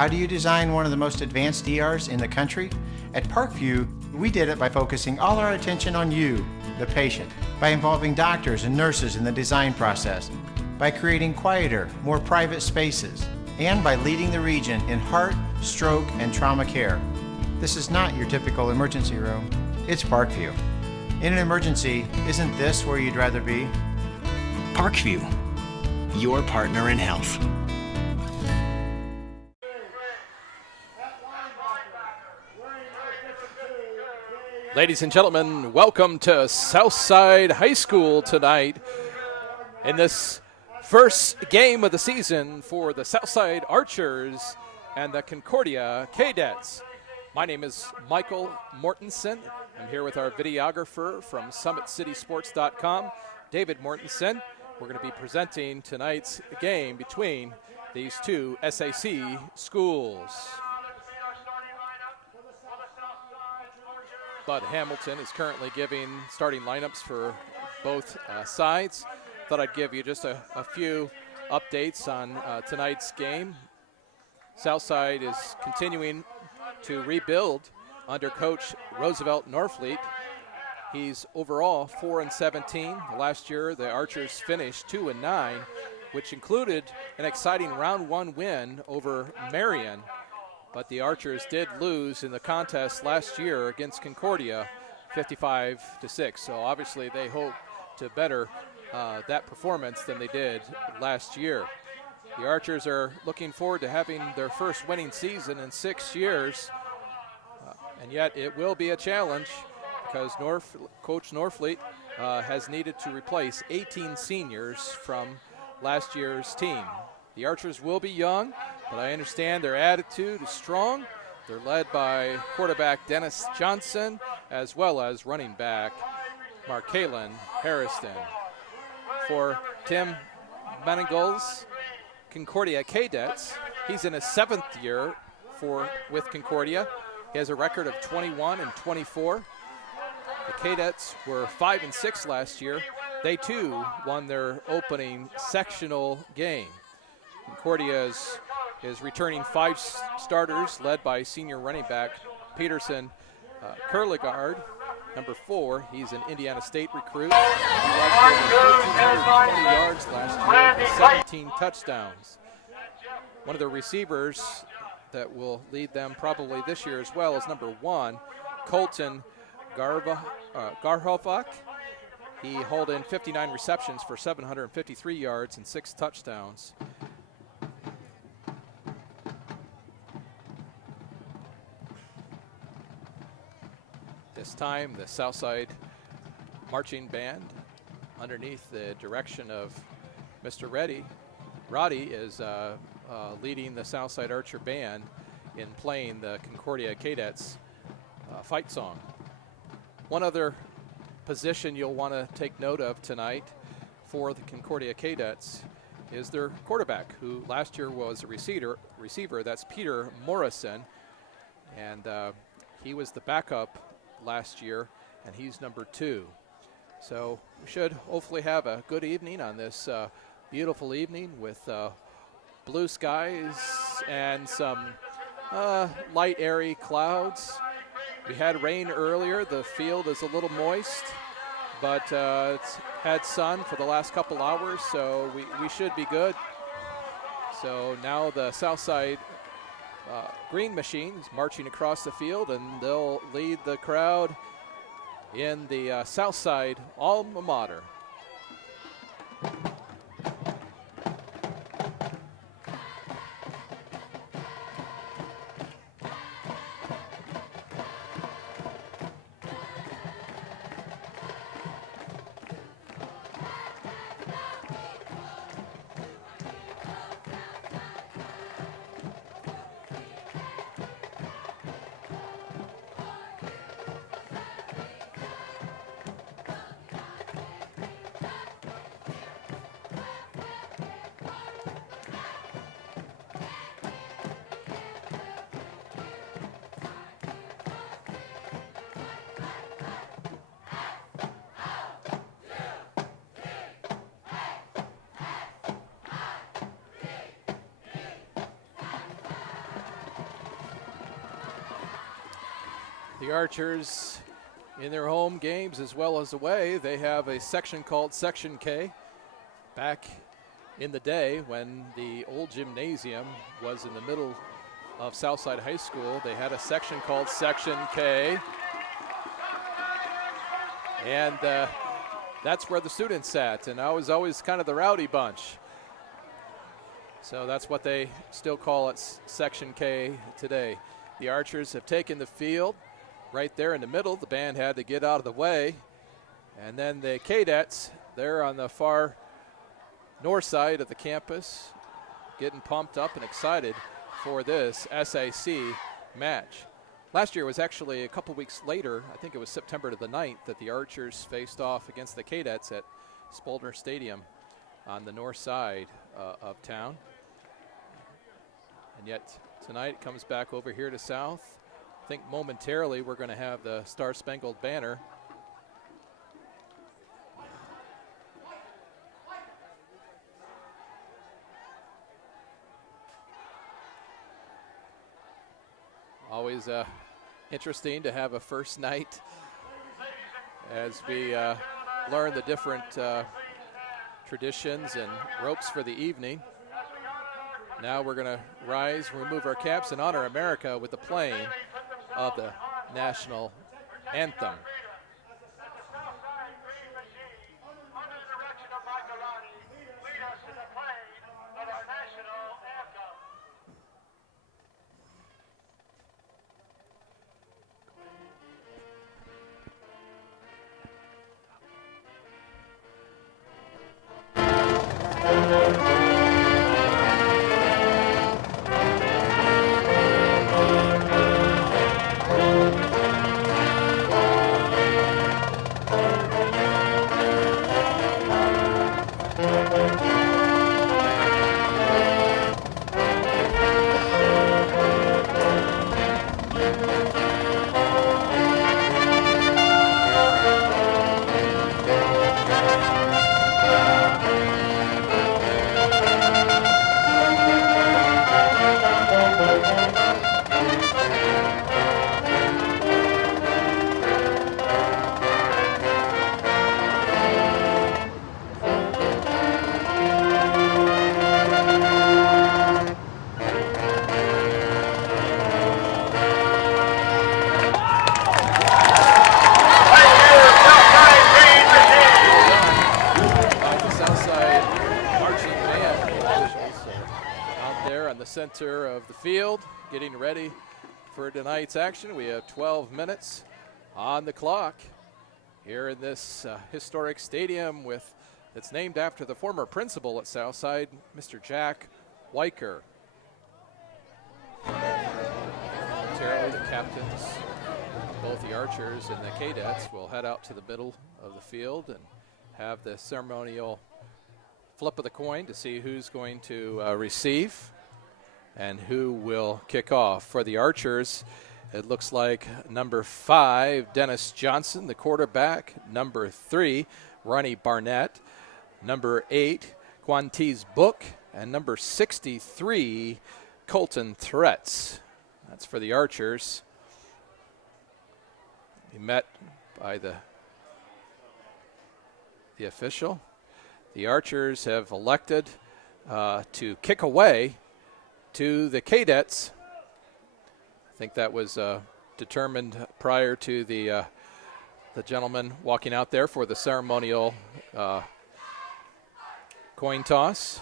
How do you design one of the most advanced ERs in the country? At Parkview, we did it by focusing all our attention on you, the patient, by involving doctors and nurses in the design process, by creating quieter, more private spaces, and by leading the region in heart, stroke, and trauma care. This is not your typical emergency room. It's Parkview. In an emergency, isn't this where you'd rather be? Parkview, your partner in health. Ladies and gentlemen, welcome to Southside High School tonight in this first game of the season for the Southside Archers and the Concordia Cadets. My name is Michael Mortensen. I'm here with our videographer from SummitCitySports.com, David Mortensen. We're going to be presenting tonight's game between these two SAC schools. Bud Hamilton is currently giving starting lineups for both sides. Thought I'd give you just a few updates on tonight's game. Southside is continuing to rebuild under Coach Roosevelt Norfleet. He's overall 4-17. Last year, the Archers finished 2-9, which included an exciting round one win over Marion. But the Archers did lose in the contest last year against Concordia, 55-6. So obviously they hope to better that performance than they did last year. The Archers are looking forward to having their first winning season in 6 years. And yet it will be a challenge because Coach Norfleet has needed to replace 18 seniors from last year's team. The Archers will be young, but I understand their attitude is strong. They're led by quarterback Dennis Johnson, as well as running back Markalen Harrison. For Tim Meningles, Concordia Cadets, he's in his 7th year with Concordia. He has a record of 21-24. The Cadets were 5-6 last year. They too won their opening sectional game. Concordia is returning 5 starters, led by senior running back Peterson Kurlegard, number 4. He's an Indiana State recruit. He rushed over 1,420 yards last year with 17 touchdowns. One of the receivers that will lead them probably this year as well is number 1, Colton Garhovac. He hauled in 59 receptions for 753 yards and 6 touchdowns. This time, the Southside Marching Band, underneath the direction of Mr. Roddy, is leading the Southside Archer Band in playing the Concordia Cadets fight song. One other position you'll want to take note of tonight for the Concordia Cadets is their quarterback, who last year was a receiver. That's Peter Morrison, and he was the backup last year, and he's number 2. So we should hopefully have a good evening on this beautiful evening with blue skies and some light airy clouds. We had rain earlier. The field is a little moist, but it's had sun for the last couple hours, so we should be good. So now the Southside Green Machine is marching across the field, and they'll lead the crowd in the Southside alma mater. The Archers, in their home games as well as away, they have a section called Section K. Back in the day when the old gymnasium was in the middle of Southside High School, they had a section called Section K. And that's where the students sat, and I was always kind of the rowdy bunch. So that's what they still call it, Section K today. The Archers have taken the field right there in the middle. The band had to get out of the way. And then the Cadets, they're on the far north side of the campus, getting pumped up and excited for this SAC match. Last year was actually a couple weeks later, I think it was September the 9th, that the Archers faced off against the Cadets at Spaldner Stadium on the north side of town. And yet tonight it comes back over here to South. I think momentarily we're going to have the Star Spangled Banner. Always interesting to have a first night as we learn the different traditions and ropes for the evening. Now we're going to rise, remove our caps, and honor America with the playing of the national anthem. Center of the field, getting ready for tonight's action. We have 12 minutes on the clock here in this historic stadium that's named after the former principal at Southside, Mr. Jack Weicker. Momentarily, the captains, both the Archers and the Cadets, will head out to the middle of the field and have the ceremonial flip of the coin to see who's going to receive and who will kick off. For the Archers, it looks like number 5, Dennis Johnson, the quarterback. Number 3, Ronnie Barnett. Number 8, Quantiz Book. And number 63, Colton Threats. That's for the Archers. He met by the official. The Archers have elected to kick away to the Cadets. I think that was determined prior to the gentleman walking out there for the ceremonial coin toss.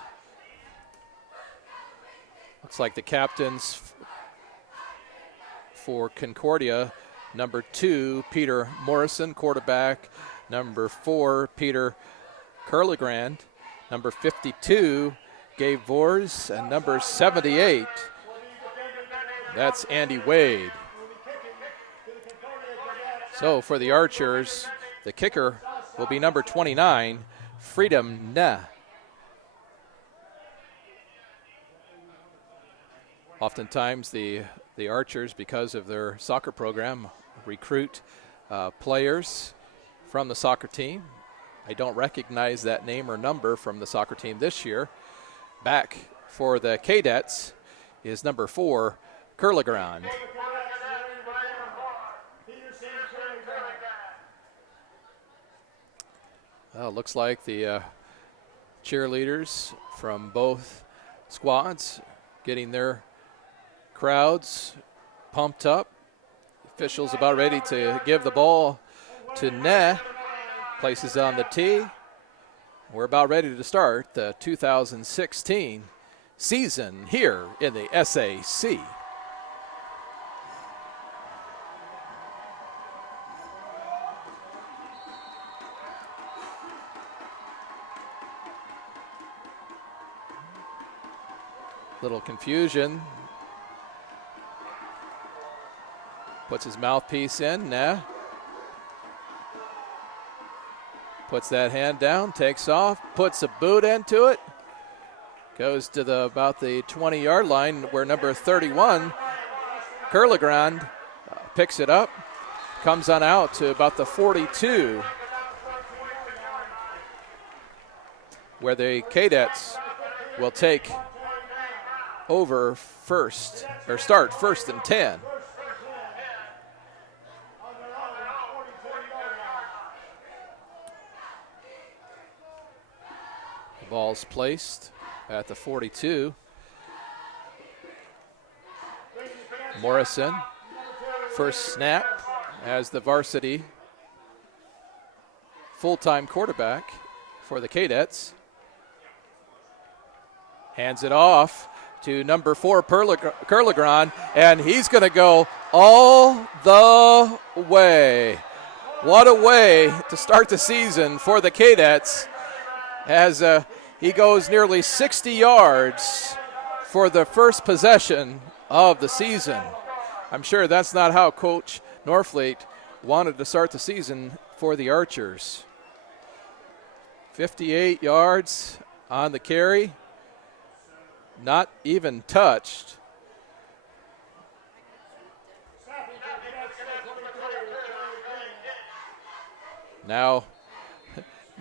Looks like the captains for Concordia, number 2, Peter Morrison, quarterback. Number 4, Peter Curlegrand. Number 52, Gabe Vors, and number 78, that's Andy Wade. So for the Archers, the kicker will be number 29, Freedom Nah. Oftentimes the Archers, because of their soccer program, recruit players from the soccer team. I don't recognize that name or number from the soccer team this year. Back for the Cadets is number 4, Curlegrand. Looks like the cheerleaders from both squads getting their crowds pumped up. Officials about ready to give the ball to Ne. Places on the tee. We're about ready to start the 2016 season here in the SAC. Little confusion. Puts his mouthpiece in, Ne. Puts that hand down, takes off, puts a boot into it. Goes to about the 20-yard line where number 31, Curlegrand, picks it up. Comes on out to about the 42, where the Cadets will take over first, or start first and 10. The ball's placed at the 42. Morrison, first snap as the varsity full-time quarterback for the Cadets. Hands it off to number 4, Curlegrand, and he's going to go all the way. What a way to start the season for the Cadets, as he goes nearly 60 yards for the first possession of the season. I'm sure that's not how Coach Norfleet wanted to start the season for the Archers. 58 yards on the carry, not even touched. Now,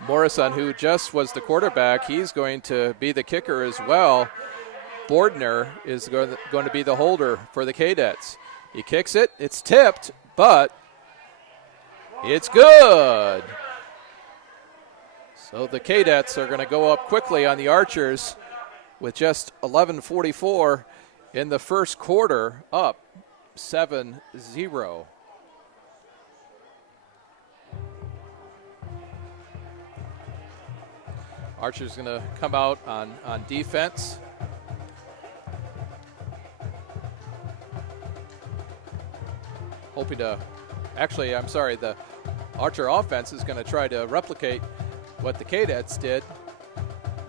Morrison, who just was the quarterback, he's going to be the kicker as well. Bordner is going to be the holder for the Cadets. He kicks it, it's tipped, but it's good. So the Cadets are going to go up quickly on the Archers with just 11:44 in the first quarter, up 7-0. Archer's going to come out on defense. Hoping to, actually, I'm sorry, the Archer offense is going to try to replicate what the Cadets did.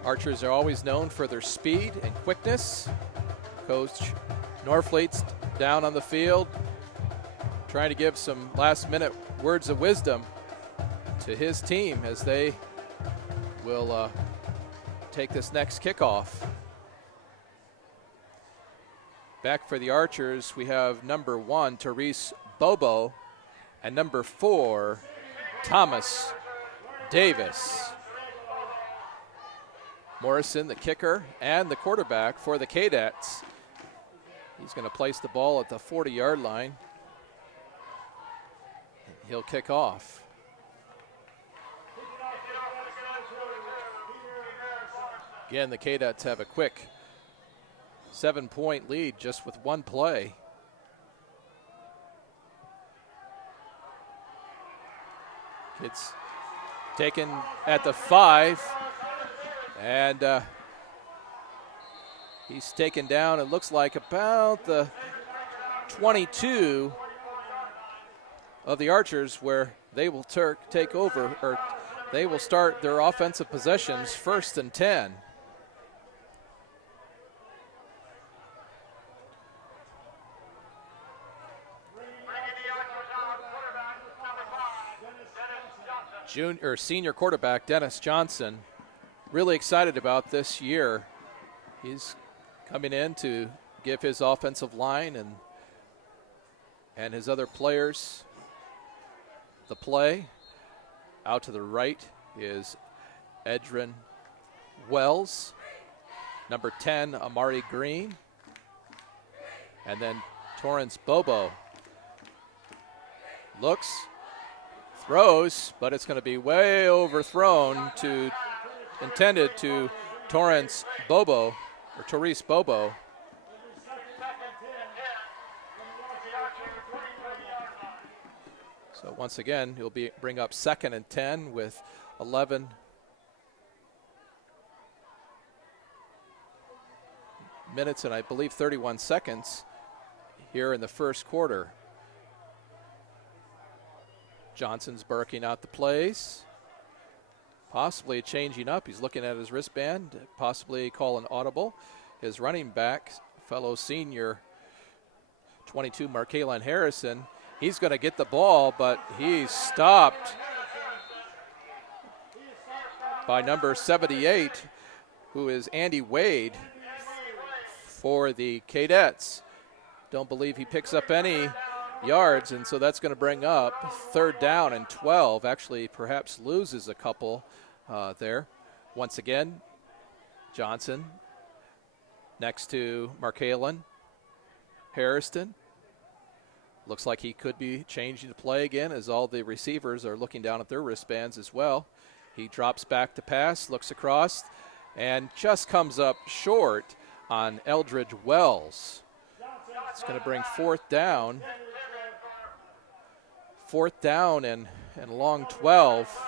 Archers are always known for their speed and quickness. Coach Norfleet's down on the field, trying to give some last-minute words of wisdom to his team as they will take this next kickoff. Back for the Archers, we have number 1, Therese Bobo, and number 4, Thomas Davis. Morrison, the kicker and the quarterback for the Cadets. He's going to place the ball at the 40-yard line. He'll kick off. Again, the Cadets have a quick 7-point lead just with one play. It's taken at the 5, and he's taken down, it looks like, about the 22 of the Archers, where they will take over, or they will start their offensive possessions first and 10. Senior quarterback Dennis Johnson, really excited about this year. He's coming in to give his offensive line and his other players the play. Out to the right is Edrin Wells, number 10 Amari Green, and then Torrance Bobo looks, throws, but it's going to be way overthrown intended to Torrance Bobo, or Therese Bobo. So once again, he'll bring up 2nd and 10 with 11 minutes and I believe 31 seconds here in the first quarter. Johnson's barking out the plays, possibly changing up. He's looking at his wristband, possibly call an audible. His running back, fellow senior, 22, Markaylon Harrison, he's going to get the ball, but he's stopped by number 78, who is Andy Wade for the Cadets. Don't believe he picks up any yards, and so that's going to bring up 3rd down and 12. Actually, perhaps loses a couple there. Once again, Johnson next to Markaylon Harrison. Looks like he could be changing the play again, as all the receivers are looking down at their wristbands as well. He drops back to pass, looks across, and just comes up short on Eldridge Wells. It's going to bring 4th down. 4th down and long 12.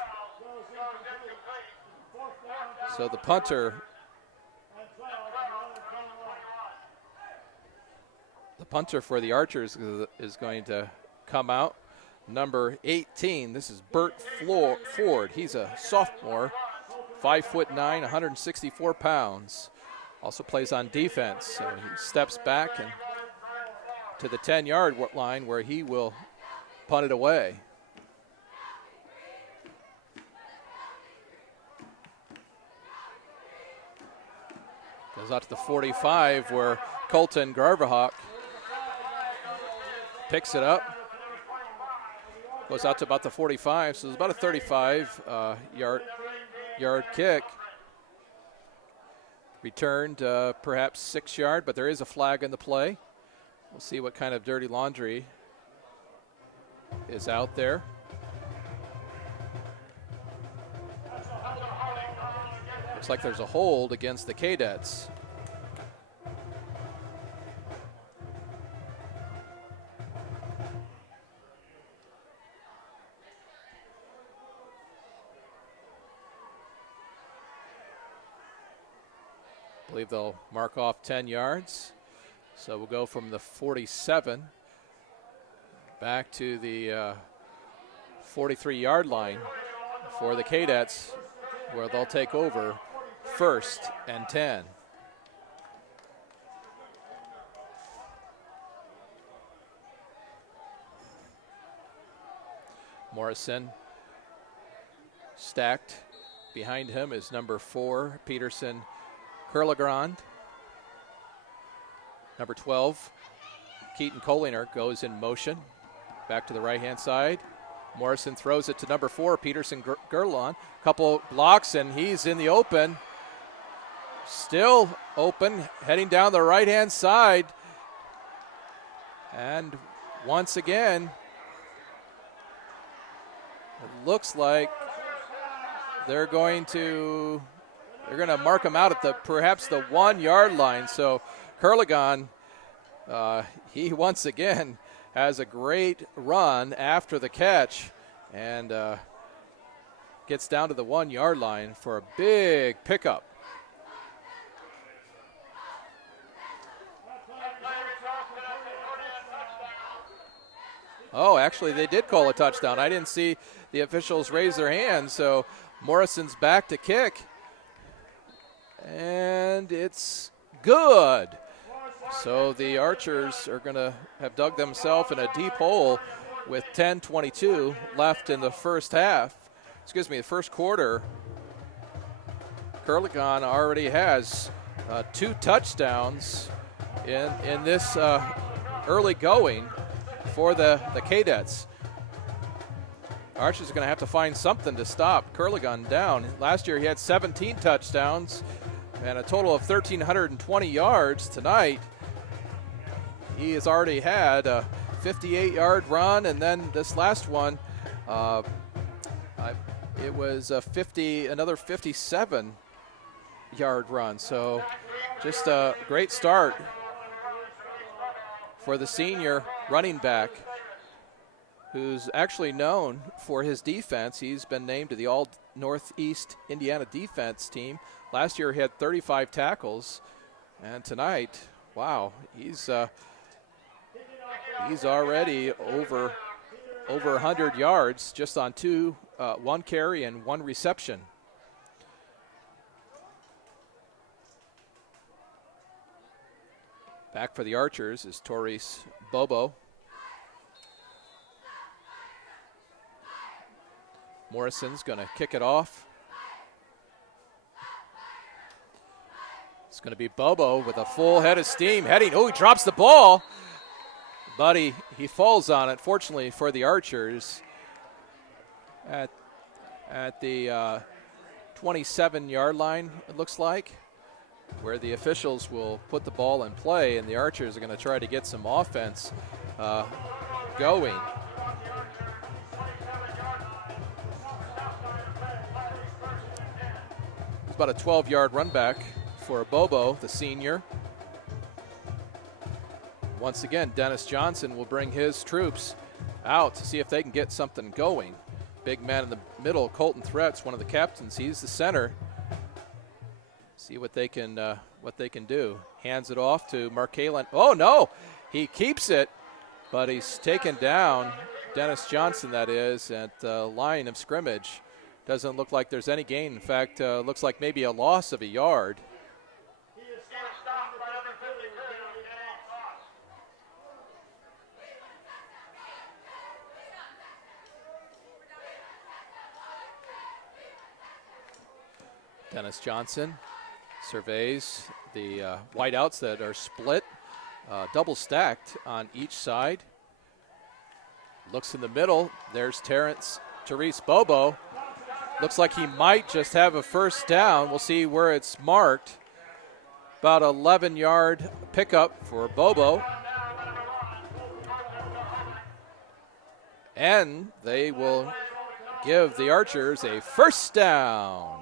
So the punter for the Archers is going to come out. Number 18, this is Bert Ford. He's a sophomore, 5'9", 164 pounds. Also plays on defense, so he steps back and to the 10-yard line where he will punt it away. Goes out to the 45 where Colton Garverhawk picks it up. Goes out to about the 45, so it's about a 35-yard kick. Returned perhaps 6-yard, but there is a flag in the play. We'll see what kind of dirty laundry is out there. Looks like there's a hold against the Cadets. I believe they'll mark off 10 yards. So we'll go from the 47 back to the 43-yard line for the Cadets, where they'll take over 1st and 10. Morrison stacked. Behind him is number 4, Peterson Kurlegrand. Number 12, Keaton Kolinger goes in motion. Back to the right-hand side. Morrison throws it to number 4, Peterson Gerlon. Couple blocks, and he's in the open. Still open, heading down the right-hand side. And once again, it looks like they're going to mark him out at perhaps the 1-yard line. So Kurlegrand, he once again has a great run after the catch and gets down to the 1-yard line for a big pickup. Oh, actually, they did call a touchdown. I didn't see the officials raise their hands, so Morrison's back to kick. And it's good. So the Archers are going to have dug themselves in a deep hole with 10:22 left in the first quarter. Kurlegrand already has 2 touchdowns in this early going for the Cadets. Archers are going to have to find something to stop Kurlegrand down. Last year he had 17 touchdowns and a total of 1,320 yards. Tonight he has already had a 58-yard run, and then this last one It was another 57-yard run. So just a great start for the senior running back, who's actually known for his defense. He's been named to the All-Northeast Indiana defense team. Last year he had 35 tackles, and tonight, wow, he's already over 100 yards just on one carry and one reception. Back for the Archers is Taurus Bobo. Morrison's going to kick it off. It's going to be Bobo with a full head of steam heading. Oh, he drops the ball, but he falls on it. Fortunately for the Archers, at the 27-yard line, it looks like, where the officials will put the ball in play, and the Archers are going to try to get some offense going. It's about a 12-yard run back for Bobo, the senior. Once again, Dennis Johnson will bring his troops out to see if they can get something going. Big man in the middle, Colton Threats, one of the captains. He's the center. See what they can do. Hands it off to Markalen. Oh no, he keeps it, but he's taken down. Dennis Johnson, that is, at the line of scrimmage. Doesn't look like there's any gain. In fact, looks like maybe a loss of a yard. Dennis Johnson surveys the wideouts that are split, double stacked on each side. Looks in the middle. There's Taurus Bobo. Looks like he might just have a first down. We'll see where it's marked. About 11-yard pickup for Bobo. And they will give the Archers a first down.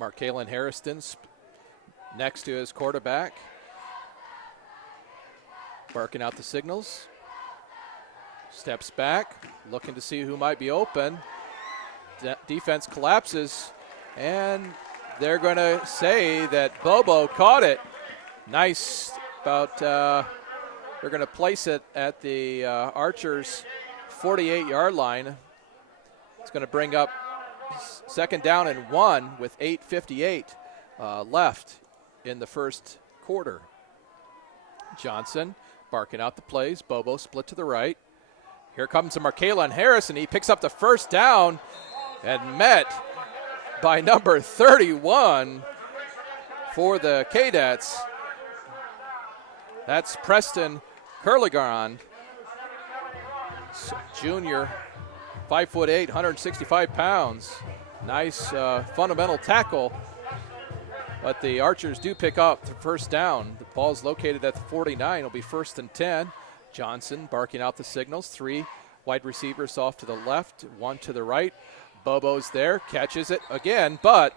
Markalen Harrison next to his quarterback, barking out the signals. Steps back, looking to see who might be open. Defense collapses, and they're going to say that Bobo caught it. Nice. They're going to place it at the Archers' 48-yard line. It's going to bring up second down and 1 with 8:58 left in the first quarter. Johnson barking out the plays. Bobo split to the right. Here comes a Markalen Harrison. He picks up the first down and met by number 31 for the Cadets. That's Preston Curligard, junior, 5'8", 165 pounds. Nice fundamental tackle, but the Archers do pick up the first down. The ball's located at the 49. It'll be 1st and 10. Johnson barking out the signals. 3 wide receivers off to the left, 1 to the right. Bobo's there, catches it again, but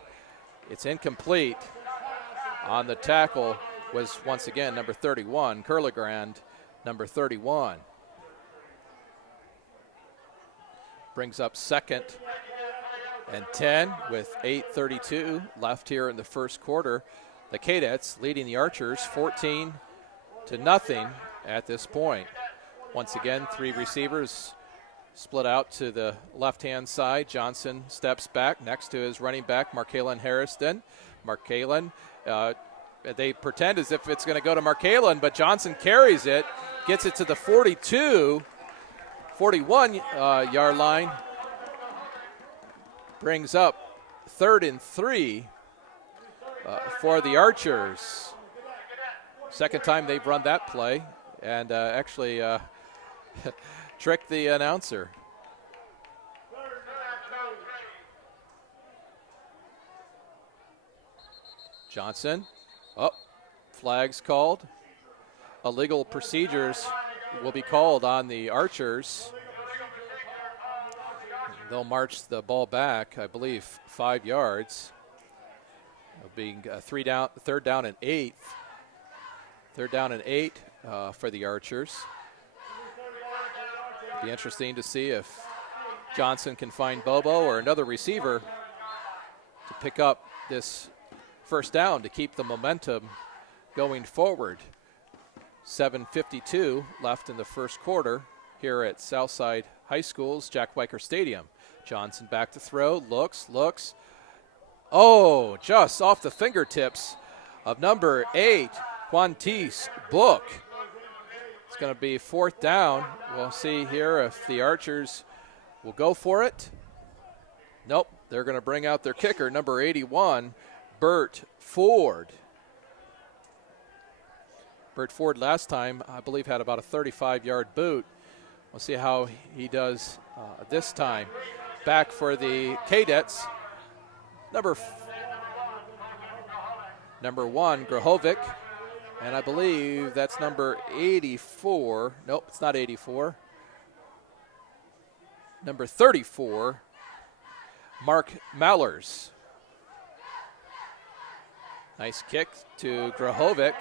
it's incomplete. On the tackle was once again number 31, Curligard, number 31. Brings up 2nd and 10 with 8:32 left here in the first quarter. The Cadets leading the Archers 14-0 at this point. Once again, 3 receivers split out to the left-hand side. Johnson steps back next to his running back, Markalen Harrison. Markalen, they pretend as if it's going to go to Markalen, but Johnson carries it, gets it to the 41-yard line. Brings up 3rd and 3 for the Archers. Second time they've run that play, and actually tricked the announcer. Johnson, flags called. illegal procedures will be called on the Archers. They'll march the ball back, I believe, 5 yards. Being third down and 8. Third down and 8 for the Archers. Be interesting to see if Johnson can find Bobo or another receiver to pick up this first down to keep the momentum going forward. 7:52 left in the first quarter here at Southside High School's Jack Weicker Stadium. Johnson back to throw, looks. Oh, just off the fingertips of number 8, Quantice Book. It's going to be fourth down. We'll see here if the Archers will go for it. Nope, they're going to bring out their kicker, number 81, Bert Ford. Bert Ford last time, I believe, had about a 35-yard boot. We'll see how he does this time. Back for the Cadets, number 1, Grahovic. And I believe that's number 84. Nope, it's not 84. Number 34, Mark Mallers. Nice kick to Grahovic.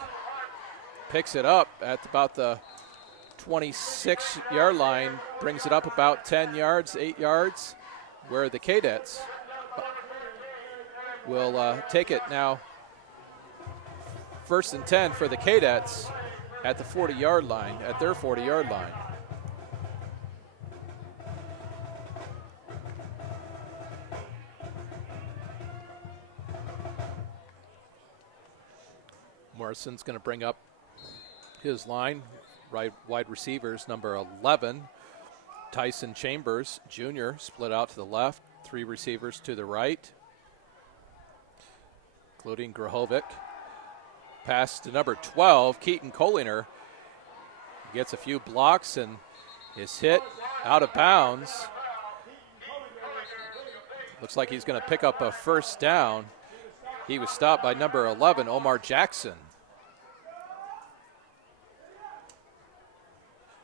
Picks it up at about the 26-yard line. Brings it up about 10 yards, 8 yards, where the Cadets will take it now. First and 10 for the Cadets at the 40-yard line, at their 40-yard line. Morrison's going to bring up his line. Right wide receivers, number 11, Tyson Chambers Jr., split out to the left. 3 receivers to the right, including Grahovic. Pass to number 12, Keaton Collinger. Gets a few blocks and is hit out of bounds. Looks like he's going to pick up a first down. He was stopped by number 11, Omar Jackson.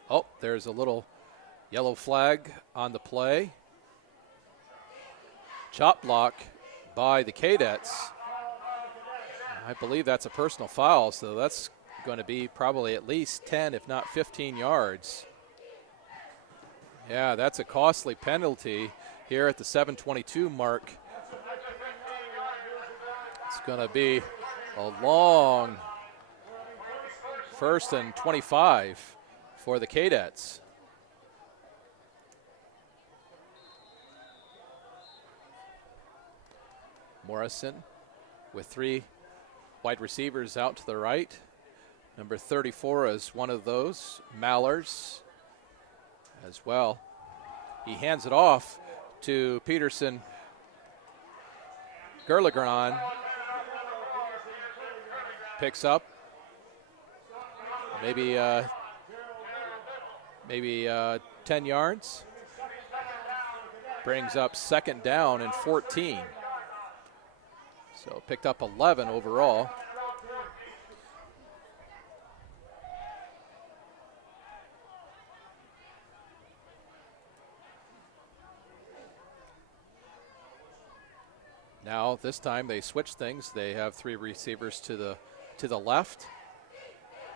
Oh, there's a little yellow flag on the play. Chop block by the Cadets. I believe that's a personal foul, so that's going to be probably at least 10, if not 15 yards. Yeah, that's a costly penalty here at the 7:22 mark. It's going to be a long 1st and 25 for the Cadets. Morrison with 3 wide receivers out to the right. Number 34 is one of those. Mallers as well. He hands it off to Peterson Gerligron. Picks up maybe 10 yards. Brings up 2nd down and 14. So picked up 11 overall. Now this time they switch things. They have 3 receivers to the left.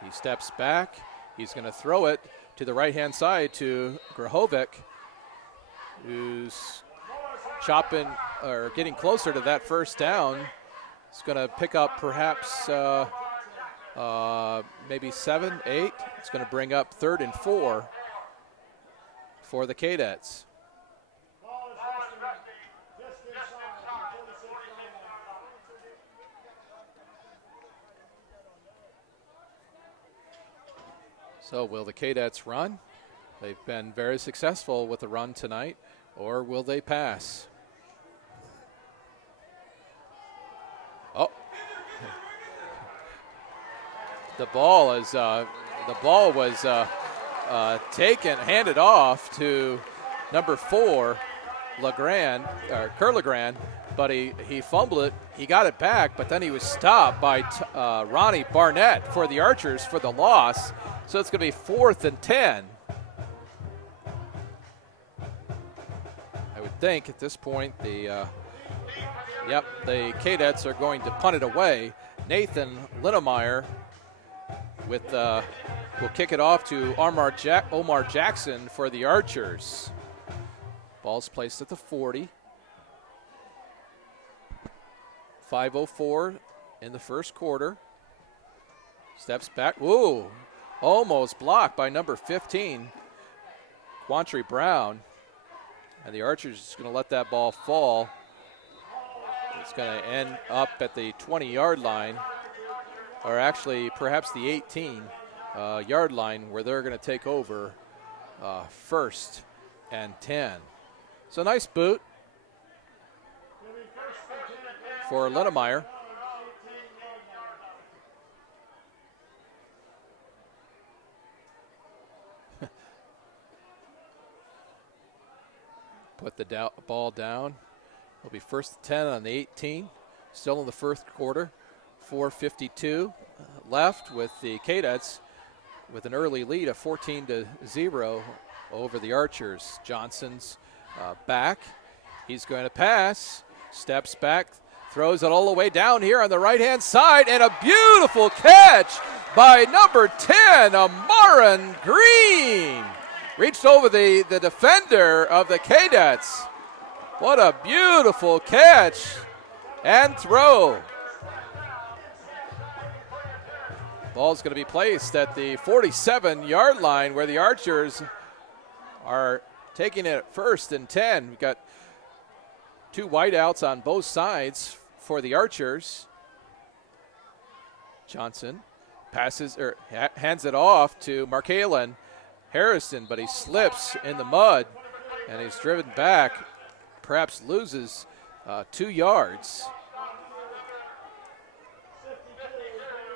He steps back. He's going to throw it to the right-hand side to Grahovic, who's chopping or getting closer to that first down. It's going to pick up perhaps maybe 7, 8. It's going to bring up 3rd and 4 for the Cadets. So will the Cadets run? They've been very successful with the run tonight, or will they pass? Oh, the ball was taken, handed off to number 4, Curligran, but he fumbled it. He got it back, but then he was stopped by Ronnie Barnett for the Archers for the loss. So it's going to be 4th and 10. I would think at this point the Cadets are going to punt it away. Nathan Linnemeyer will kick it off to Omar Jackson for the Archers. Ball's placed at the 40. 5:04 in the first quarter. Steps back. Ooh, almost blocked by number 15, Quantry Brown. And the Archers is going to let that ball fall. It's going to end up at the 20-yard line, or actually perhaps the 18-yard line, where they're going to take over 1st and 10. So nice boot for Linnemeyer. Put the ball down. It'll be 1st and 10 on the 18. Still in the first quarter. 4:52 left with the Cadets with an early lead of 14-0 over the Archers. Johnson's back. He's going to pass. Steps back. Throws it all the way down here on the right-hand side. And a beautiful catch by number 10, Amaran Green. Reached over the defender of the Cadets. What a beautiful catch and throw. Ball's going to be placed at the 47-yard line where the Archers are taking it at 1st and 10. We've got 2 wideouts on both sides for the Archers. Johnson hands it off to Markalen Harrison, but he slips in the mud and he's driven back, perhaps loses 2 yards.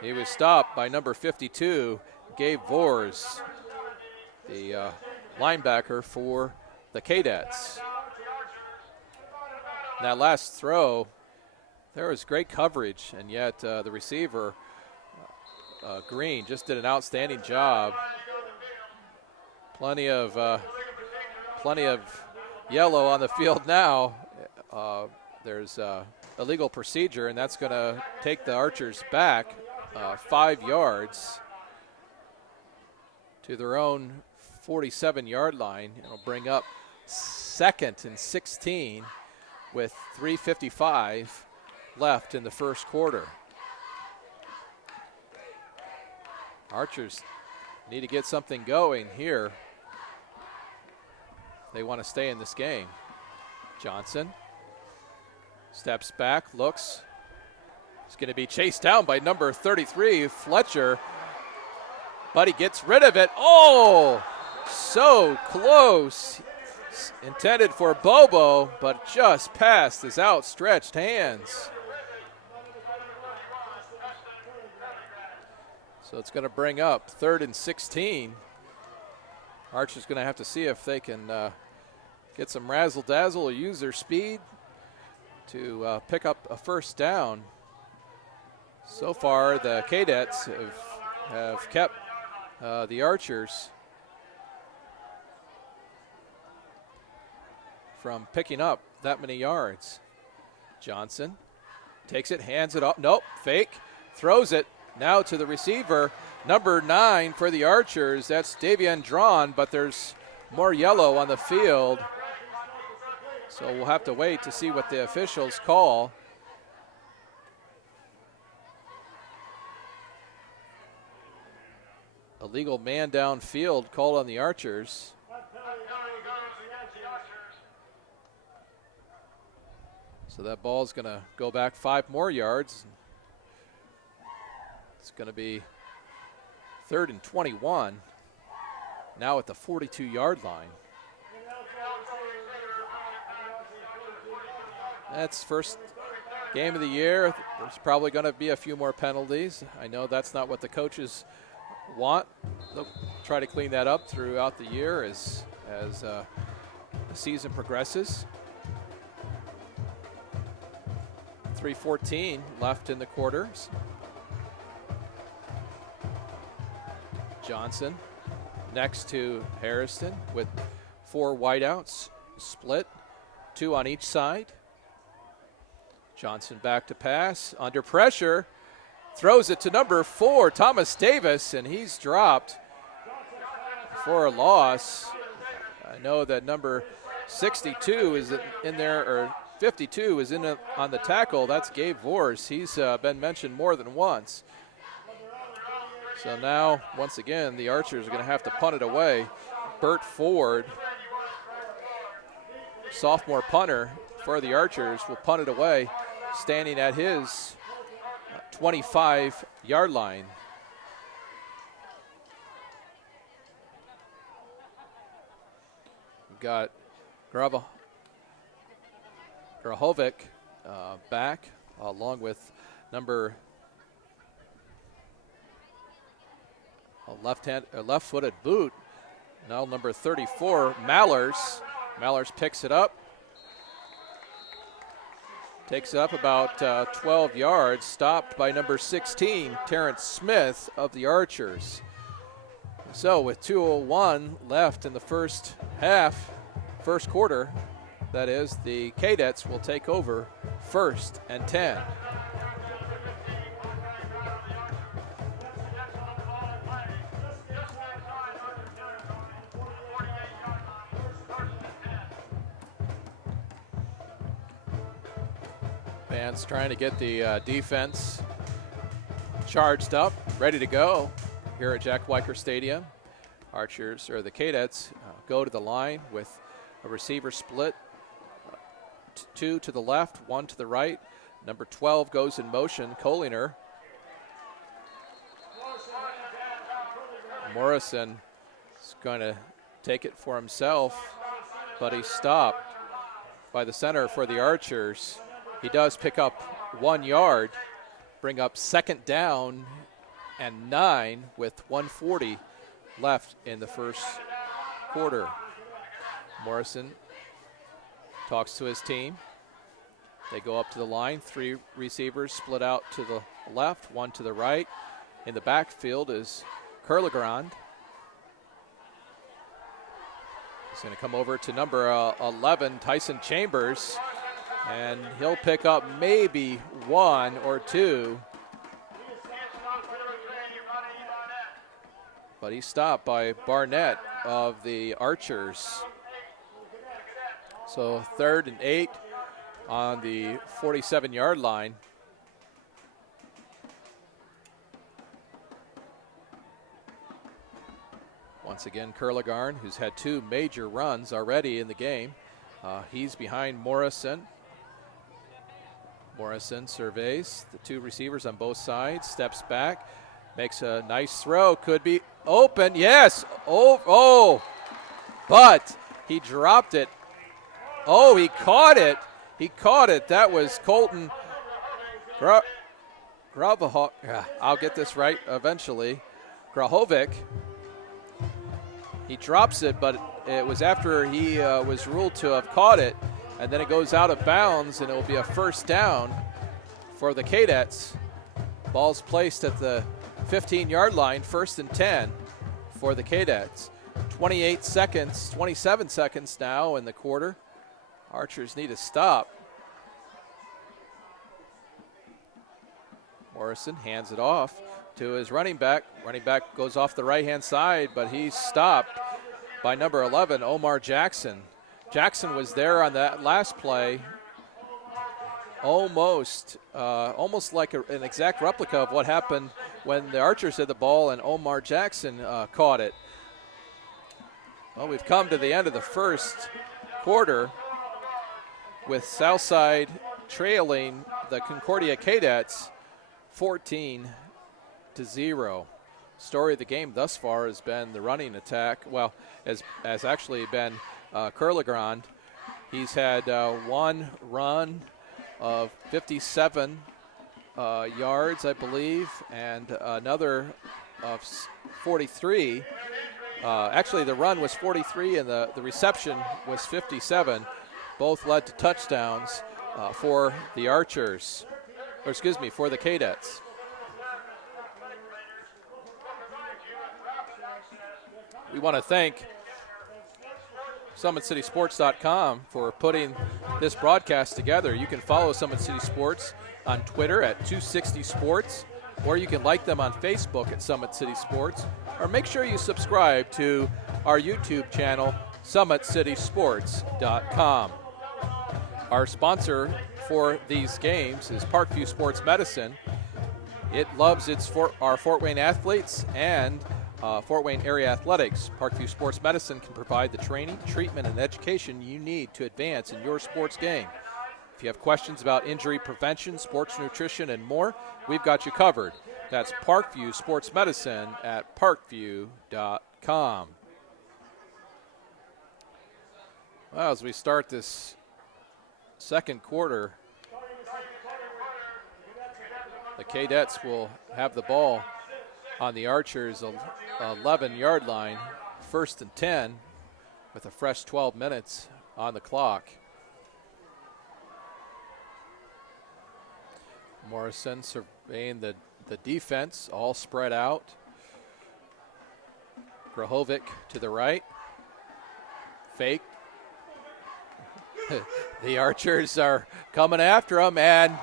He was stopped by number 52, Gabe Vors, the linebacker for the Cadets. That last throw, there was great coverage, and yet the receiver, Green, just did an outstanding job. Plenty of yellow on the field now. There's a legal procedure, and that's going to take the Archers back 5 yards to their own 47-yard line. It'll bring up 2nd and 16 with 3:55 left in the first quarter. Archers need to get something going here. They want to stay in this game. Johnson steps back, looks. He's going to be chased down by number 33, Fletcher. But he gets rid of it. Oh, so close. Intended for Bobo, but just past his outstretched hands. So it's going to bring up 3rd and 16. Archer's going to have to see if they can get some razzle-dazzle or use their speed to pick up a 1st down. So far, the Cadets have kept the Archers from picking up that many yards. Johnson takes it, hands it off. Nope, fake, throws it now to the receiver. Number 9 for the Archers, that's Davian Drawn, but there's more yellow on the field. So we'll have to wait to see what the officials call. A legal man downfield called on the Archers. So that ball's going to go back 5 more yards. It's going to be 3rd and 21, now at the 42-yard line. That's first game of the year. There's probably going to be a few more penalties. I know that's not what the coaches want. They'll try to clean that up throughout the year as the season progresses. 3:14 left in the quarters. Johnson next to Harrison with 4 wideouts, split, 2 on each side. Johnson back to pass, under pressure, throws it to number 4, Thomas Davis, and he's dropped for a loss. I know that number 62 is in there, or 52 is on the tackle. That's Gabe Vors. He's been mentioned more than once. So now, once again, the Archers are going to have to punt it away. Bert Ford, sophomore punter for the Archers, will punt it away, standing at his 25-yard line. We've got Grahovic back, along with number left-footed boot. Now number 34, Mallers. Mallers picks it up. Takes it up about 12 yards, stopped by number 16, Terrence Smith of the Archers. So with 2:01 left in the first quarter, that is, the Cadets will take over 1st and 10. Vance trying to get the defense charged up, ready to go here at Jack Weicker Stadium. Archers, or the Cadets, go to the line with a receiver split. 2 to the left, 1 to the right. Number 12 goes in motion, Collier. Morrison is going to take it for himself, but he's stopped by the center for the Archers. He does pick up 1 yard, bring up 2nd down and 9 with 1:40 left in the first quarter. Morrison talks to his team. They go up to the line. 3 receivers split out to the left, 1 to the right. In the backfield is Kurlegrand. He's going to come over to number 11, Tyson Chambers, and he'll pick up maybe 1 or 2. But he's stopped by Barnett of the Archers. So 3rd and 8 on the 47-yard line. Once again, Kurlegarn, who's had 2 major runs already in the game. He's behind Morrison. Morrison surveys the 2 receivers on both sides, steps back, makes a nice throw, could be open, yes, but he dropped it. Oh, he caught it, that was Colton Grahovic, I'll get this right eventually, Grahovic. He drops it, but it was after he was ruled to have caught it, and then it goes out of bounds, and it will be a 1st down for the Cadets. Ball's placed at the 15-yard line, 1st and 10 for the Cadets. 27 seconds now in the quarter. Archers need a stop. Morrison hands it off to his running back. Running back goes off the right-hand side, but he's stopped by number 11, Omar Jackson. Jackson was there on that last play, almost like an exact replica of what happened when the Archers had the ball and Omar Jackson caught it. Well, we've come to the end of the first quarter with Southside trailing the Concordia Cadets 14-0. Story of the game thus far has been the running attack. Well, has actually been Kurlegrand. He's had 1 run of 57 yards, I believe, and another of 43. Actually, the run was 43 and the reception was 57. Both led to touchdowns for the Archers. for the Cadets. We want to thank SummitCitySports.com for putting this broadcast together. You can follow Summit City Sports on Twitter at 260 Sports, or you can like them on Facebook at Summit City Sports, or make sure you subscribe to our YouTube channel, SummitCitySports.com. Our sponsor for these games is Parkview Sports Medicine. It loves our Fort Wayne athletes and Fort Wayne area athletics. Parkview Sports Medicine can provide the training, treatment, and education you need to advance in your sports game. If you have questions about injury prevention, sports nutrition, and more, we've got you covered. That's Parkview Sports Medicine at parkview.com. Well, as we start this second quarter, the Cadets will have the ball on the Archers' 11-yard line, 1st and 10, with a fresh 12 minutes on the clock. Morrison surveying the defense, all spread out. Grahovic to the right. Fake. The Archers are coming after him, and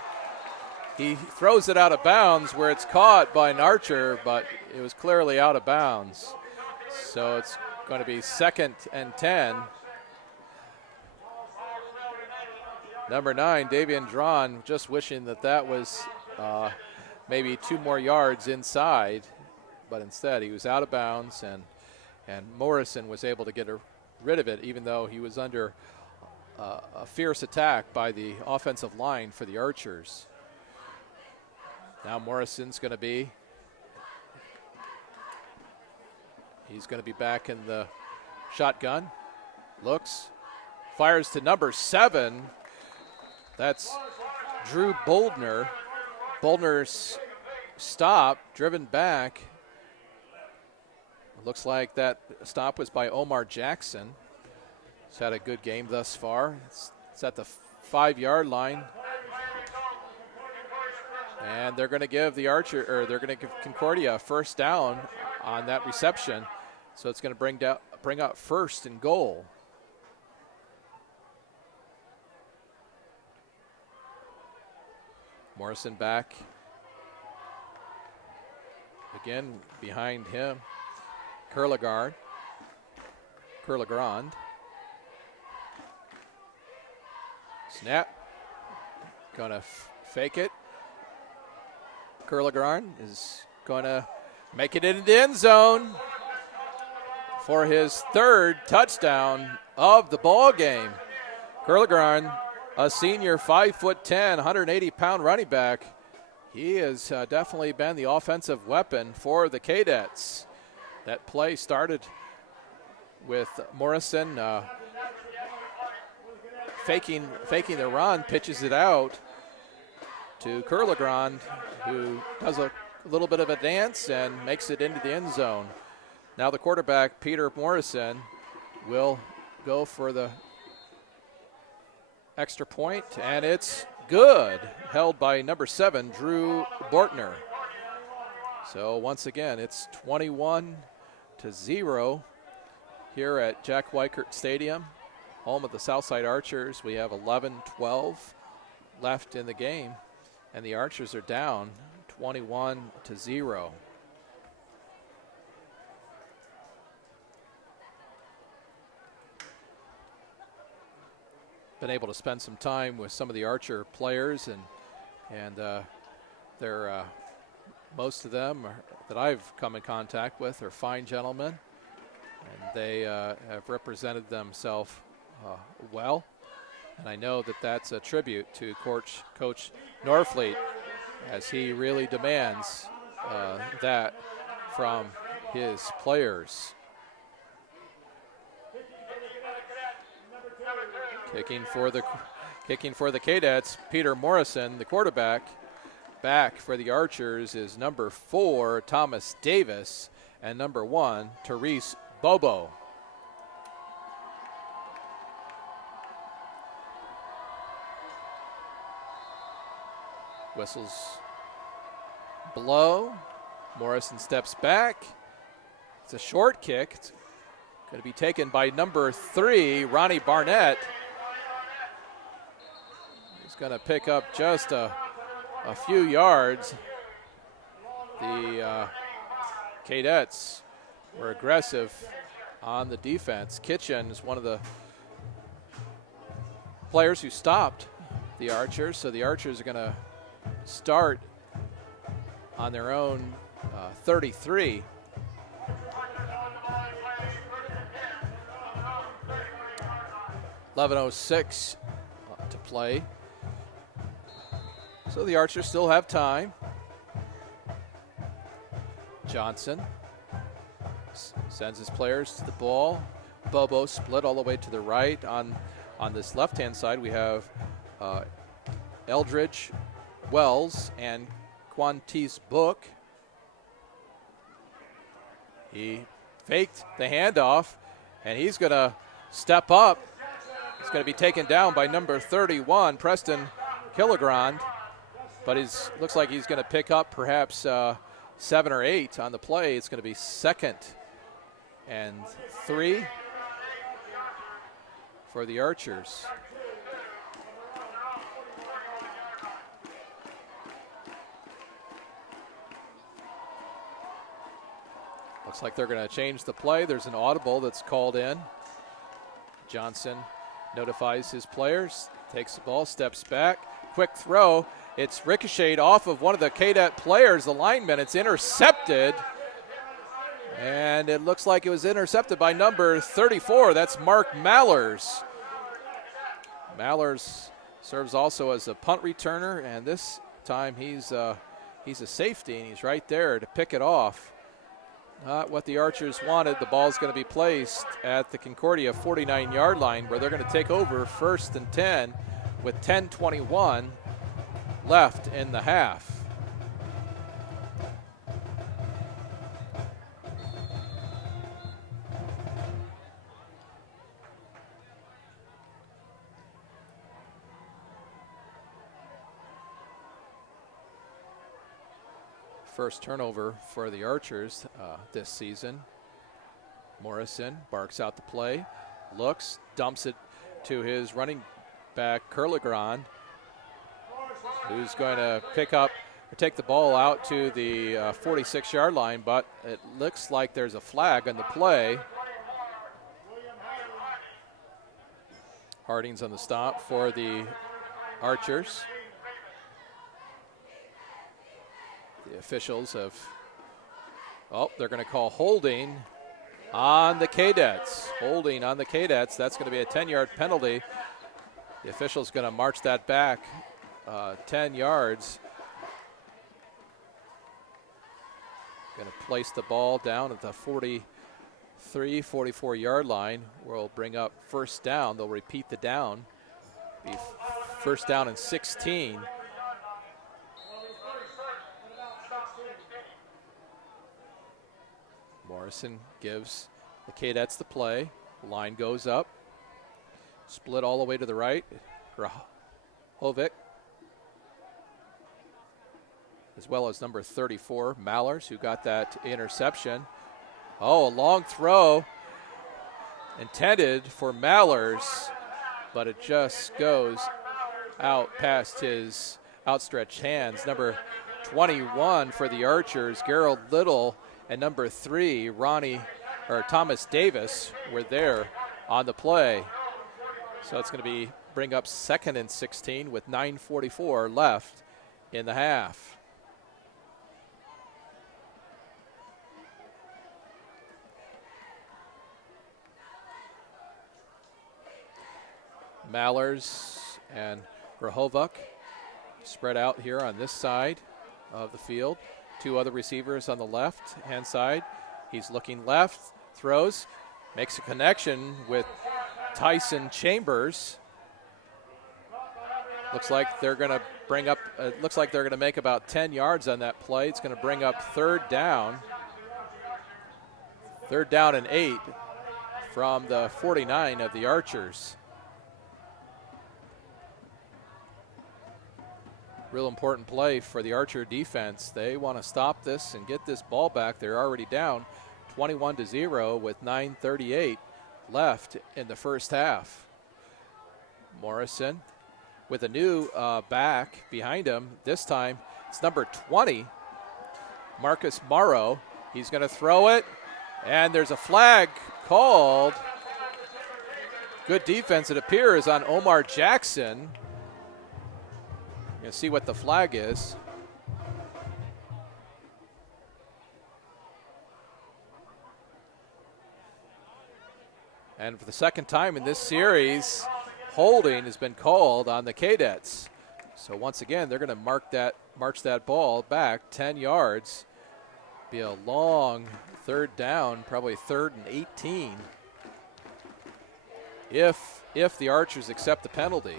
he throws it out of bounds where it's caught by an Archer, but it was clearly out of bounds. So it's going to be 2nd and 10. Number 9, Davian Drawn, just wishing that was maybe 2 more yards inside, but instead he was out of bounds, and Morrison was able to get rid of it, even though he was under a fierce attack by the offensive line for the Archers. Now Morrison's going to be back in the shotgun. Looks, fires to number 7. That's Drew Boldner. Boldner's stop, driven back. It looks like that stop was by Omar Jackson. He's had a good game thus far. It's at the 5-yard line. And they're going to give Concordia a first down on that reception. So it's going to bring up 1st and goal. Morrison back. Again, behind him, Curlegrand. Snap. Going to fake it. Curlegrand is going to make it into the end zone for his 3rd touchdown of the ball game. Curlegrand, a senior, 5'10", 180-pound running back. He has definitely been the offensive weapon for the Cadets. That play started with Morrison faking the run, pitches it out to Curlegrand, who does a little bit of a dance and makes it into the end zone. Now the quarterback, Peter Morrison, will go for the extra point, and it's good, held by number 7, Drew Bortner. So once again, it's 21-0 here at Jack Weichert Stadium, home of the Southside Archers. We have 11-12 left in the game, and the Archers are down 21-0. Been able to spend some time with some of the Archer players, and they're most of them that I've come in contact with are fine gentlemen, and they have represented themselves well. And I know that that's a tribute to Coach Norfleet, as he really demands that from his players. Kicking for the Cadets, Peter Morrison, the quarterback. Back for the Archers is number 4, Thomas Davis, and number 1, Therese Bobo. Whistles blow. Morrison steps back. It's a short kick. It's going to be taken by number 3, Ronnie Barnett. He's going to pick up just a few yards. The Cadets were aggressive on the defense. Kitchen is one of the players who stopped the Archers, so the Archers are going to start on their own 33. .11:06 to play. So the Archers still have time. Johnson sends his players to the ball. Bobo split all the way to the right. On this left-hand side, we have Eldridge, Wells, and Quantice Book. He faked the handoff, and he's going to step up. He's going to be taken down by number 31, Preston Killigrand, but he looks like he's going to pick up perhaps 7 or 8 on the play. It's going to be 2nd and 3 for the Archers. Looks like they're going to change the play. There's an audible that's called in. Johnson notifies his players, takes the ball, steps back, quick throw. It's ricocheted off of one of the Cadet players, the lineman. It's intercepted, and it looks like it was intercepted by number 34. That's Mark Mallers. Mallers serves also as a punt returner, and this time he's a safety, and he's right there to pick it off. Not what the Archers wanted. The ball's going to be placed at the Concordia 49-yard line, where they're going to take over 1st and 10 with 10:21 left in the half. First turnover for the Archers this season. Morrison barks out the play, looks, dumps it to his running back, Curligron, who's going to pick up or take the ball out to the 46-yard line, but it looks like there's a flag on the play. Harding's on the stop for the Archers. The officials have, they're going to call holding on the Cadets. Holding on the Cadets. That's going to be a 10-yard penalty. The official's going to march that back 10 yards. Going to place the ball down at the 43, 44-yard line. We'll bring up 1st down. They'll repeat the down. Be 1st down and 16. Morrison gives the Cadets the play. Line goes up. Split all the way to the right. Hovic, as well as number 34, Mallers, who got that interception. A long throw intended for Mallers, but it just goes out past his outstretched hands. Number 21 for the Archers, Gerald Little, and number 3, Thomas Davis, were there on the play. So it's going to bring up 2nd and 16 with 9:44 left in the half. Mallers and Rahovac spread out here on this side of the field. 2 other receivers on the left-hand side. He's looking left, throws, makes a connection with Tyson Chambers. Looks like they're going to make about 10 yards on that play. It's going to bring up 3rd down. 3rd down and 8 from the 49 of the Archers. real important play for the Archer defense. They want to stop this and get this ball back. They're already down 21-0 with 9:38 left in the first half. Morrison with a new back behind him. This time it's number 20, Marcus Morrow. He's going to throw it, and there's a flag called. Good defense, it appears, on Omar Jackson. You'll see what the flag is. And for the second time in this series, holding has been called on the Cadets. So once again, they're going to march that ball back 10 yards. Be a long third down, probably 3rd and 18. If the Archers accept the penalty.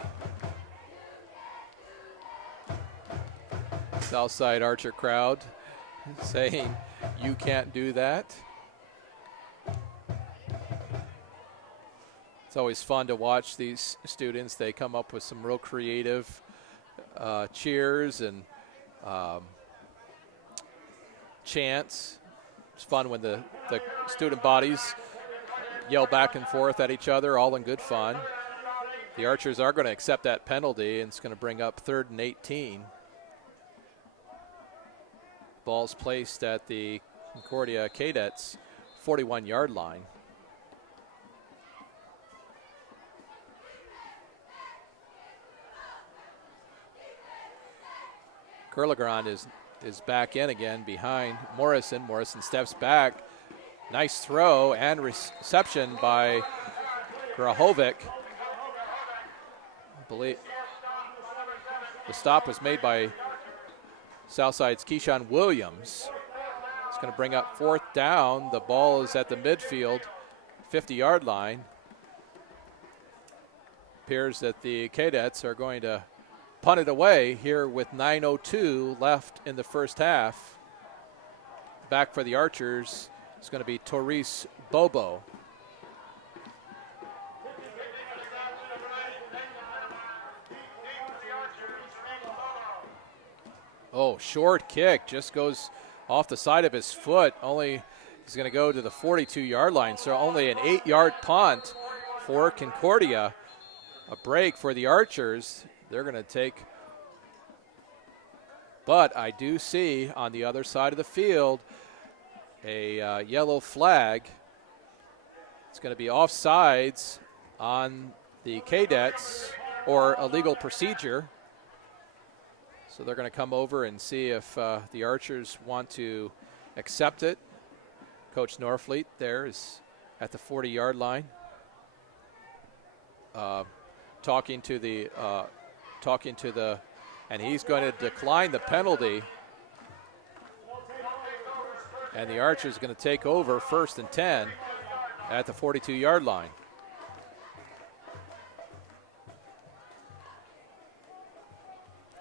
Southside Archer crowd saying, you can't do that. It's always fun to watch these students. They come up with some real creative cheers and chants. It's fun when the student bodies yell back and forth at each other, all in good fun. The Archers are going to accept that penalty, and it's going to bring up 3rd and 18. Ball's placed at the Concordia Cadets 41-yard line. Curligran is back in again behind Morrison. Morrison steps back. Nice throw and reception by Grahovic. I believe the stop was made by Southside's Keyshawn Williams. It's going to bring up 4th down. The ball is at the midfield, 50-yard line. Appears that the Cadets are going to punt it away here with 9:02 left in the first half. Back for the Archers is going to be Tauris Bobo. Oh, short kick, just goes off the side of his foot. He's going to go to the 42-yard line, so only an 8-yard punt for Concordia. A break for the Archers. They're going to take, but I do see on the other side of the field a yellow flag. It's going to be offsides on the Cadets, or illegal procedure. So they're going to come over and see if the Archers want to accept it. Coach Norfleet there is at the 40-yard line, talking to the, and he's going to decline the penalty. And the Archers going to take over 1st and 10 at the 42-yard line.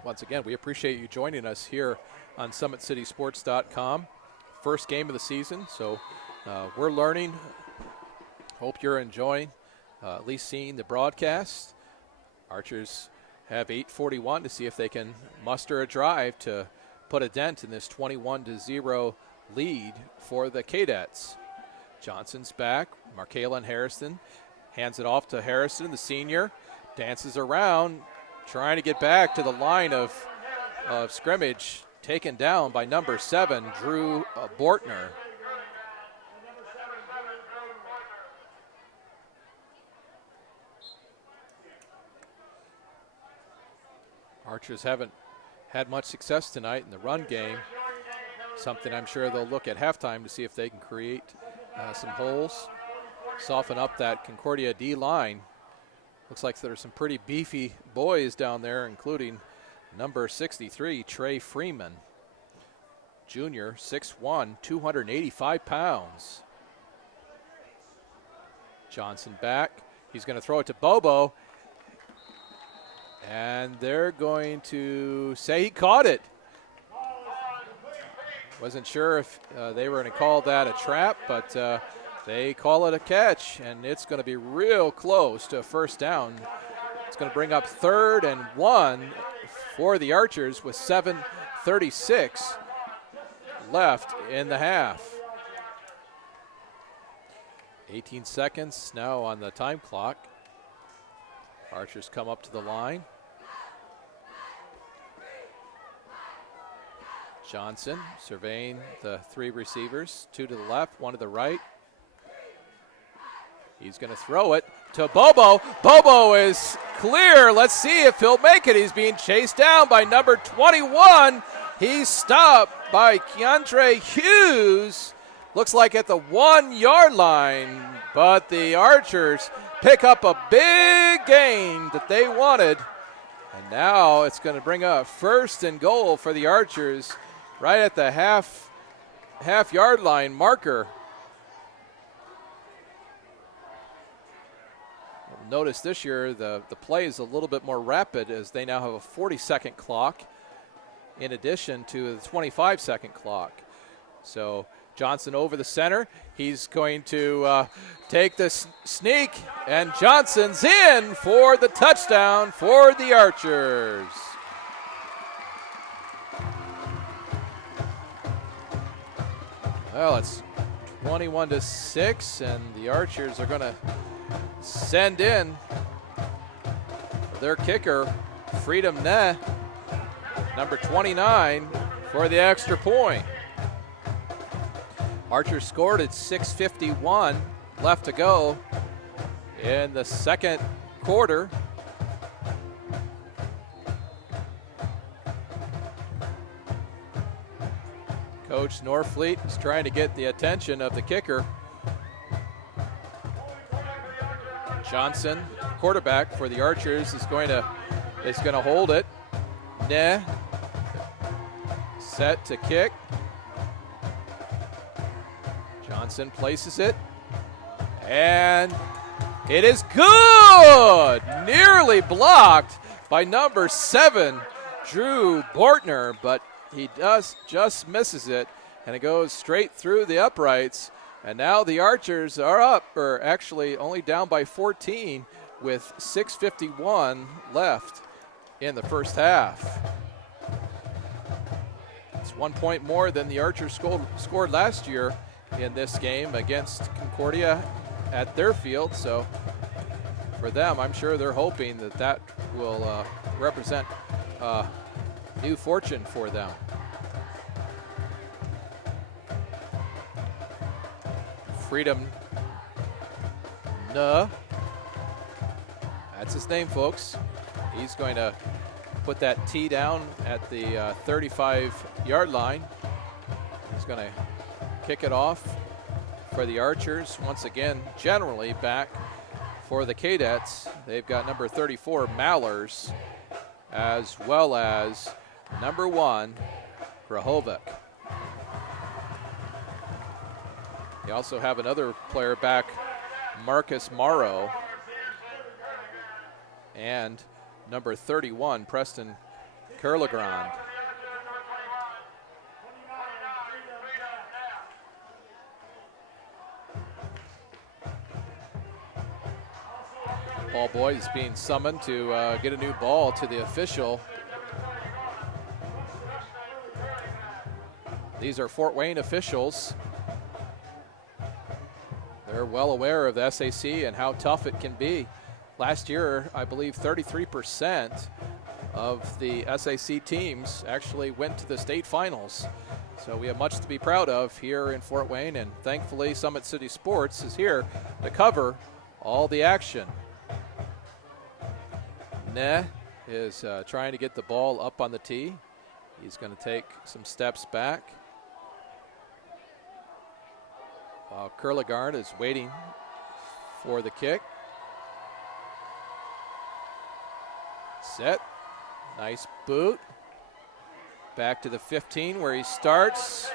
Once again, we appreciate you joining us here on SummitCitySports.com. First game of the season, so we're learning. Hope you're enjoying at least seeing the broadcast. Archers have 8:41 to see if they can muster a drive to put a dent in this 21-0 lead for the Cadets. Johnson's back. Markalen Harrison hands it off to Harrison, the senior. Dances around, trying to get back to the line of scrimmage. Taken down by number 7, Drew Bortner. Archers haven't had much success tonight in the run game. Something I'm sure they'll look at halftime to see if they can create some holes, soften up that Concordia D line. Looks like there's some pretty beefy boys down there, including number 63, Trey Freeman. Junior, 6'1", 285 pounds. Johnson back. He's going to throw it to Bobo. And they're going to say he caught it. Wasn't sure if they were going to call that a trap, but they call it a catch, and it's going to be real close to a first down. It's going to bring up 3rd and 1 for the Archers with 7:36 left in the half. 18 seconds now on the time clock. Archers come up to the line. Johnson surveying the three receivers, two to the left, one to the right. He's going to throw it to Bobo. Bobo is clear. Let's see if he'll make it. He's being chased down by number 21. He's stopped by Keandre Hughes. Looks like at the 1 yard line, but the Archers pick up a big gain that they wanted. And now it's going to bring up 1st and goal for the Archers right at the half yard line marker. Notice this year the play is a little bit more rapid as they now have a 40-second clock in addition to the 25-second clock. So Johnson over the center. He's going to take the sneak, and Johnson's in for the touchdown for the Archers. Well, it's 21-6, and the Archers are going to send in their kicker, Freedom Ne, number 29, for the extra point. Archers scored at 6:51 left to go in the second quarter. Coach Norfleet is trying to get the attention of the kicker. Johnson, quarterback for the Archers, is going to hold it. Ne, set to kick. Johnson places it, and it is good! Nearly blocked by number 7, Drew Bortner, but he just misses it, and it goes straight through the uprights. And now the Archers are up, or actually only down by 14 with 6:51 left in the first half. It's 1 point more than the Archers scored last year in this game against Concordia at their field. So for them, I'm sure they're hoping that will represent new fortune for them. Freedom Ne, that's his name, folks. He's going to put that tee down at the 35-yard line. He's going to kick it off for the Archers. Once again, generally back for the Cadets. They've got number 34, Mallers, as well as number 1, Grahovic. You also have another player back, Marcus Morrow, and number 31, Preston Kerlegrand. Ball boy is being summoned to get a new ball to the official. These are Fort Wayne officials. They're well aware of the SAC and how tough it can be. Last year, I believe 33% of the SAC teams actually went to the state finals. So we have much to be proud of here in Fort Wayne, and thankfully Summit City Sports is here to cover all the action. Ne is trying to get the ball up on the tee. He's going to take some steps back, while Kerlegarn is waiting for the kick. Set. Nice boot. Back to the 15 where he starts.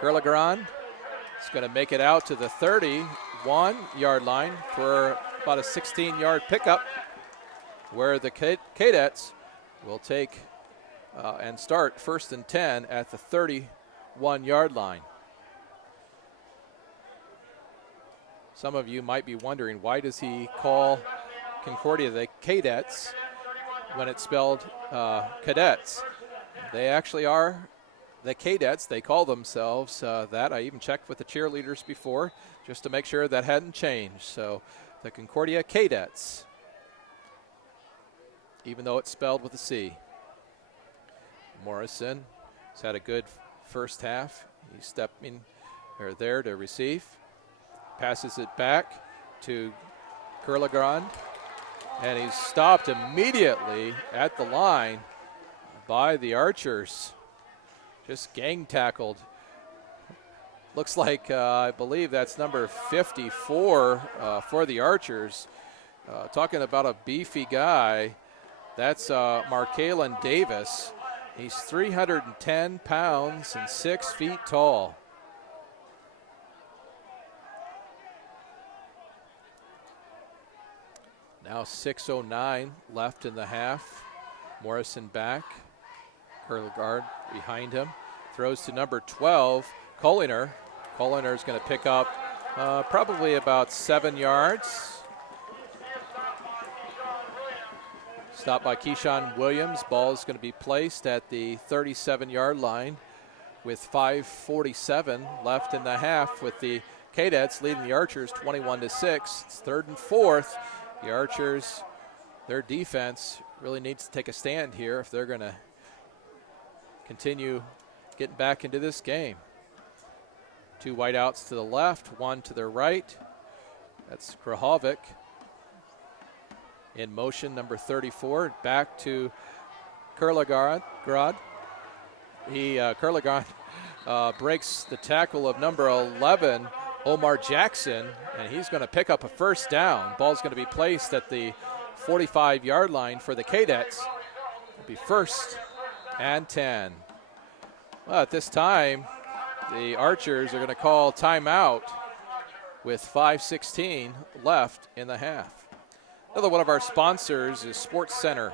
Kerlegarn is going to make it out to the 31-yard line for about a 16-yard pickup, where the Cadets will take and start 1st and 10 at the 31-yard line. Some of you might be wondering, why does he call Concordia the Cadets? when it's spelled cadets. They actually are the Cadets. They call themselves that. I even checked with the cheerleaders before just to make sure that hadn't changed. So the Concordia Cadets, even though it's spelled with a C. Morrison has had a good first half. He's stepping there to receive. Passes it back to Kurlegrand, and he's stopped immediately at the line by the Archers. Just gang tackled. Looks like, I believe that's number 54 for the Archers. Talking about a beefy guy, that's Markalen Davis. He's 310 pounds and 6 feet tall. Now 6:09 left in the half. Morrison back. Kurlegrand behind him. Throws to number 12, Colliner. Colliner is going to pick up probably about 7 yards. Stopped by Keyshawn Williams. Ball is going to be placed at the 37-yard line with 5:47 left in the half, with the Cadets leading the Archers 21-6. It's 3rd and 4th. The Archers, their defense really needs to take a stand here if they're going to continue getting back into this game. 2 wideouts to the left, 1 to the right. That's Krahovic. In motion, number 34, back to Kurlegrand. Kurlegrand breaks the tackle of number 11, Omar Jackson, and he's going to pick up a first down. Ball's going to be placed at the 45-yard line for the Cadets. It'll be 1st and 10. Well, at this time, the Archers are going to call timeout with 5:16 left in the half. Another one of our sponsors is Sports Center.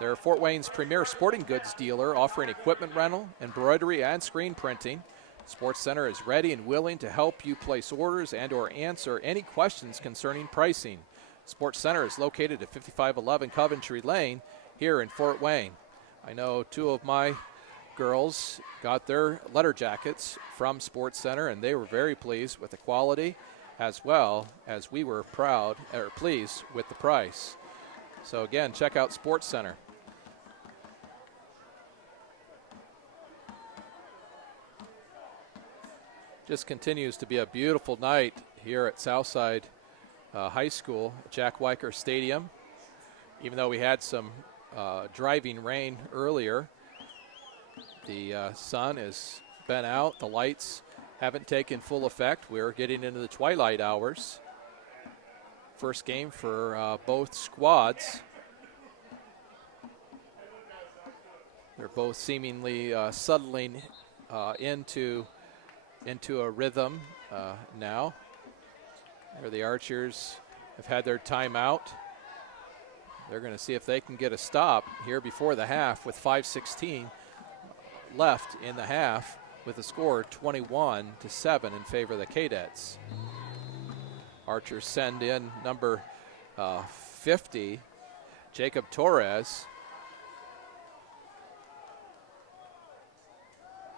They're Fort Wayne's premier sporting goods dealer, offering equipment rental, embroidery, and screen printing. Sports Center is ready and willing to help you place orders and or answer any questions concerning pricing. Sports Center is located at 5511 Coventry Lane here in Fort Wayne. I know 2 of my girls got their letter jackets from Sports Center, and they were very pleased with the quality, as well as we were pleased with the price. So again, check out Sports Center. Just continues to be a beautiful night here at Southside High School, Jack Weicker Stadium. Even though we had some driving rain earlier, the sun has been out. The lights haven't taken full effect. We're getting into the twilight hours. First game for both squads. They're both seemingly settling into a rhythm now. There the Archers have had their timeout. They're going to see if they can get a stop here before the half with 5:16 left in the half, with the score 21-7 in favor of the Cadets. Archers send in number 50, Jacob Torres.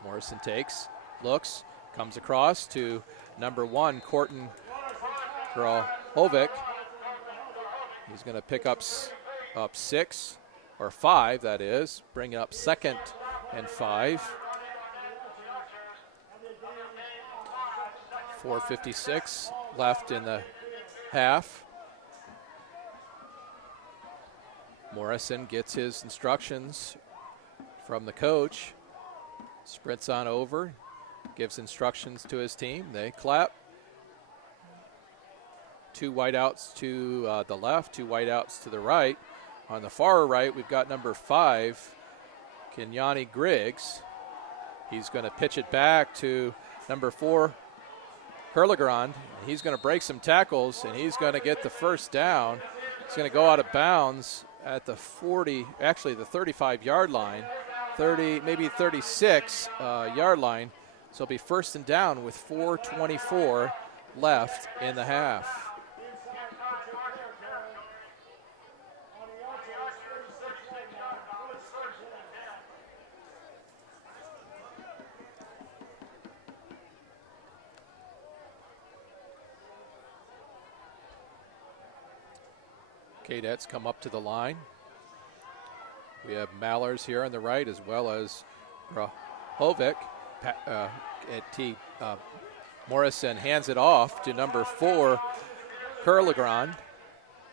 Morrison takes, looks, comes across to number 1, Corton Grahovic. He's going to pick up 6, or 5, that is, bring up 2nd and 5. 4:56 left in the half. Morrison gets his instructions from the coach. Sprints on over, gives instructions to his team. They clap. 2 wideouts to the left, 2 wideouts to the right. On the far right, we've got number 5, Kenyani Griggs. He's going to pitch it back to number 4, Kurlegrand. He's going to break some tackles, and he's going to get the first down. He's going to go out of bounds at the 35-yard line, 30, maybe 36-yard line. So it'll be 1st and down with 4:24 left in the half. Cadets come up to the line. We have Mallers here on the right, as well as Grahovic. Morrison hands it off to number 4, Kurlegrand.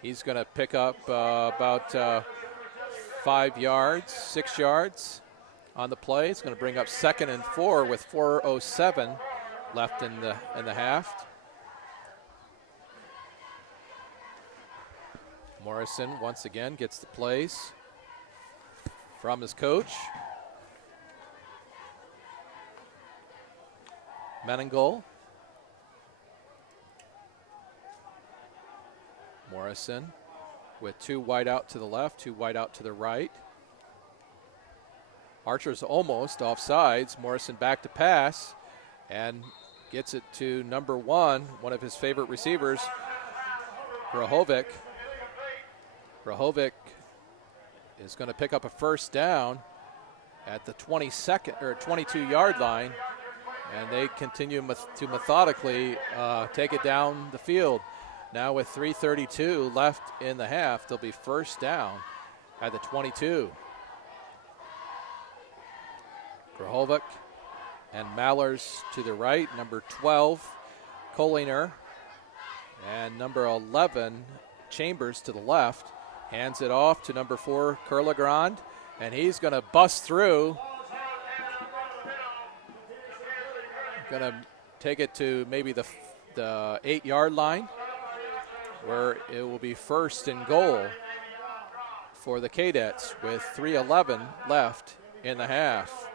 He's going to pick up about 5 yards, 6 yards on the play. It's going to bring up 2nd and 4 with 4:07 left in the half. Morrison once again gets the plays from his coach. Meningol. Morrison with 2 wide out to the left, 2 wide out to the right. Archer's almost off sides. Morrison back to pass and gets it to number 1, one of his favorite receivers, Grahovic. Grahovic is going to pick up a first down at the 22-yard line, and they continue to methodically take it down the field. Now with 3:32 left in the half, they'll be first down at the 22. Grahovic and Mallers to the right, number 12, Koliner, and number 11, Chambers to the left. Hands it off to number 4, Kurlegrand, and he's going to bust through. Going to take it to maybe the 8-yard line, where it will be 1st and goal for the Cadets with 3:11 left in the half.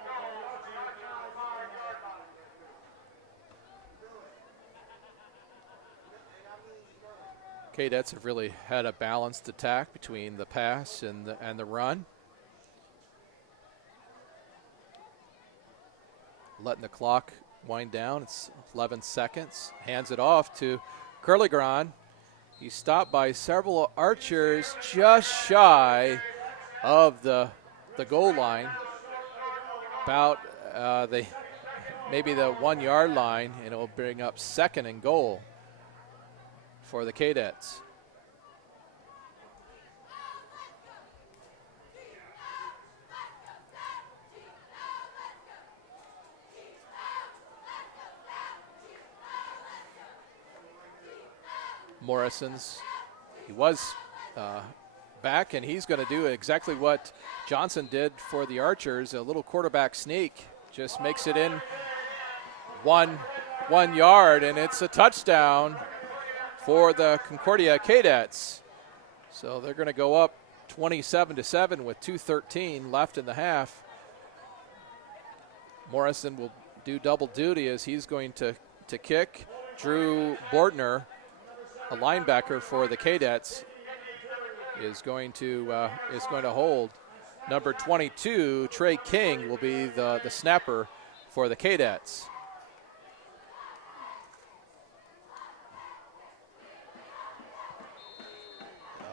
Cadets have really had a balanced attack between the pass and the run. Letting the clock wind down. It's 11 seconds. Hands it off to Kurlegrand. He's stopped by several Archers just shy of the goal line. About maybe the 1-yard line, and it will bring up 2nd and goal for the Cadets. He was back, and he's going to do exactly what Johnson did for the Archers, a little quarterback sneak. Just makes it in one yard, and it's a touchdown for the Concordia Cadets. So they're going to go up 27-7 with 2:13 left in the half. Morrison will do double duty as he's going to kick. Drew Bordner, a linebacker for the Cadets, is going to hold. Number 22, Trey King, will be the snapper for the Cadets.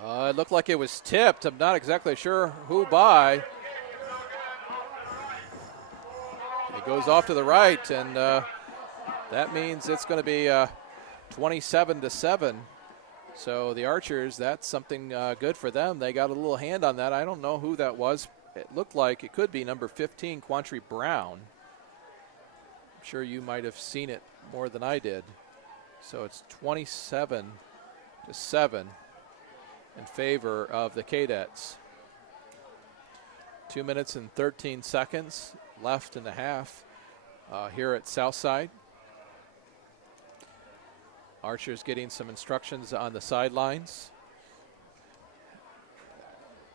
It looked like it was tipped. I'm not exactly sure who by. It goes off to the right, and that means it's going to be 27-7. So the Archers, that's something good for them. They got a little hand on that. I don't know who that was. It looked like it could be number 15, Quantry Brown. I'm sure you might have seen it more than I did. So it's 27-7 in favor of the Cadets. 2 minutes and 13 seconds left in the half here at Southside. Archers getting some instructions on the sidelines,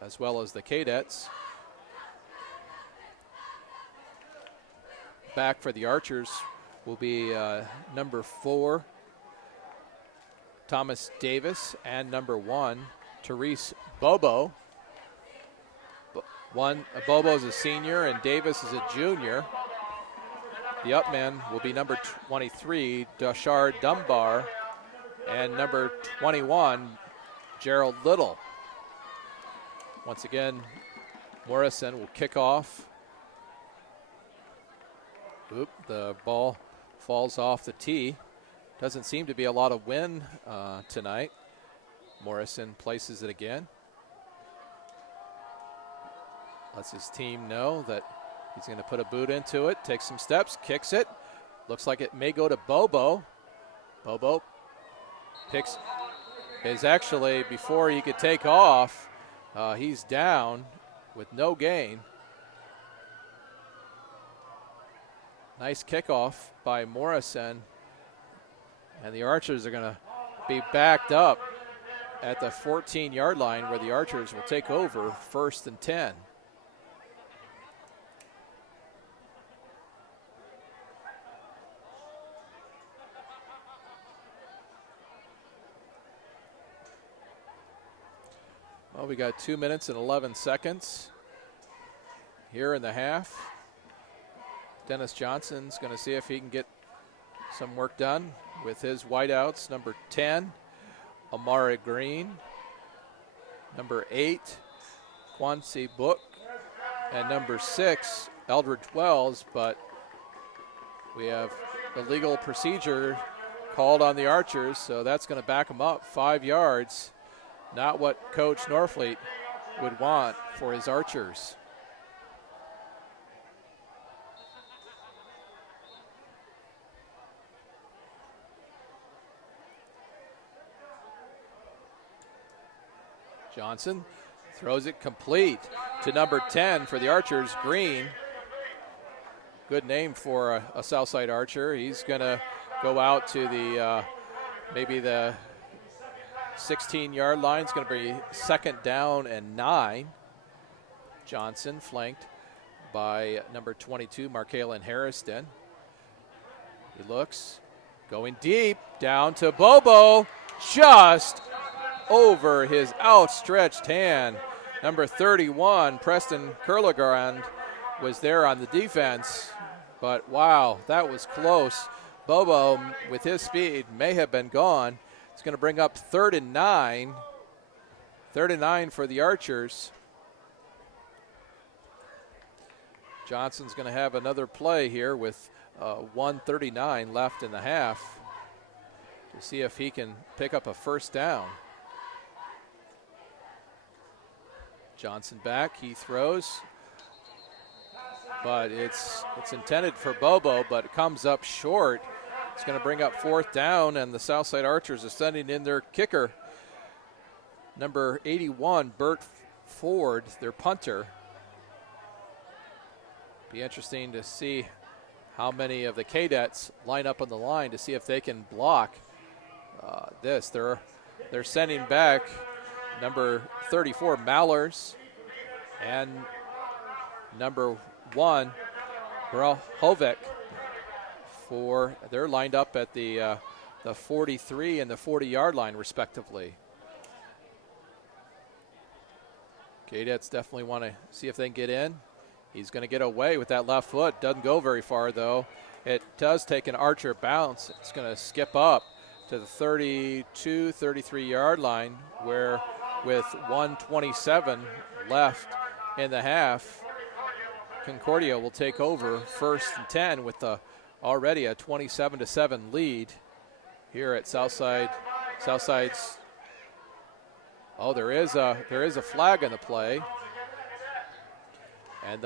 as well as the Cadets. Back for the Archers will be number 4, Thomas Davis, and number 1, Therese Bobo. Bobo is a senior and Davis is a junior. The upman will be number 23, Dashard Dunbar, and number 21, Gerald Little. Once again, Morrison will kick off. The ball falls off the tee. Doesn't seem to be a lot of wind tonight. Morrison places it again. Lets his team know that he's going to put a boot into it, takes some steps, kicks it. Looks like it may go to Bobo. Bobo is actually, before he could take off, he's down with no gain. Nice kickoff by Morrison. And the Archers are going to be backed up at the 14-yard line where the Archers will take over 1st and 10. Well, we got 2 minutes and 11 seconds here in the half. Dennis Johnson's going to see if he can get some work done with his wideouts. Number 10, Amara Green. Number 8, Quancy Book. And number 6, Eldridge Wells. But we have the legal procedure called on the Archers, so that's going to back them up 5 yards. Not what Coach Norfleet would want for his Archers. Johnson throws it complete to number 10 for the Archers, Green. Good name for a Southside Archer. He's going to go out to the maybe the 16-yard line. It's going to be 2nd down and 9. Johnson flanked by number 22, Markaylin Harrison. He looks, going deep, down to Bobo, just over his outstretched hand. Number 31, Preston Kurlegrand, was there on the defense, but wow, that was close. Bobo, with his speed, may have been gone. It's going to bring up 3rd and 9. 3rd and 9 for the Archers. Johnson's going to have another play here with 1:39 left in the half to see if he can pick up a 1st down. Johnson back, he throws, but it's intended for Bobo, but it comes up short. It's going to bring up 4th down, and the Southside Archers are sending in their kicker, number 81, Bert Ford, their punter. Be interesting to see how many of the cadets line up on the line to see if they can block this. They're sending back number 34, Mallers, and number 1, Hovek. They're lined up at the 43 and the 40-yard line, respectively. Cadets definitely want to see if they can get in. He's going to get away with that left foot. Doesn't go very far, though. It does take an Archer bounce. It's going to skip up to the 32, 33-yard line, where with 1:27 left in the half, Concordia will take over 1st and 10 with already a 27-7 lead here at Southside. Southside's. Oh, there is a flag in the play, and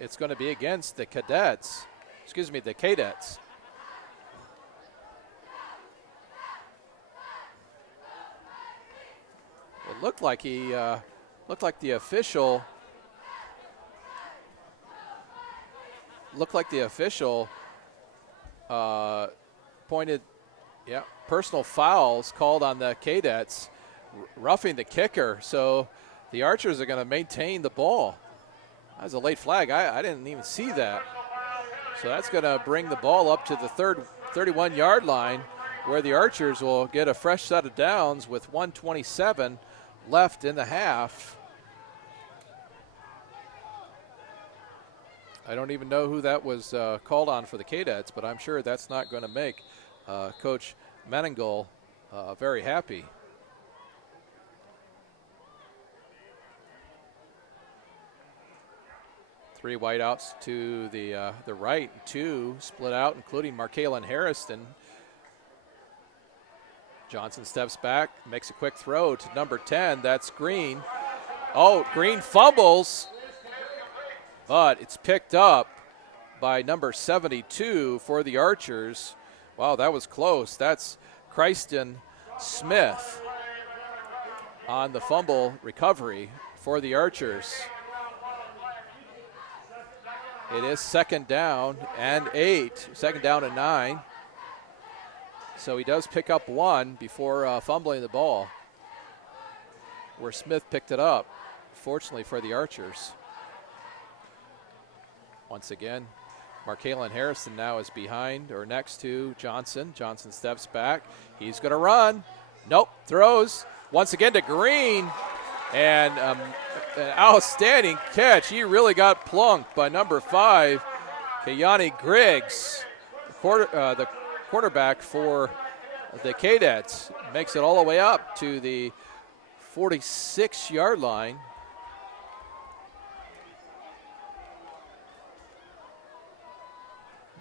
it's going to be against the cadets. Excuse me, the cadets. It looked like the official pointed, personal fouls called on the cadets, roughing the kicker. So the Archers are going to maintain the ball. That was a late flag. I didn't even see that. So that's going to bring the ball up to the 31-yard line, where the Archers will get a fresh set of downs with 1:27 left in the half. I don't even know who that was called on for the cadets, but I'm sure that's not going to make Coach Meningol very happy. Three wideouts to the right, 2 split out, including Markaylin Harrison. Johnson steps back, makes a quick throw to number 10. That's Green. Oh, Green fumbles, but it's picked up by number 72 for the Archers. Wow, that was close. That's Christian Smith on the fumble recovery for the Archers. It is 2nd down and 8, 2nd down and 9. So he does pick up 1 before fumbling the ball, where Smith picked it up, fortunately for the Archers. Once again, Markalen Harrison now is behind or next to Johnson. Johnson steps back. He's going to run. Nope, throws once again to Green. And an outstanding catch. He really got plunked by number 5, Kayani Griggs, the quarterback for the Cadets. Makes it all the way up to the 46-yard line.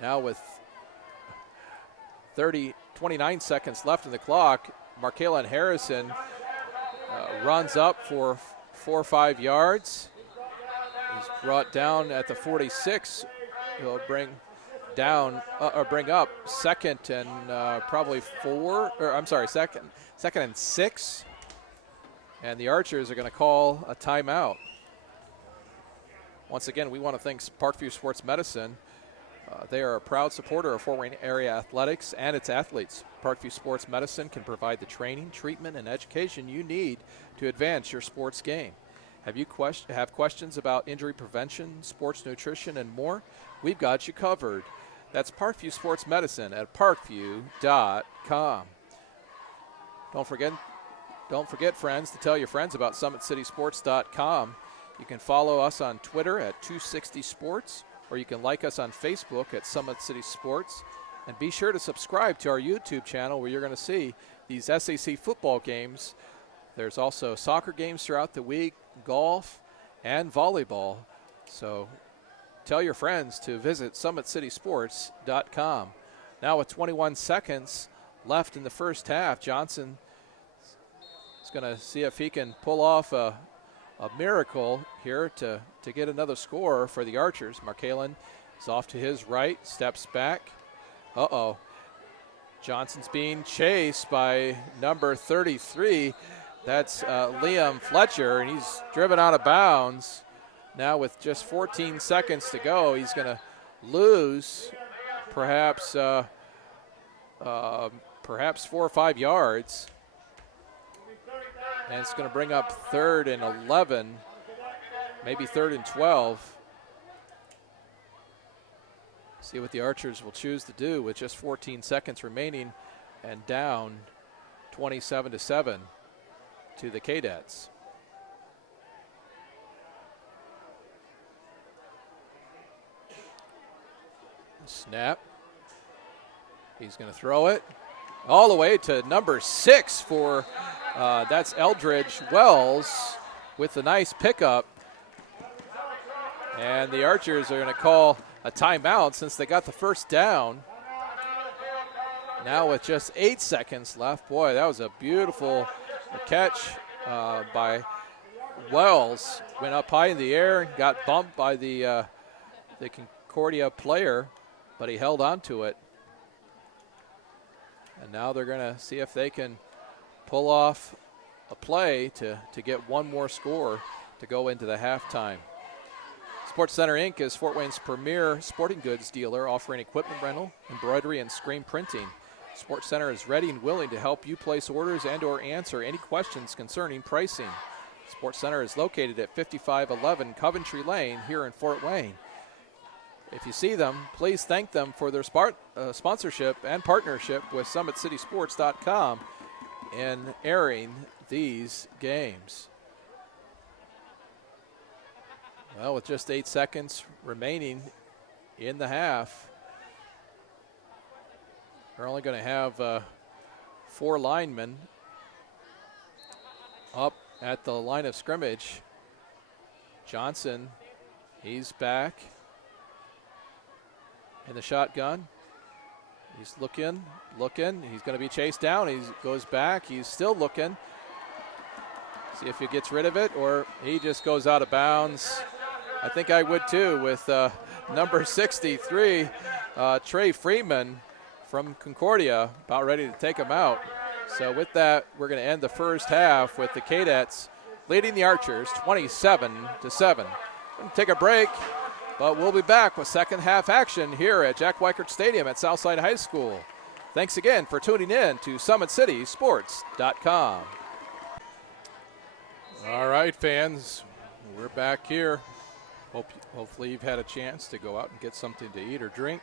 Now with 29 seconds left in the clock, Markalen Harrison runs up for 4 or 5 yards. He's brought down at the 46. He'll bring up 2nd and probably 4, or I'm sorry, second and 6. And the Archers are going to call a timeout. Once again, we want to thank Parkview Sports Medicine. They are a proud supporter of Fort Wayne area athletics and its athletes. Parkview Sports Medicine can provide the training, treatment, and education you need to advance your sports game. Have you have questions about injury prevention, sports nutrition, and more? We've got you covered. That's Parkview Sports Medicine at parkview.com. Don't forget, friends, to tell your friends about SummitCitySports.com. You can follow us on Twitter at 260sports, or you can like us on Facebook at Summit City Sports. And be sure to subscribe to our YouTube channel, where you're going to see these SAC football games. There's also soccer games throughout the week, golf, and volleyball. So tell your friends to visit SummitCitySports.com. Now with 21 seconds left in the first half, Johnson is going to see if he can pull off a miracle here to get another score for the Archers. Markalen is off to his right, steps back. Johnson's being chased by number 33. That's Liam Fletcher, and he's driven out of bounds. Now with just 14 seconds to go, he's going to lose perhaps 4 or 5 yards. And it's going to bring up 3rd and 11, maybe 3rd and 12. See what the Archers will choose to do with just 14 seconds remaining and down 27-7 to the Cadets. Snap. He's going to throw it all the way to number 6 for that's Eldridge Wells with the nice pickup. And the Archers are going to call a timeout since they got the first down. Now with just 8 seconds left. Boy, that was a beautiful catch by Wells. Went up high in the air and got bumped by the Concordia player, but he held on to it. And now they're going to see if they can pull off a play to get one more score to go into the halftime. Sports Center Inc. is Fort Wayne's premier sporting goods dealer, offering equipment rental, embroidery, and screen printing. Sports Center is ready and willing to help you place orders and or answer any questions concerning pricing. Sports Center is located at 5511 Coventry Lane here in Fort Wayne. If you see them, please thank them for their sponsorship and partnership with SummitCitySports.com in airing these games. Well, with just 8 seconds remaining in the half, we're only going to have 4 linemen up at the line of scrimmage. Johnson, he's back in the shotgun. He's looking. He's going to be chased down. He goes back. He's still looking. See if he gets rid of it, or he just goes out of bounds. I think I would too with number 63, Trey Freeman from Concordia, about ready to take him out. So with that, we're going to end the first half with the Cadets leading the Archers 27-7. We're going to take a break, but we'll be back with second half action here at Jack Weichert Stadium at Southside High School. Thanks again for tuning in to SummitCitySports.com. All right, fans, we're back here. Hopefully you've had a chance to go out and get something to eat or drink.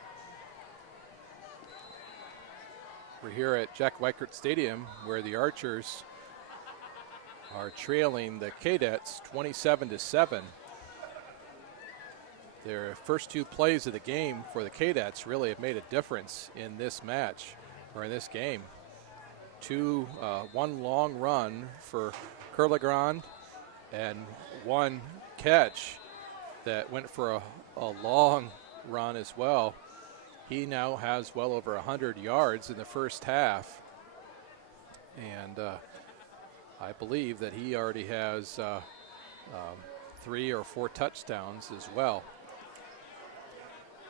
We're here at Jack Weichert Stadium, where the Archers are trailing the Cadets 27-7. Their first two plays of the game for the Cadets really have made a difference in this match, or in this game. One long run for Curlegrand and one catch that went for a long run as well. He now has well over 100 yards in the first half. And I believe that he already has 3 or 4 touchdowns as well.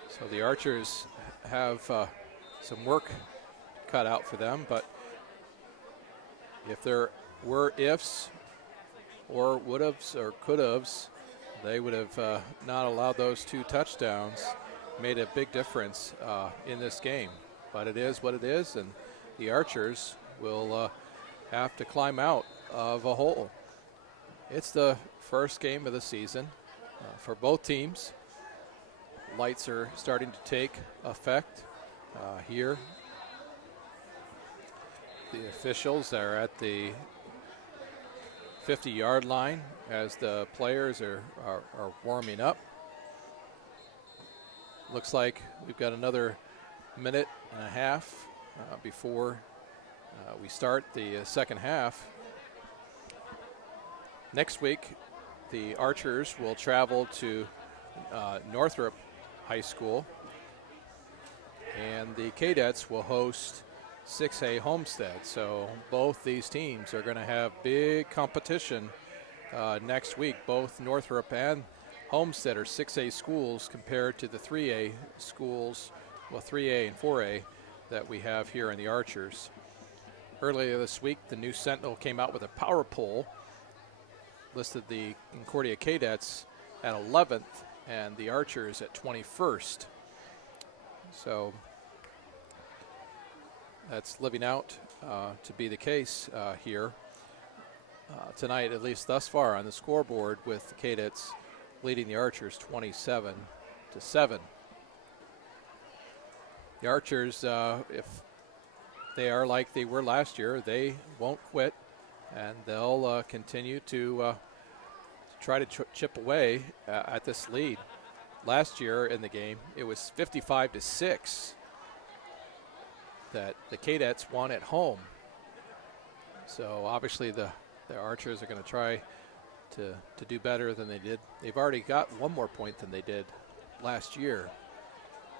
So the Archers have some work cut out for them, but if there were ifs or would-haves or could-haves, they would have not allowed those 2 touchdowns. Made a big difference in this game. But it is what it is, and the Archers will have to climb out of a hole. It's the first game of the season for both teams. Lights are starting to take effect here. The officials are at the 50-yard line as the players are warming up. Looks like we've got another minute and a half before we start the second half. Next week, the Archers will travel to Northrop High School, and the Cadets will host 6A Homestead. So both these teams are going to have big competition next week. Both Northrop and Homestead are 6A schools compared to the 3A schools, well, 3A and 4A that we have here in the Archers. Earlier this week, the News Sentinel came out with a power poll, listed the Concordia Cadets at 11th and the Archers at 21st. So that's living out to be the case here tonight, at least thus far on the scoreboard, with the Cadets leading the Archers 27-7. The Archers, if they are like they were last year, they won't quit, and they'll continue to try to chip away at this lead. Last year in the game, it was 55-6 that the Cadets won at home. So obviously the Archers are going to try to do better than they did. They've already got one more point than they did last year.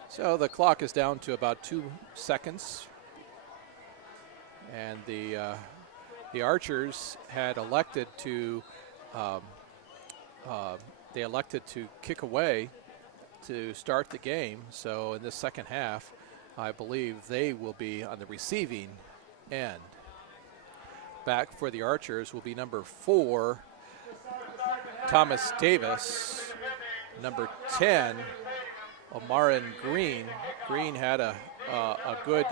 So the clock is down to about 2 seconds. And the Archers had elected to kick away to start the game. So in this second half, I believe they will be on the receiving end. Back for the Archers will be number 4, Thomas Davis. Number 10, Omarin Green. Green had a good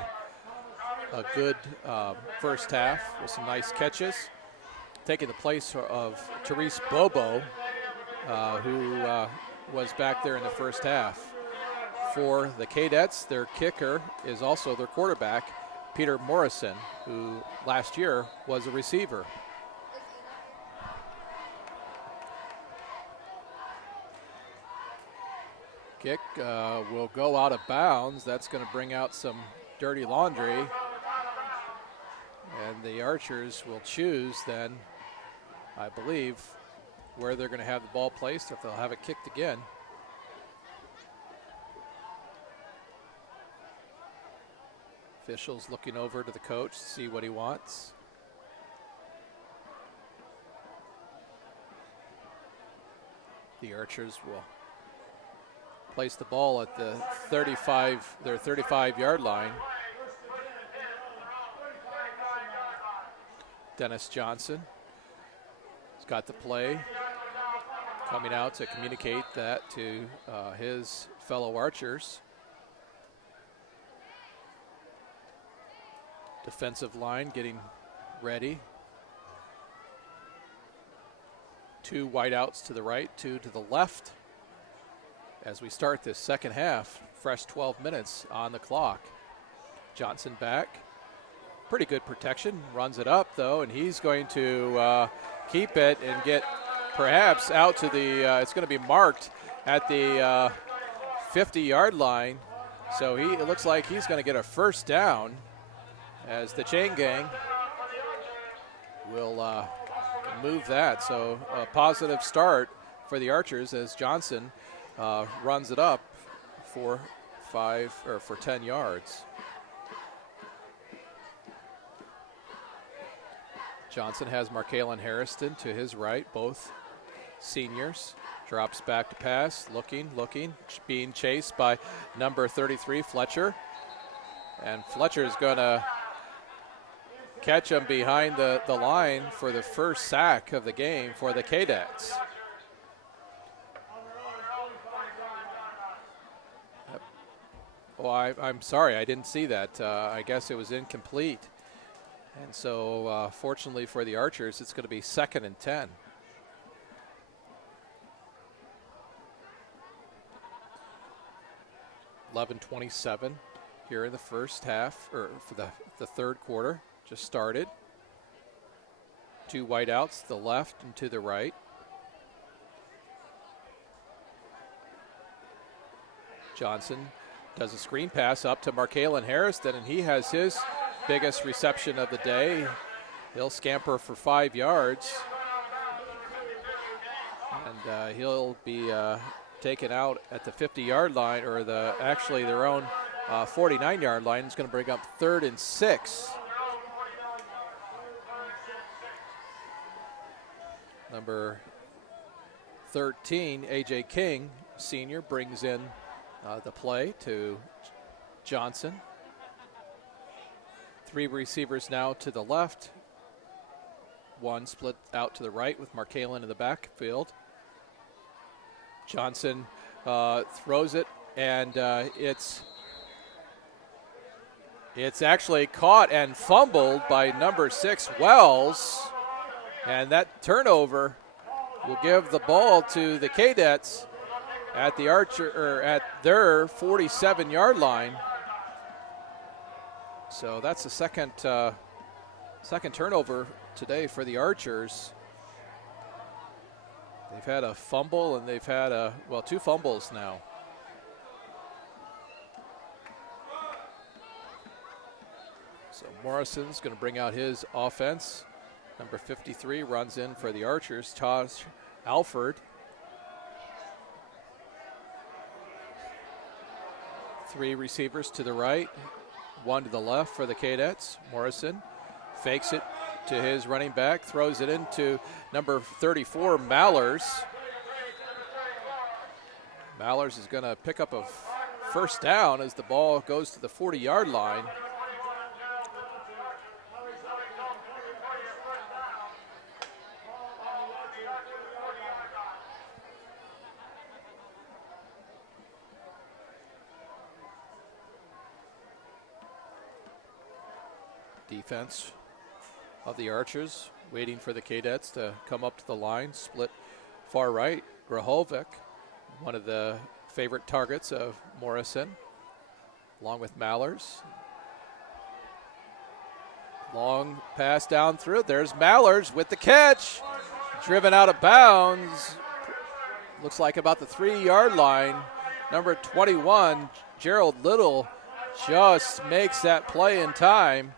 first half with some nice catches, taking the place of Therese Bobo, who was back there in the first half. For the Cadets, their kicker is also their quarterback, Peter Morrison, who last year was a receiver. Kick will go out of bounds. That's going to bring out some dirty laundry. And the Archers will choose then, I believe, where they're going to have the ball placed, if they'll have it kicked again. Officials looking over to the coach to see what he wants. The Archers will place the ball at the 35-yard line. Dennis Johnson has got the play, coming out to communicate that to his fellow Archers. Defensive line getting ready. 2 wideouts to the right, 2 to the left. As we start this second half, fresh 12 minutes on the clock. Johnson back. Pretty good protection. Runs it up, though, and he's going to keep it and get perhaps out to the, it's going to be marked at the 50-yard line. So it looks like he's going to get a first down as the chain gang will move that. So a positive start for the Archers as Johnson runs it up for 10 yards. Johnson has Markalen Harrison to his right, both seniors. Drops back to pass, looking, being chased by number 33, Fletcher. And Fletcher is going to catch him behind the line for the first sack of the game for the Cadets. Oh, I'm sorry, I didn't see that. I guess it was incomplete. And so, fortunately for the Archers, it's going to be 2nd and 10. $11:27 here in the first half, or for the third quarter, just started. 2 wideouts, the left and to the right. Johnson does a screen pass up to Markalen Harrison, and he has his biggest reception of the day. He'll scamper for 5 yards. And he'll be taken out at the 50-yard line, or actually their own 49-yard line. It's going to bring up 3rd and 6. Number 13, A.J. King, senior, brings in the play to Johnson. 3 receivers now to the left. 1 split out to the right with Markalen in the backfield. Johnson throws it, and it's actually caught and fumbled by number 6, Wells. And that turnover will give the ball to the Cadets at the at their 47-yard line. So that's the second turnover today for the Archers. They've had a fumble, and they've had 2 fumbles now. So Morrison's going to bring out his offense. Number 53 runs in for the Archers, Tosh Alford. 3 receivers to the right, 1 to the left for the Cadets. Morrison fakes it to his running back, throws it into number 34, Mallers. Mallers is going to pick up a first down as the ball goes to the 40-yard line. Defense of the Archers waiting for the Cadets to come up to the line. Split far right. Grahovic, one of the favorite targets of Morrison, along with Mallers. Long pass down through. There's Mallers with the catch. Driven out of bounds. Looks like about the 3-yard line. Number 21, Gerald Little, just makes that play in time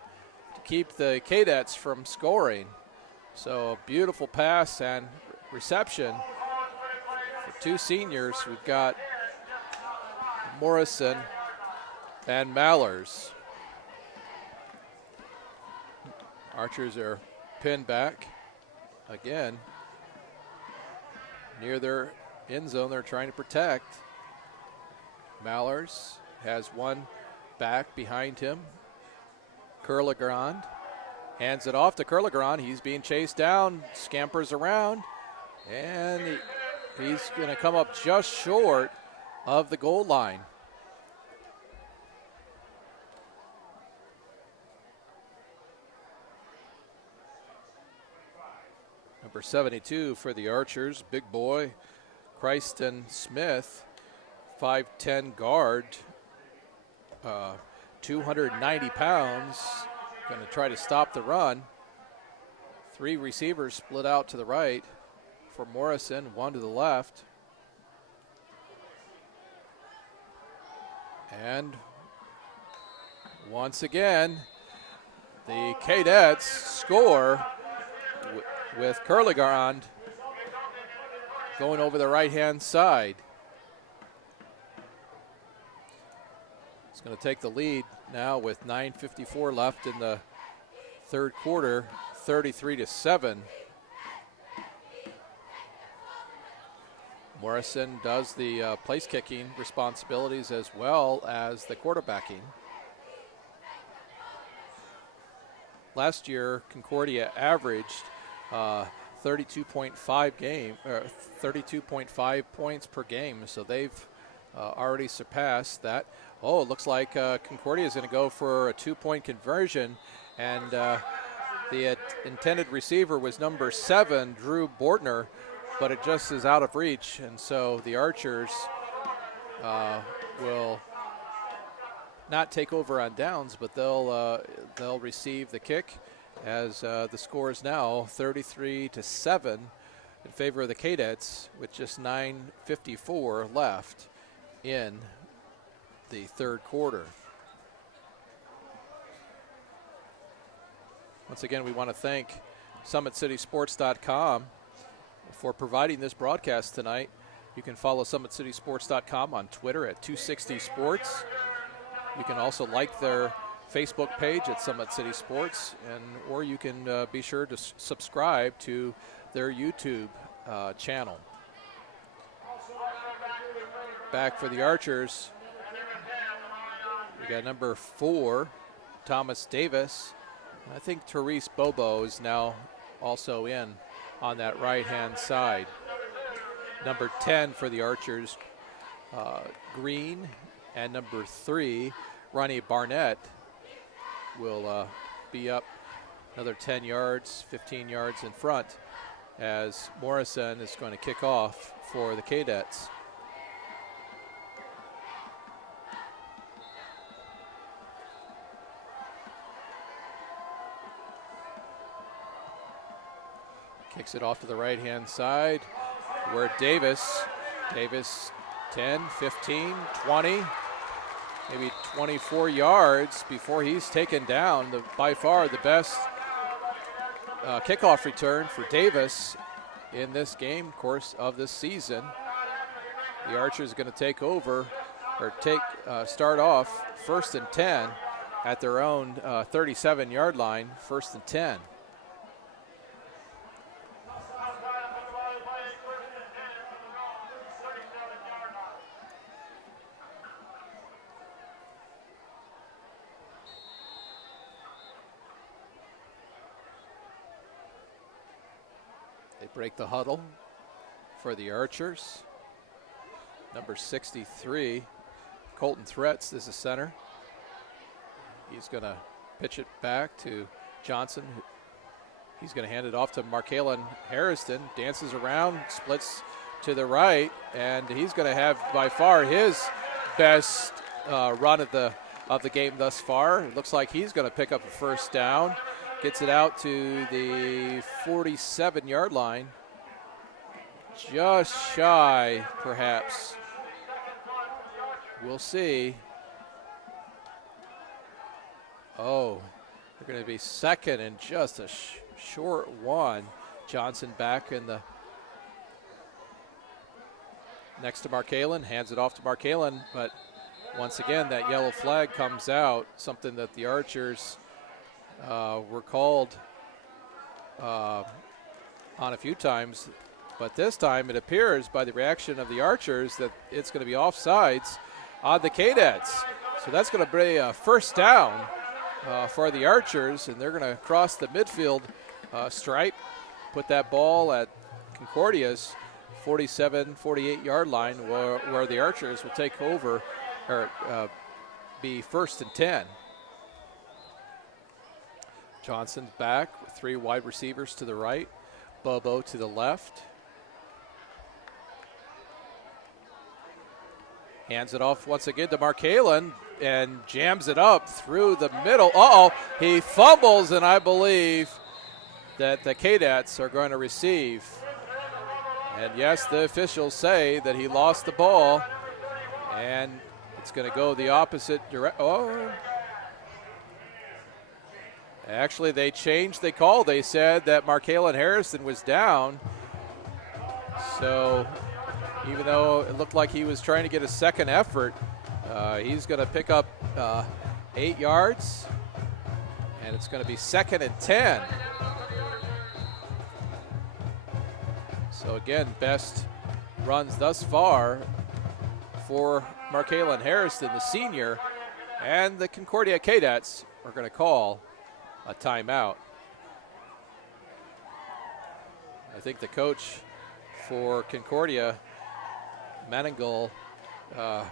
to keep the Cadets from scoring. So a beautiful pass and reception for 2 seniors. We've got Morrison and Mallers. Archers are pinned back again near their end zone. They're trying to protect. Mallers has one back behind him. Curlegrand hands it off to Curlegrand. He's being chased down, scampers around, and he's going to come up just short of the goal line. Number 72 for the Archers, big boy, Christon Smith, 5'10" guard, 290 pounds, going to try to stop the run. 3 receivers split out to the right for Morrison, 1 to the left. And once again, the Cadets score with Curlegrand going over the right-hand side. It's going to take the lead now with 9:54 left in the third quarter, 33-7. Morrison does the place kicking responsibilities as well as the quarterbacking. Last year, Concordia averaged 32.5 points per game, so they've already surpassed that. Oh, it looks like Concordia is going to go for a 2-point conversion, and the intended receiver was number 7, Drew Bortner, but it just is out of reach, and so the Archers will not take over on downs, but they'll receive the kick, as the score is now 33-7 in favor of the Cadets with just 9:54 left in the third quarter. Once again, we want to thank SummitCitySports.com for providing this broadcast tonight. You can follow SummitCitySports.com on Twitter at 260sports. You can also like their Facebook page at Summit City Sports, or you can be sure to subscribe to their YouTube channel. Back for the Archers, we got number 4, Thomas Davis. I think Therese Bobo is now also in on that right-hand side. Number 10 for the Archers, Green, and number 3, Ronnie Barnett, will be up another 10 yards, 15 yards in front, as Morrison is going to kick off for the Cadets. Kicks it off to the right-hand side, where Davis 10, 15, 20, maybe 24 yards before he's taken down. By far the best kickoff return for Davis in this game, course of this season. The Archers are going to take over, or start off 1st and 10 at their own 37-yard line, 1st and 10. Break the huddle for the Archers. Number 63, Colton Threats, is the center. He's going to pitch it back to Johnson. He's going to hand it off to Markalen Harrison. Dances around, splits to the right, and he's going to have by far his best run of the game thus far. It looks like he's going to pick up a first down. Gets it out to the 47-yard line. Just shy, perhaps. We'll see. Oh, they're going to be second and just a short one. Johnson back in the next to Markalen, hands it off to Markalen, but once again that yellow flag comes out, something that the Archers were called on a few times, but this time it appears by the reaction of the Archers that it's going to be offsides on the Cadets. So that's going to be a first down for the Archers, and they're going to cross the midfield stripe, put that ball at Concordia's 47, 48-yard line where the Archers will take over or be 1st and 10. Johnson's back with 3 wide receivers to the right, Bobo to the left. Hands it off once again to Markalen and jams it up through the middle. He fumbles, and I believe that the Cadets are going to receive. And yes, the officials say that he lost the ball, and it's going to go the opposite direction. Actually, they changed the call. They said that Markalen Harrison was down. So even though it looked like he was trying to get a second effort, he's going to pick up 8 yards, and it's going to be 2nd and 10. So again, best runs thus far for Markalen Harrison, the senior, and the Concordia Cadets are going to call a timeout. I think the coach for Concordia, Meningel,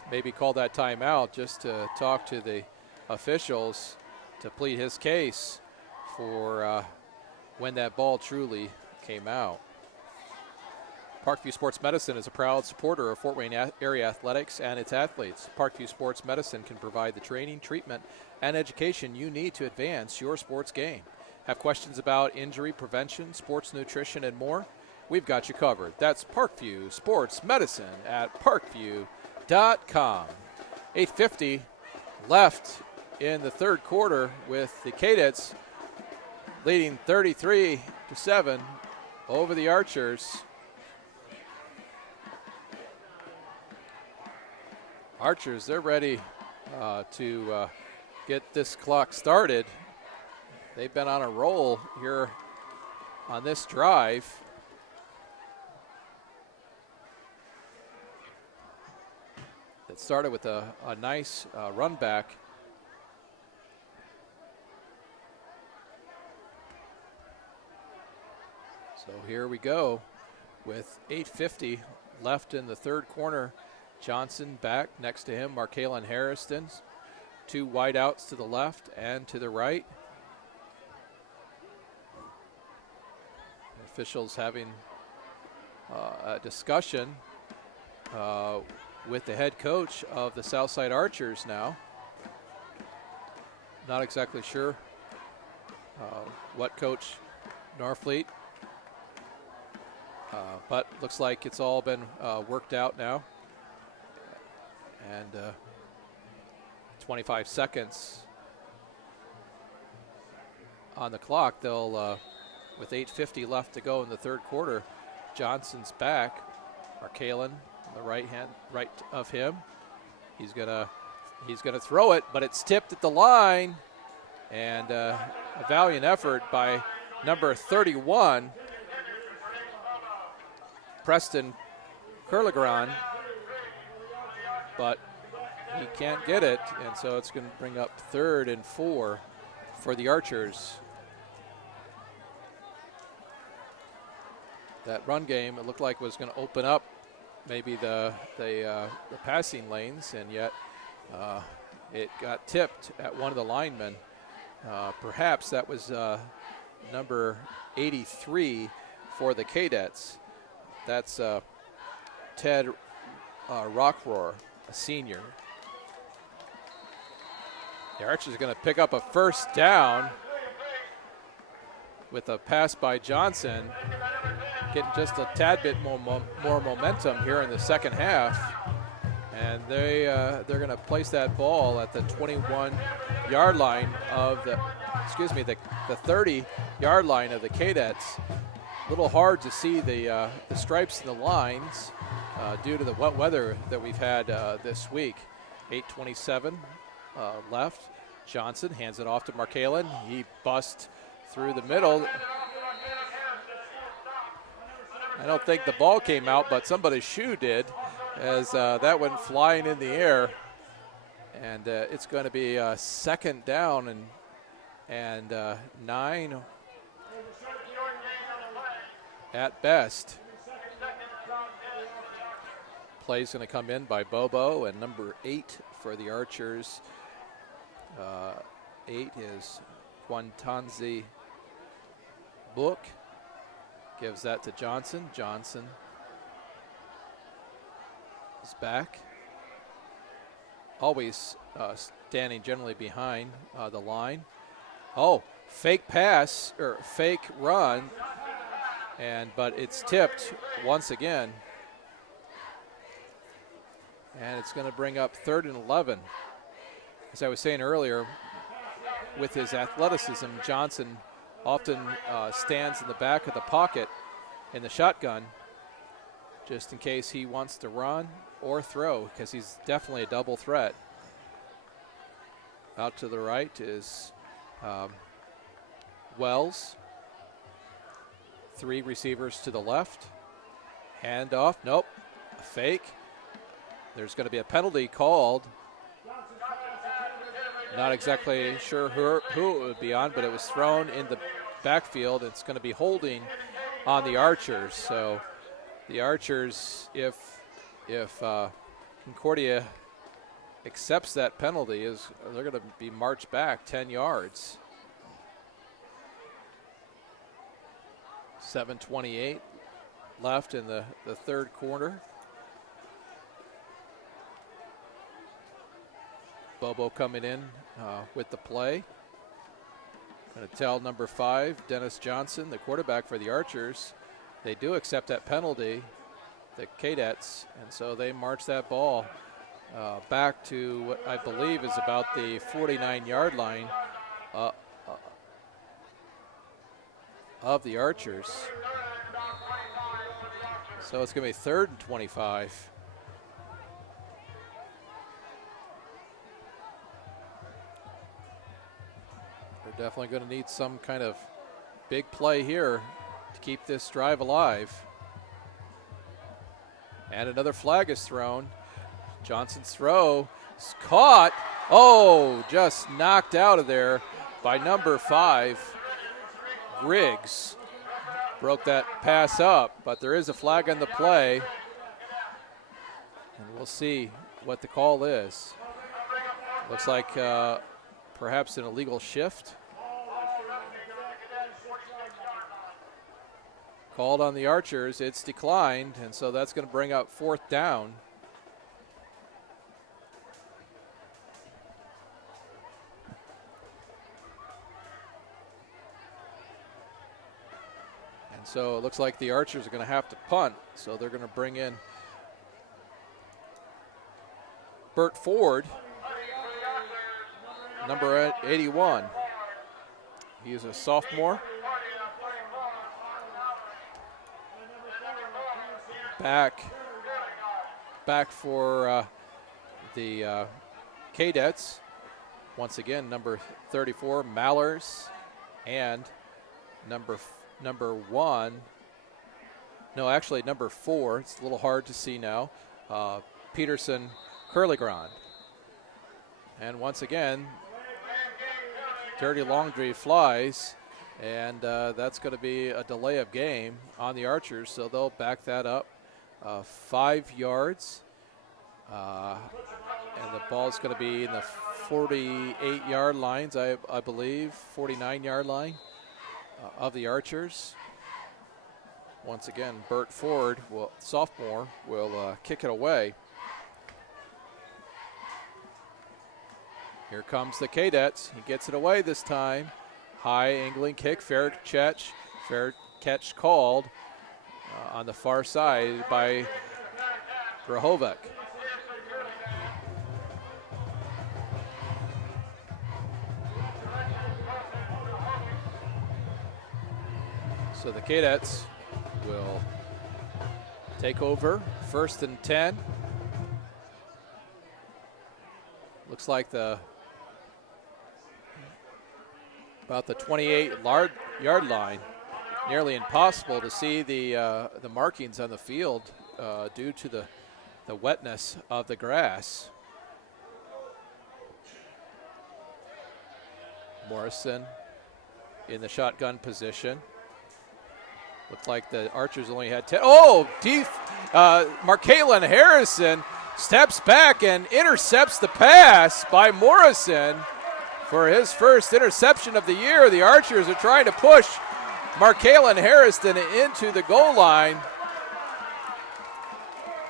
maybe called that timeout just to talk to the officials to plead his case for when that ball truly came out. Parkview Sports Medicine is a proud supporter of Fort Wayne area athletics and its athletes. Parkview Sports Medicine can provide the training, treatment, and education you need to advance your sports game. Have questions about injury prevention, sports nutrition, and more? We've got you covered. That's Parkview Sports Medicine at parkview.com. 8:50 left in the third quarter with the Cadets leading 33-7 over the Archers. Archers, they're ready to get this clock started. They've been on a roll here on this drive. That started with a nice run back. So here we go with 8:50 left in the third quarter. Johnson back next to him, Markalen Harrison. 2 wideouts to the left and to the right. Officials having a discussion with the head coach of the Southside Archers now. Not exactly sure what Coach Norfleet, but looks like it's all been worked out now. And 25 seconds on the clock. They'll, with 8:50 left to go in the third quarter, Johnson's back. Markalen on the right of him. He's gonna throw it, but it's tipped at the line, and a valiant effort by number 31, Preston Curligran. But he can't get it, and so it's going to bring up 3rd and 4 for the Archers. That run game, it looked like was going to open up maybe the passing lanes, and yet it got tipped at one of the linemen. Perhaps that was number 83 for the Cadets. That's Ted Rockroar, a senior. The Archers are going to pick up a first down with a pass by Johnson, getting just a tad bit more momentum here in the second half. And they're going to place that ball at the 21-yard line of the 30-yard line of the Cadets. A little hard to see the stripes and the lines due to the wet weather that we've had this week. 8:27 left. Johnson hands it off to Markalen. He busts through the middle. I don't think the ball came out, but somebody's shoe did, as that went flying in the air. And it's going to be a second down and 9 at best. Play's going to come in by Bobo, and number 8 for the Archers. 8 is Quantanzi Book. Gives that to Johnson. Johnson is back. Always standing generally behind the line. Oh, fake pass or fake run, but it's tipped once again. And it's going to bring up 3rd and 11. As I was saying earlier, with his athleticism, Johnson often stands in the back of the pocket in the shotgun just in case he wants to run or throw, because he's definitely a double threat. Out to the right is Wells. 3 receivers to the left. Handoff, nope, a fake. There's going to be a penalty called. Not exactly sure who it would be on, but it was thrown in the backfield. It's going to be holding on the Archers. So the Archers, if Concordia accepts that penalty, they're going to be marched back 10 yards. 7:28 left in the third quarter. Bobo coming in with the play. Going to tell number 5, Dennis Johnson, the quarterback for the Archers, they do accept that penalty, the Cadets, and so they march that ball back to what I believe is about the 49-yard line of the Archers. So it's going to be 3rd and 25. They're definitely going to need some kind of big play here to keep this drive alive. And another flag is thrown. Johnson's throw is caught. Oh, just knocked out of there by number 5, Griggs. Broke that pass up, but there is a flag on the play. And we'll see what the call is. Looks like perhaps an illegal shift. Called on the Archers, it's declined, and so that's going to bring up 4th down. And so it looks like the Archers are going to have to punt, so they're going to bring in Bert Ford, number 81. He is a sophomore. Back for the Cadets. Once again, number 34, Mallers, and number 1. No, actually number 4. It's a little hard to see now. Peterson Curligrand. And once again, dirty laundry flies, and that's going to be a delay of game on the Archers, so they'll back that up 5 yards. And the ball's going to be in the 48-yard lines, I believe, 49-yard line of the Archers. Once again, Bert Ford, sophomore, will kick it away. Here comes the Cadets. He gets it away this time. High angling kick, fair catch called on the far side by Grahovic. So the Cadets will take over, 1st and 10. Looks like the about the 28-yard line. Nearly impossible to see the markings on the field due to the wetness of the grass. Morrison in the shotgun position. Looked like the Archers only had 10. Oh, Markalen Harrison steps back and intercepts the pass by Morrison for his first interception of the year. The Archers are trying to push Markalen Harrison into the goal line.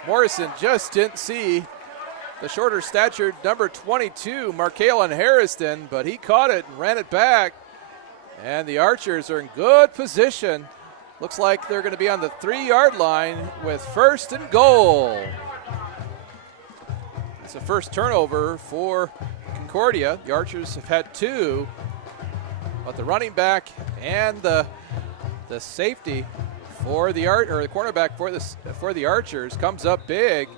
Morrison just didn't see the shorter statured number 22, Markalen Harrison, but he caught it and ran it back. And the Archers are in good position. Looks like they're going to be on the 3-yard line with first and goal. It's the first turnover for Concordia. The Archers have had 2, but the running back and the safety for the cornerback for the Archers comes up big.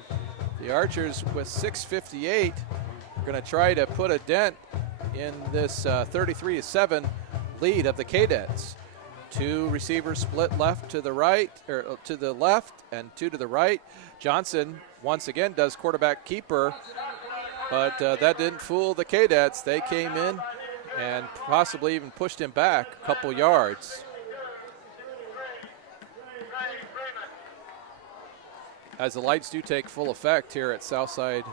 The Archers with 6:58 are going to try to put a dent in this 33-7 lead of the Cadets. 2 receivers split left to the right, or to the left, and 2 to the right. Johnson once again does quarterback keeper, but that didn't fool the Cadets. They came in and possibly even pushed him back a couple yards. As the lights do take full effect here at Southside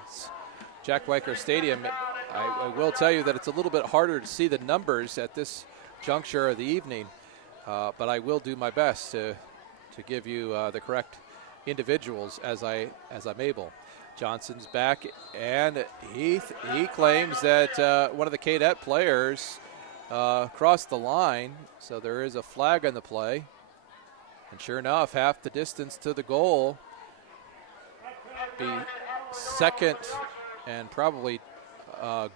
Jack Weicker Stadium, I will tell you that it's a little bit harder to see the numbers at this juncture of the evening, but I will do my best to give you the correct individuals as I'm able. Johnson's back, and he claims that one of the Cadet players crossed the line, so there is a flag on the play. And sure enough, half the distance to the goal. Be second and probably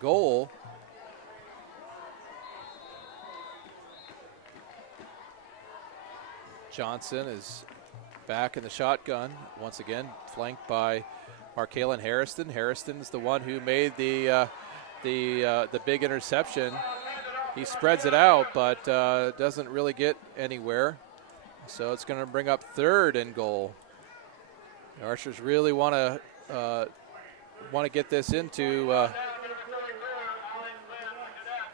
goal. Johnson is back in the shotgun once again, flanked by Markalen Harrison. Harrison's the one who made the big interception. He spreads it out, but doesn't really get anywhere. So it's going to bring up third and goal. The Archers really want to get this into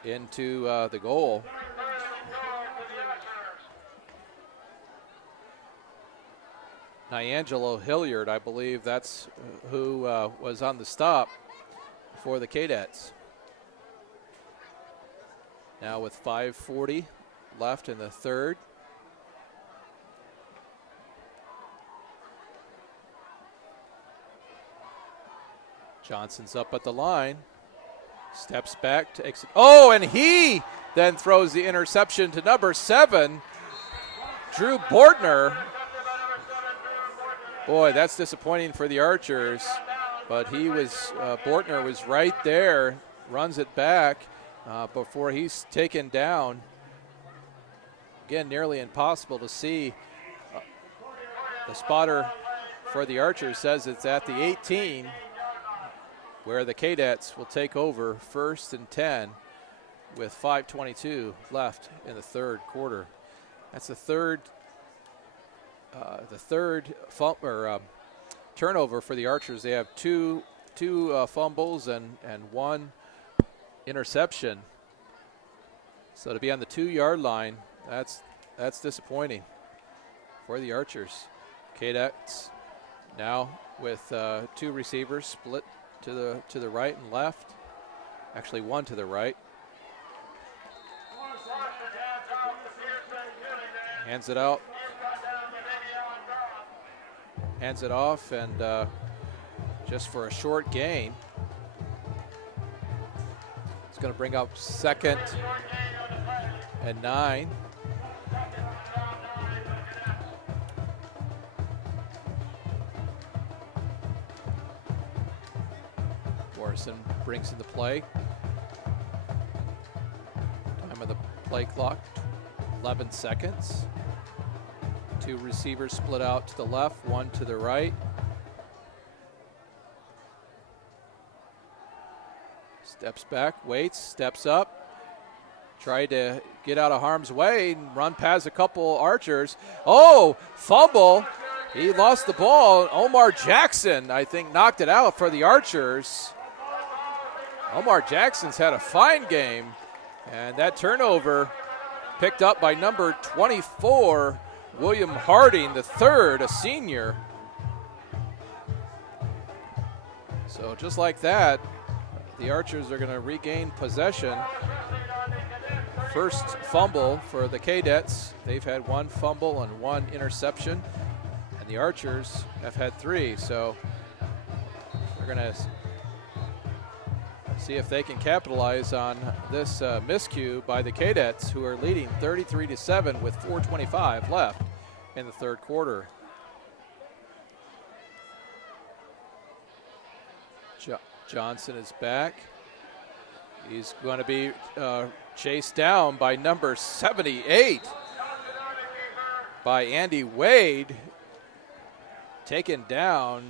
the goal. Niangelo Hilliard, I believe that's who was on the stop for the Cadets. Now with 5:40 left in the third. Johnson's up at the line, steps back to exit. Oh, and he then throws the interception to number 7, Drew Bortner. Boy, that's disappointing for the Archers, but Bortner was right there, runs it back before he's taken down. Again, nearly impossible to see. The spotter for the Archers says it's at the 18, where the Cadets will take over first and 10 with 5:22 left in the third quarter. That's the third turnover for the Archers. They have two fumbles and 1 interception. So to be on the 2-yard line, that's disappointing for the Archers. Cadets now with 2 receivers split to the right and left. Actually, 1 to the right. Hands it out. Hands it off, and just for a short gain. It's going to bring up 2nd and 9. Morrison brings in the play. Time of the play clock, 11 seconds. 2 receivers split out to the left, 1 to the right. Steps back, waits, steps up. tried to get out of harm's way and run past a couple Archers. Oh, fumble. He lost the ball. Omar Jackson, I think, knocked it out for the Archers. Omar Jackson's had a fine game. And that turnover picked up by number 24, William Harding, the third, a senior. So just like that, the Archers are going to regain possession. First fumble for the Cadets. They've had one fumble and one interception. And the Archers have had three. So they're going to see if they can capitalize on this miscue by the Cadets, who are leading 33-7 with 4:25 left in the third quarter. Johnson is back. He's going to be chased down by number 78 by Andy Wade. Taken down.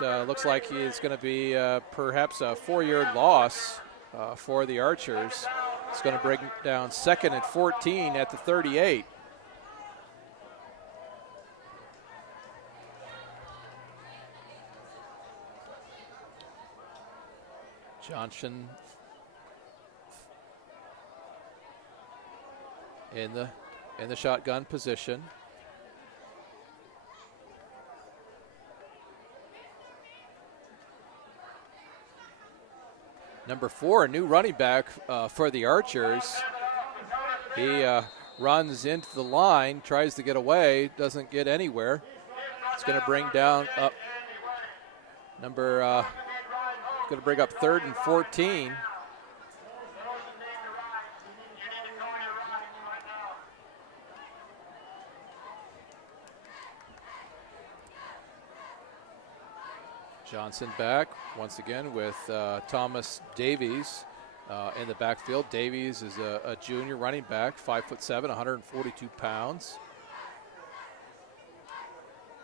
Looks like he's going to be perhaps a 4-yard loss for the Archers. It's going to bring down 2nd and 14 at the 38. Johnson in the shotgun position. Number 4, a new running back for the Archers. He runs into the line, tries to get away, doesn't get anywhere. It's going to bring down up going to bring up 3rd and 14. Johnson back once again with Thomas Davies in the backfield. Davies is a junior running back, 5'7", 142 pounds.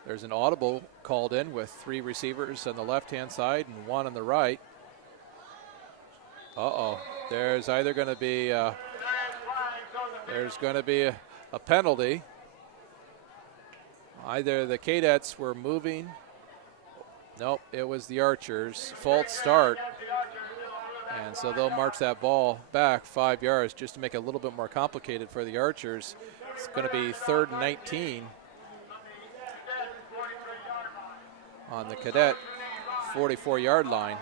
There's an audible called in with 3 receivers on the left-hand side and 1 on the right. There's either going to be a penalty. Either the Cadets were moving. Nope, it was the Archers. False start. And so they'll march that ball back 5 yards just to make it a little bit more complicated for the Archers. It's going to be 3rd and 19 on the Cadet 44-yard line.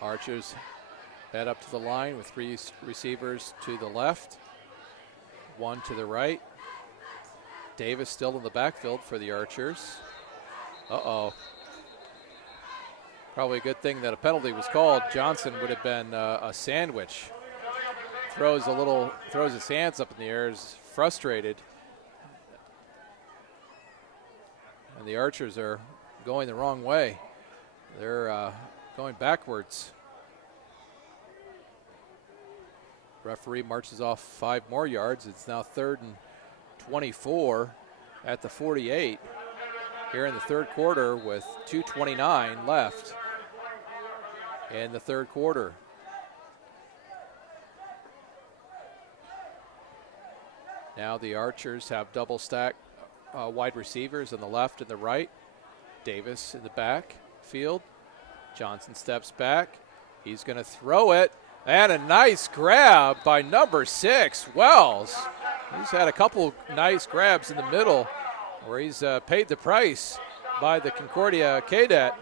Archers head up to the line with 3 receivers to the left, 1 to the right. Davis still in the backfield for the Archers. Probably a good thing that a penalty was called. Johnson would have been a sandwich. Throws his hands up in the air, is frustrated. And the Archers are going the wrong way. They're going backwards. Referee marches off 5 more yards. It's now 3rd and 24 at the 48 here in the third quarter with 2:29 left in the third quarter. Now the Archers have double stack wide receivers on the left and the right. Davis in the back field. Johnson steps back. He's going to throw it. And a nice grab by number 6, Wells. He's had a couple nice grabs in the middle where he's paid the price by the Concordia Cadet.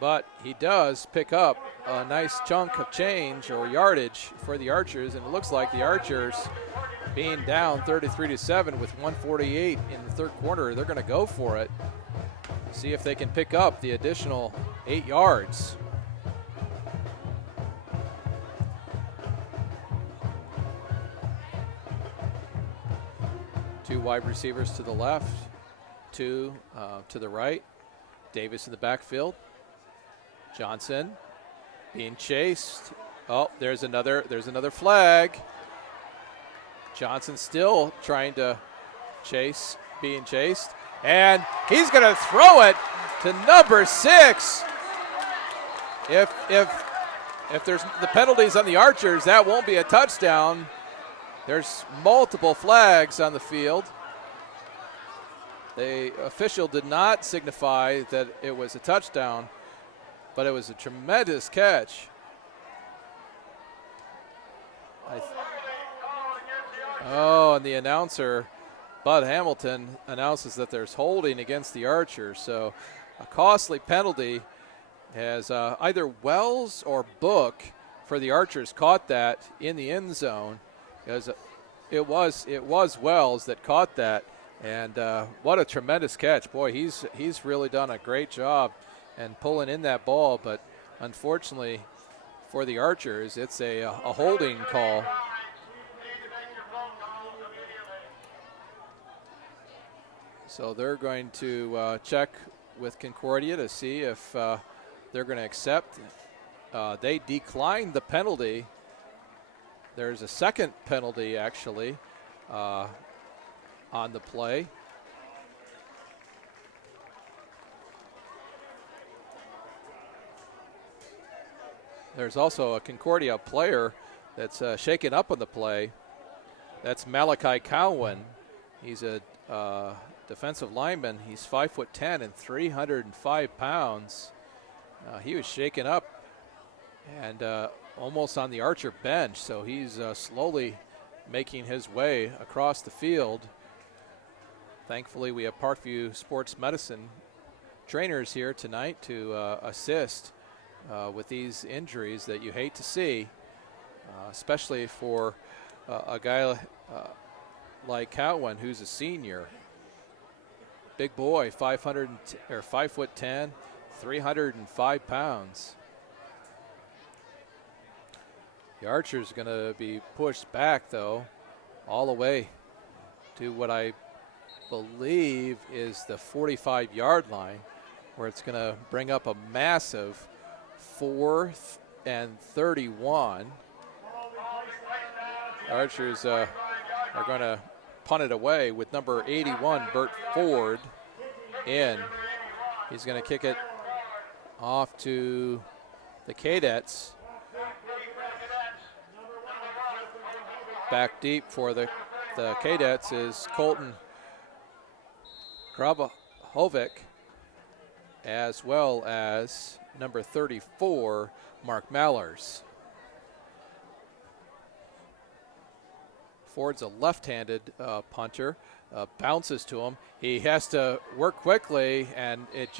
But he does pick up a nice chunk of change or yardage for the Archers. And it looks like the Archers, being down 33-7 with 1:48 in the third quarter, they're going to go for it. See if they can pick up the additional 8 yards. Two wide receivers to the left, 2 to the right. Davis in the backfield. Johnson being chased. Oh, there's another flag. Johnson still trying to being chased. And he's going to throw it to number 6. If there's the penalties on the Archers, that won't be a touchdown. There's multiple flags on the field. The official did not signify that it was a touchdown, but it was a tremendous catch. And the announcer, Bud Hamilton, announces that there's holding against the Archers. So a costly penalty as either Wells or Book for the Archers caught that in the end zone. As it was Wells that caught that. And what a tremendous catch. Boy, he's really done a great job and pulling in that ball. But unfortunately for the Archers, it's a holding call. So they're going to check with Concordia to see if they're going to accept. They declined the penalty. There's a second penalty, actually, on the play. There's also a Concordia player that's shaken up on the play. That's Malachi Cowan. He's a defensive lineman. He's 5'10" and 305 pounds. He was shaken up and almost on the Archer bench, so he's slowly making his way across the field. Thankfully, we have Parkview Sports Medicine trainers here tonight to assist with these injuries that you hate to see, especially for a guy like Cowan, who's a senior. Big boy, 5'10", 305 pounds. The Archer's going to be pushed back, though, all the way to what I believe is the 45-yard line, where it's going to bring up a massive 4th and 31. Archers are going to punt it away with number 81, Bert Ford, in. He's going to kick it off to the Cadets. Back deep for the Cadets is Colton Grabovic, as well as number 34, Mark Mallers. Ford's a left-handed punter, bounces to him. He has to work quickly, and it he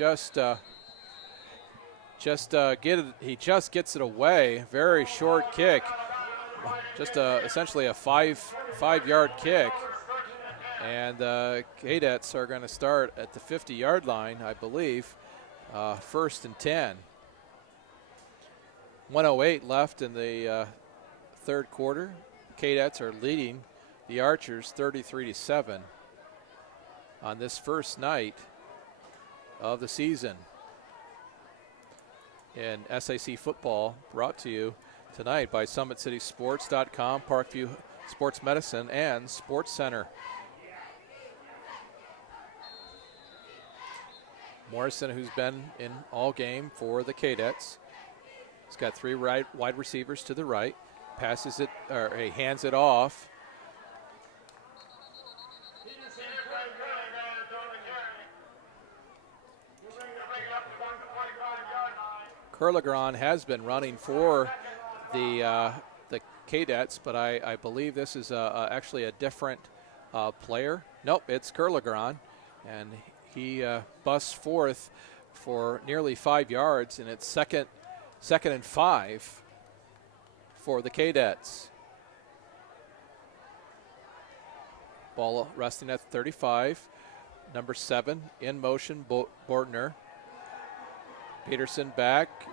just gets it away. Very short kick, just essentially a five-yard kick. And the Cadets are going to start at the 50-yard line, I believe, 1st and 10. 1:08 left in the third quarter. Cadets are leading the Archers 33-7 on this first night of the season in SAC football, brought to you tonight by SummitCitySports.com, Parkview Sports Medicine, and Sports Center. Morrison, who's been in all game for the Cadets, he's got 3 wide receivers to the right. Passes it, or he hands it off. Curligron has been running for the Cadets, but I believe this is actually a different player. Nope, it's Curligron, and he busts forth for nearly 5 yards, and it's second and 5 for the Cadets. Ball resting at 35. Number 7 in motion, Bortner. Peterson back,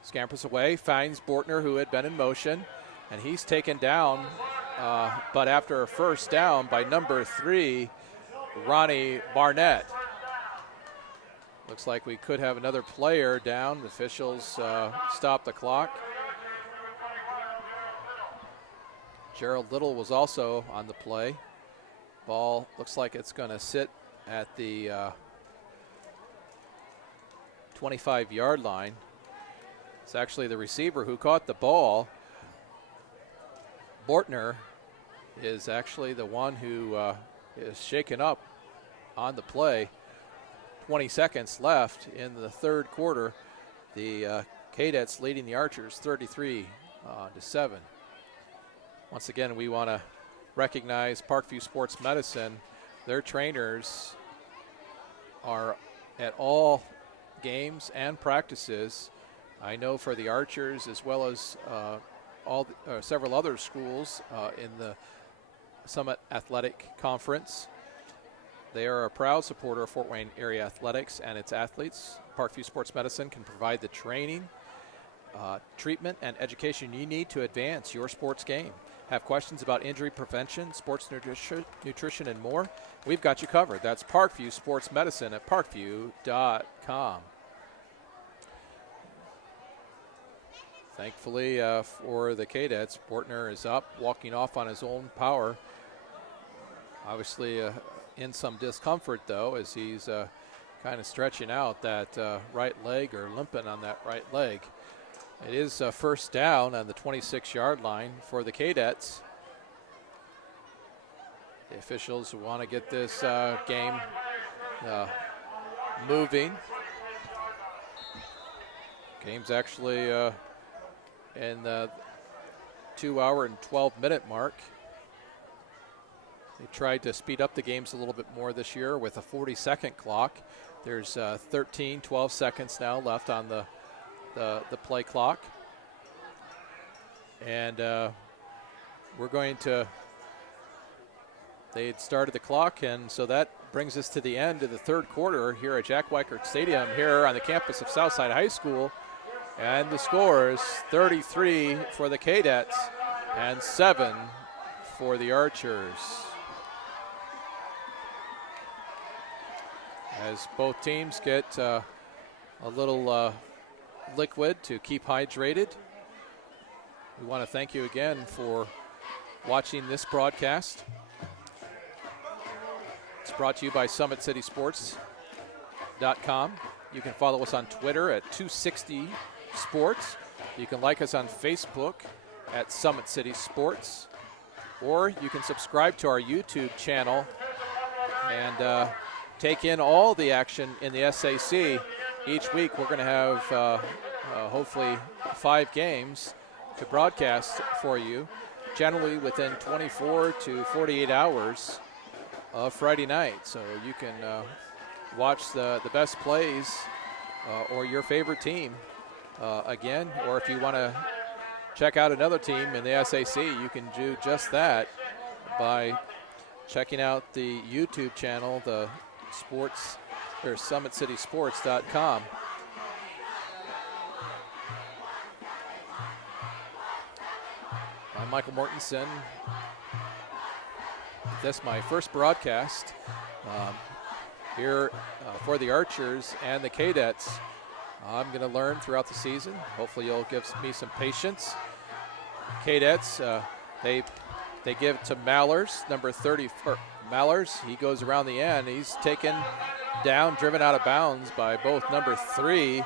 scampers away, finds Bortner, who had been in motion, and he's taken down, but after a first down by number 3, Ronnie Barnett. Looks like we could have another player down. The officials stop the clock. Gerald Little was also on the play. Ball looks like it's going to sit at the 25-yard line. It's actually the receiver who caught the ball. Bortner is actually the one who is shaken up on the play. 20 seconds left in the third quarter. The Cadets leading the Archers 33-7. Once again, we want to recognize Parkview Sports Medicine. Their trainers are at all games and practices. I know for the Archers as well as several other schools in the Summit Athletic Conference. They are a proud supporter of Fort Wayne area athletics and its athletes. Parkview Sports Medicine can provide the training, treatment, and education you need to advance your sports game. Have questions about injury prevention, sports nutrition, and more? We've got you covered. That's Parkview Sports Medicine at parkview.com. Thankfully for the Cadets, Bortner is up, walking off on his own power. Obviously in some discomfort, though, as he's kind of stretching out that right leg, or limping on that right leg. It is first down on the 26-yard line for the Cadets. The officials want to get this game moving. Game's actually in the 2-hour and 12-minute mark. They tried to speed up the games a little bit more this year with a 40-second clock. There's 12 seconds now left on the play clock. And we're going to, they had started the clock, and so that brings us to the end of the third quarter here at Jack Weichert Stadium here on the campus of Southside High School. And the score is 33 for the Cadets and 7 for the Archers. As both teams get a little liquid to keep hydrated. We want to thank you again for watching this broadcast. It's brought to you by SummitCitySports.com. You can follow us on Twitter at 260Sports. You can like us on Facebook at Summit City Sports. Or you can subscribe to our YouTube channel and take in all the action in the SAC. Each week we're going to have hopefully 5 games to broadcast for you, generally within 24 to 48 hours of Friday night. So you can watch the best plays or your favorite team again, or if you want to check out another team in the SAC, you can do just that by checking out the YouTube channel, the sports, or SummitCitySports.com. I'm Michael Mortensen. This is my first broadcast here for the Archers and the Cadets. I'm going to learn throughout the season. Hopefully you'll give me some patience. Cadets, they give to Mallers, number 30. Mallers, he goes around the end. He's taken down, driven out of bounds by both number 3,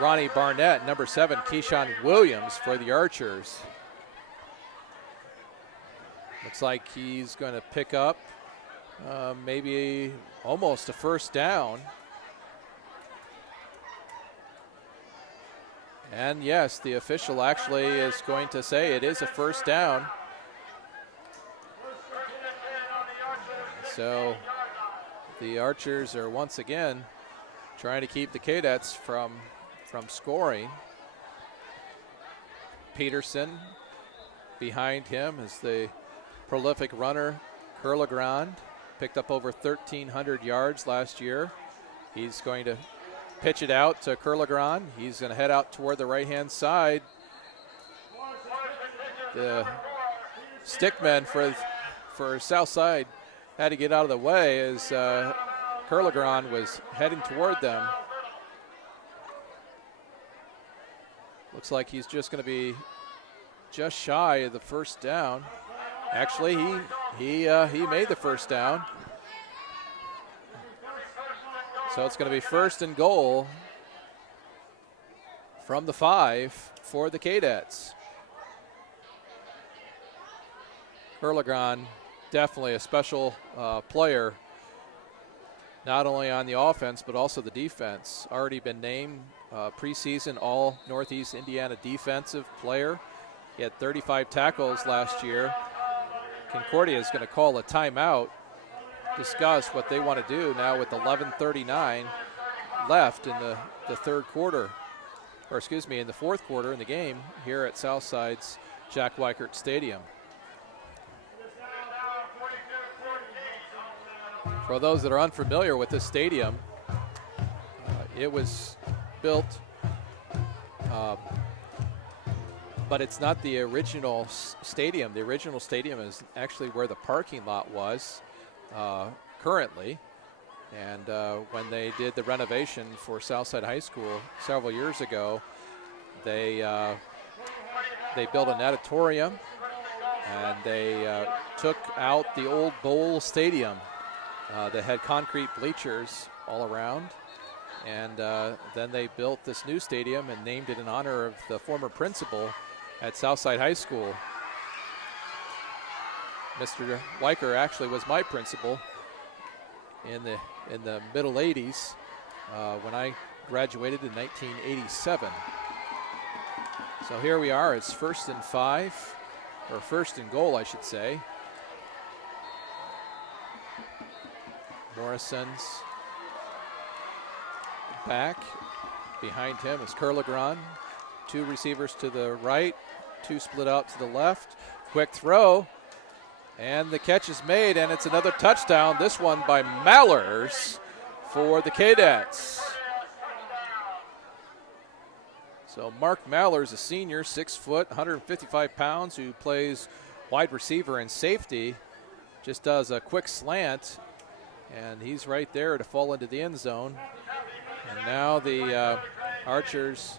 Ronnie Barnett, and number 7, Keyshawn Williams for the Archers. Looks like he's going to pick up maybe almost a first down. And yes, the official actually is going to say it is a first down. So the Archers are once again trying to keep the Cadets from scoring. Peterson behind him is the prolific runner, Curlegrand. Picked up over 1,300 yards last year. He's going to pitch it out to Curlegrand. He's going to head out toward the right-hand side. The stickmen for Southside had to get out of the way as Curlegrand was heading toward them. Looks like he's just going to be just shy of the first down. Actually, he made the first down. So it's going to be 1st and goal from the 5 for the Cadets. Curligran, definitely a special player, not only on the offense but also the defense. Already been named preseason All Northeast Indiana Defensive Player. He had 35 tackles last year. Concordia is going to call a timeout, discuss what they want to do now with 11:39 left in the third quarter, or excuse me, in the fourth quarter in the game here at Southside's Jack Weichert Stadium. For those that are unfamiliar with this stadium, it was built, but it's not the original stadium. The original stadium is actually where the parking lot was currently. And when they did the renovation for Southside High School several years ago, they built an auditorium, and they took out the old bowl stadium that had concrete bleachers all around. And then they built this new stadium and named it in honor of the former principal at Southside High School. Mr. Weicker actually was my principal in the middle 80s when I graduated in 1987. So here we are. It's 1st and 5, or 1st and goal, I should say. Morrison's back. Behind him is Curligran. 2 receivers to the right, 2 split out to the left. Quick throw, and the catch is made, and it's another touchdown, this one by Mallers for the Cadets. So Mark Mallers, a senior, 6 foot, 155 pounds, who plays wide receiver and safety, just does a quick slant, and he's right there to fall into the end zone. And now the Archers,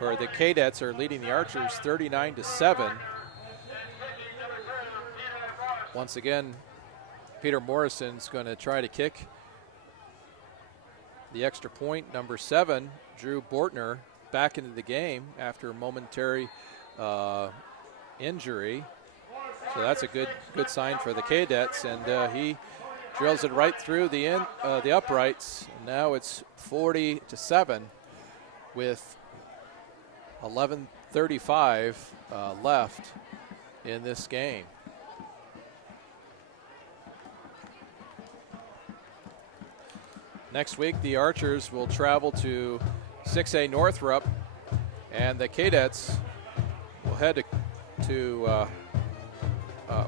or the Cadets, are leading the Archers 39-7. Once again, Peter Morrison's going to try to kick the extra point. Number 7, Drew Bortner, back into the game after a momentary injury. So that's a good sign for the Cadets, and he drills it right through the uprights. Now it's 40-7 with 11:35 left in this game. Next week, the Archers will travel to 6A Northrop, and the Cadets will head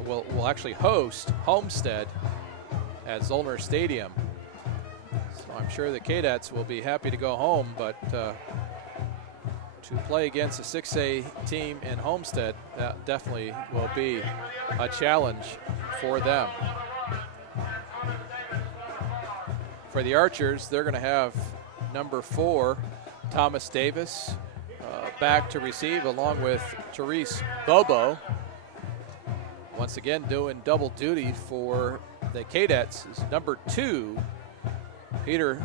will actually host Homestead at Zollner Stadium. So I'm sure the Cadets will be happy to go home, but to play against a 6A team in Homestead, that definitely will be a challenge for them. For the Archers, they're going to have number 4, Thomas Davis, back to receive, along with Therese Bobo. Once again, doing double duty for the Cadets is number 2, Peter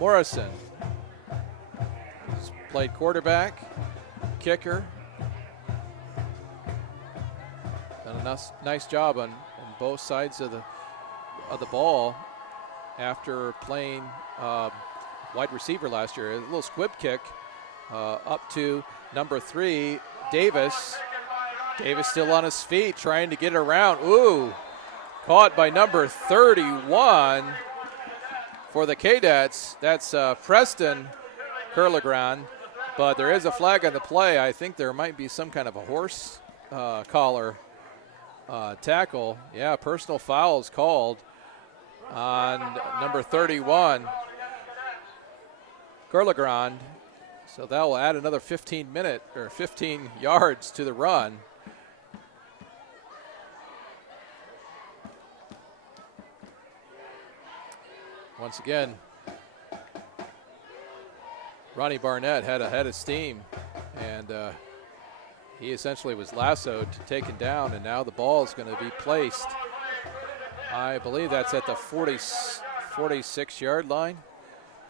Morrison. He's played quarterback, kicker. Done a nice job on both sides of the ball. After playing wide receiver last year, a little squib kick up to number 3, Davis. Davis still on his feet, trying to get it around. Ooh, caught by number 31 for the Cadets. That's Preston Curligran, but there is a flag on the play. I think there might be some kind of a horse collar tackle. Yeah, personal foul is called on number 31, Curligran. So that will add another 15 yards to the run. Once again, Ronnie Barnett had a head of steam, and He essentially was lassoed, taken down, and now the ball is going to be placed. I believe that's at the 46-yard line,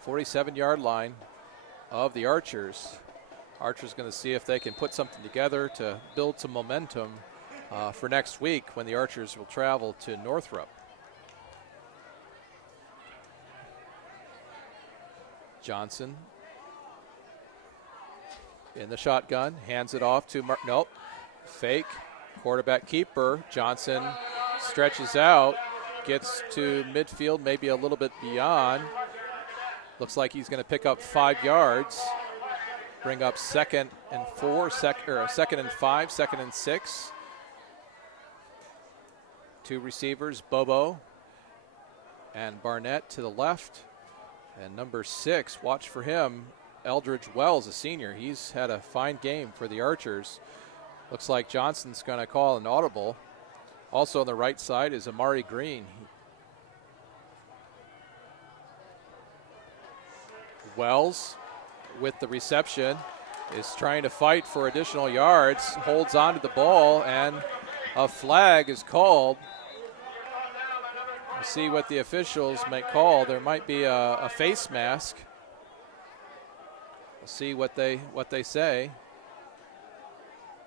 47-yard line of the Archers. Archers going to see if they can put something together to build some momentum for next week when the Archers will travel to Northrop. Johnson in the shotgun, hands it off to nope, fake, quarterback keeper. Johnson stretches out, gets to midfield, maybe a little bit beyond. Looks like he's going to pick up 5 yards, bring up 2nd and 4, 2nd and 5, 2nd and 6. 2 receivers, Bobo and Barnett to the left. And number 6, watch for him, Eldridge Wells, a senior. He's had a fine game for the Archers. Looks like Johnson's going to call an audible. Also on the right side is Amari Green. Wells with the reception is trying to fight for additional yards, holds on to the ball, and a flag is called. We'll see what the officials may call. There might be a face mask. We'll see what they say.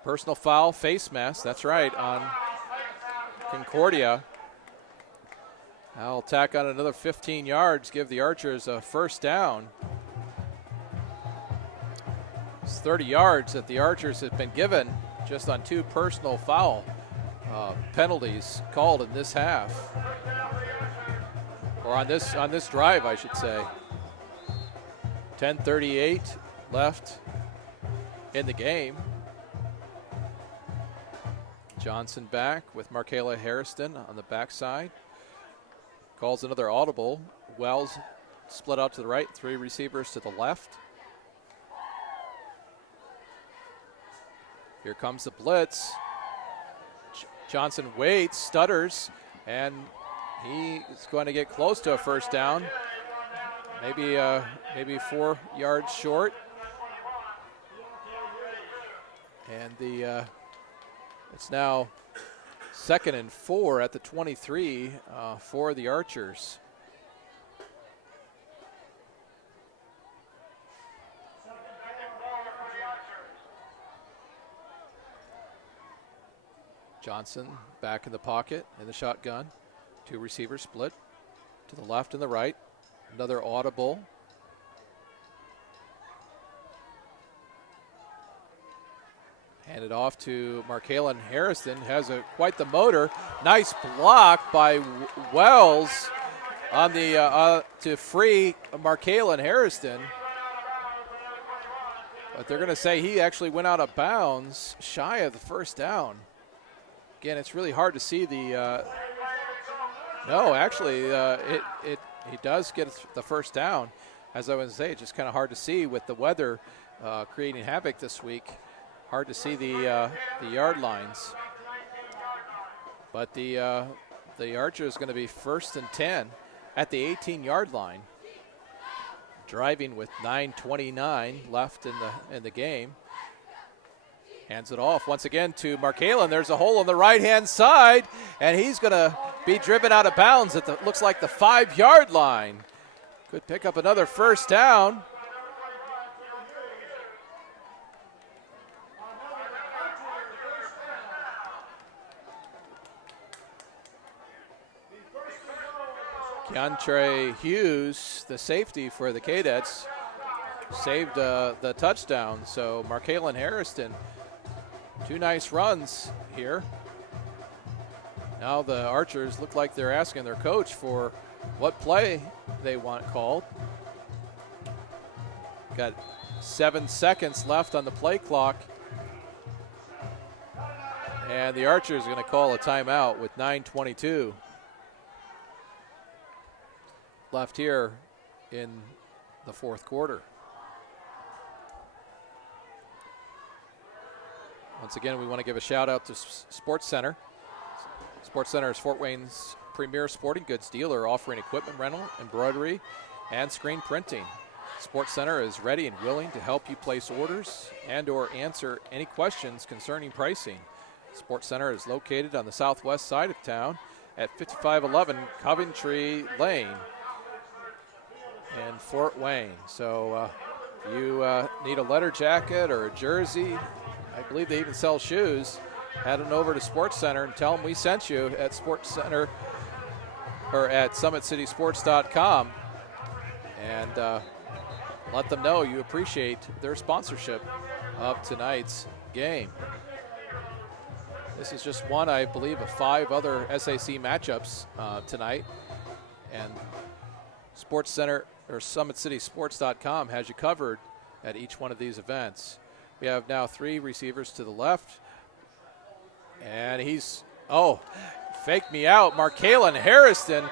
Personal foul, face mask, that's right, on Concordia. I'll tack on another 15 yards, give the Archers a first down. It's 30 yards that the Archers have been given just on 2 personal foul penalties called in this half. Or on this drive, I should say. 10:38 left in the game. Johnson back with Markayla Harrison on the backside. Calls another audible. Wells split out to the right, 3 receivers to the left. Here comes the blitz. Johnson waits, stutters, and he is going to get close to a first down. Maybe 4 yards short. And it's now 2nd and 4 at the 23 for the Archers. Johnson back in the pocket in the shotgun. 2 receivers split to the left and the right. Another audible. Handed off to Markayla Harrison. Has quite the motor. Nice block by Wells on the to free Markayla Harrison. But they're going to say he actually went out of bounds, shy of the first down. Again, it's really hard to see the. No, actually, he does get the first down. As I was saying, it's just kind of hard to see with the weather creating havoc this week. Hard to see the yard lines. But the Archer is going to be 1st and 10 at the 18-yard line. Driving with 9:29 left in the game. Hands it off once again to Markayla. There's a hole on the right-hand side, and he's going to be driven out of bounds at the looks like the 5-yard line. Could pick up another first down. Keontre Hughes, the safety for the Cadets, saved the touchdown. So Markayla Harrison, 2 nice runs here. Now the Archers look like they're asking their coach for what play they want called. Got 7 seconds left on the play clock. And the Archers are going to call a timeout with 9:22 left here in the 4th quarter. Once again, we want to give a shout out to Sports Center. Sports Center is Fort Wayne's premier sporting goods dealer, offering equipment rental, embroidery, and screen printing. Sports Center is ready and willing to help you place orders and or answer any questions concerning pricing. Sports Center is located on the southwest side of town at 5511 Coventry Lane in Fort Wayne. So if you need a letter jacket or a jersey, I believe they even sell shoes, head on over to Sports Center and tell them we sent you at Sports Center or at SummitCitySports.com, and let them know you appreciate their sponsorship of tonight's game. This is just one, I believe, of 5 other SAC matchups tonight, and Sports Center or SummitCitySports.com has you covered at each one of these events. We have now 3 receivers to the left, and he's, faked me out. Markalen Harrison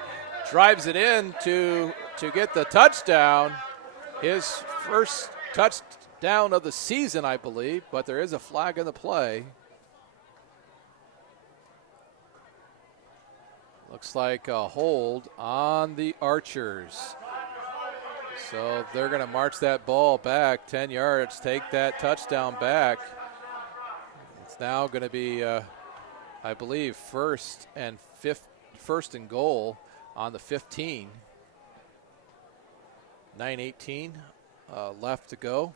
drives it in to get the touchdown. His first touchdown of the season, I believe, but there is a flag in the play. Looks like a hold on the Archers. So they're going to march that ball back 10 yards, take that touchdown back. It's now going to be, I believe, first and goal on the 15. 9:18 left to go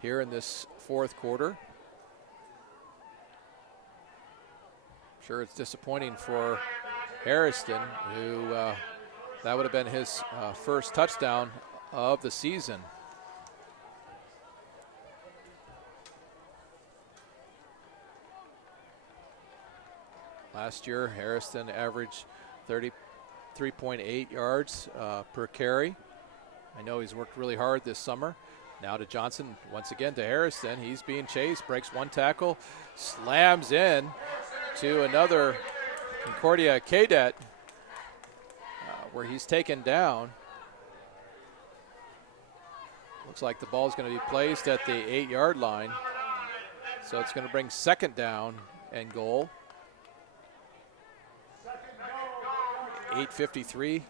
here in this fourth quarter. Sure, it's disappointing for Harrison, who that would have been his first touchdown of the season. Last year, Harrison averaged 33.8 yards per carry. I know he's worked really hard this summer. Now to Johnson, once again to Harrison. He's being chased, breaks one tackle, slams in to another Concordia cadet where he's taken down. Looks like the ball is going to be placed at the 8-yard line. So it's going to bring second down and goal. 8:53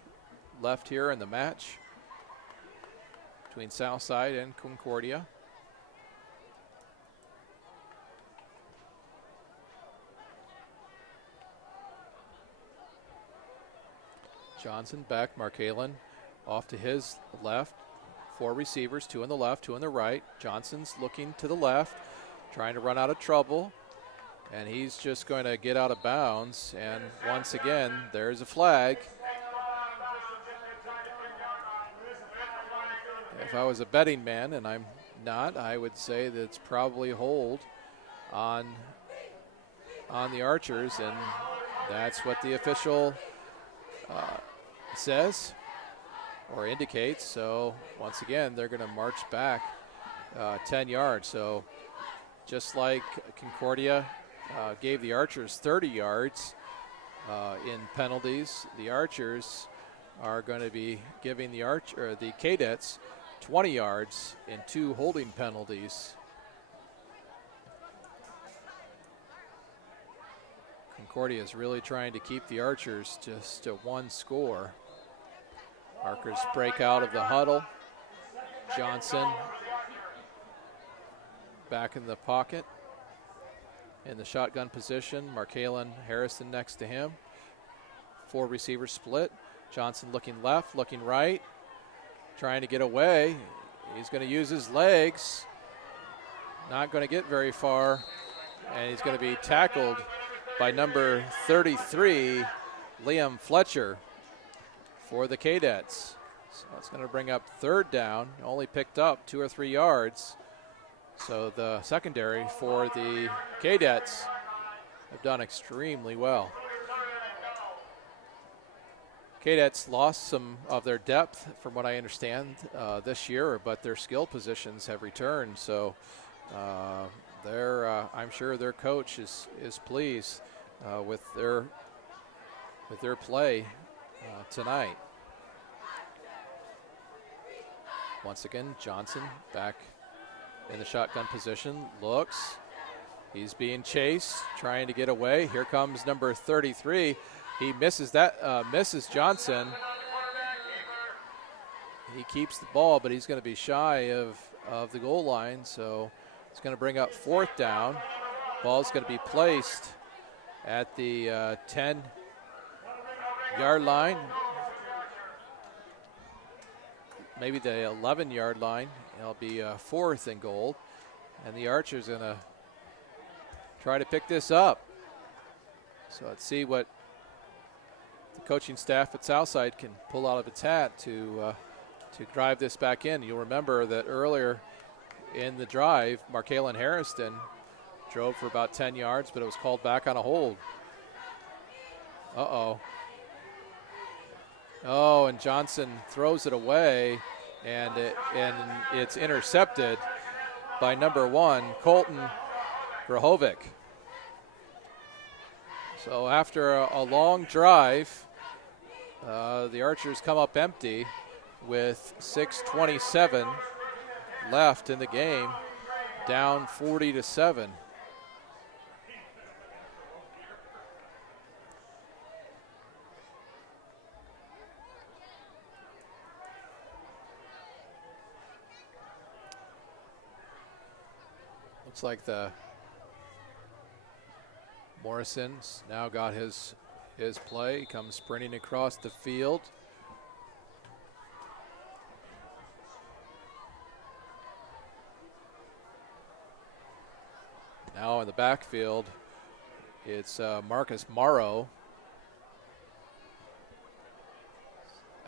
left here in the match between Southside and Concordia. Johnson back, Markalen off to his left. 4 receivers, 2 on the left, 2 on the right. Johnson's looking to the left, trying to run out of trouble, and he's just going to get out of bounds. And once again, there's a flag. If I was a betting man, and I'm not, I would say that it's probably a hold on the Archers, and that's what the official says or indicates. So once again, they're going to march back 10 yards. So just like Concordia gave the Archers 30 yards in penalties, the Archers are going to be giving the Cadets 20 yards in 2 holding penalties. Concordia is really trying to keep the Archers just to 1 score. Archers break out of the huddle. Johnson back in the pocket in the shotgun position. Markalen Harrison next to him. 4 receivers split. Johnson looking left, looking right, trying to get away. He's going to use his legs. Not going to get very far. And he's going to be tackled by number 33, Liam Fletcher, for the Cadets. So it's going to bring up third down. Only picked up 2 or 3 yards. So the secondary for the Cadets have done extremely well. Cadets lost some of their depth, from what I understand, this year, but their skill positions have returned. So I'm sure their coach is pleased with their play tonight. Once again, Johnson back in the shotgun position, looks. He's being chased, trying to get away. Here comes number 33. He misses Johnson. he keeps the ball, but he's going to be shy of the goal line, so it's going to bring up 4th down. Ball's going to be placed at the 10-yard line, maybe the 11-yard line. It'll be 4th and goal, and the Archer's going to try to pick this up. So let's see what the coaching staff at Southside can pull out of its hat to drive this back in. You'll remember that earlier in the drive, Markalen Harrison drove for about 10 yards, but it was called back on a hold. Uh-oh. Oh, and Johnson throws it away, and it's intercepted by number 1, Colton Grahovic. So after a long drive, the Archers come up empty with 6:27 left in the game, down 40-7. Looks like the Morrison's now got his play. He comes sprinting across the field. Now in the backfield, it's Marcus Morrow.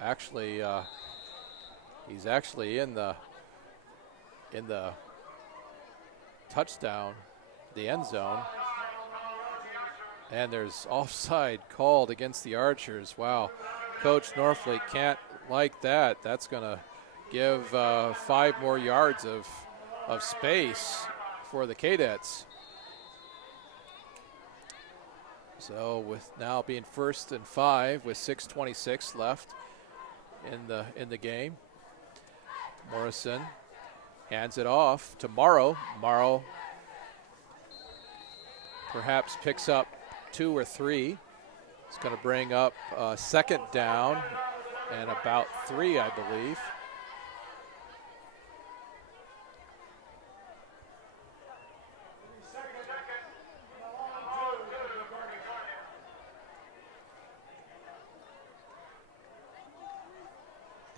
Actually, he's actually in the touchdown, the end zone. And there's offside called against the Archers. Wow, Coach Norfleet can't like that. That's going to give 5 more yards of space for the Cadets. So with now being 1st and 5 with 6:26 left in the game, Morrison hands it off to Morrow. Morrow perhaps picks up 2 or 3. It's going to bring up 2nd down and about 3, I believe.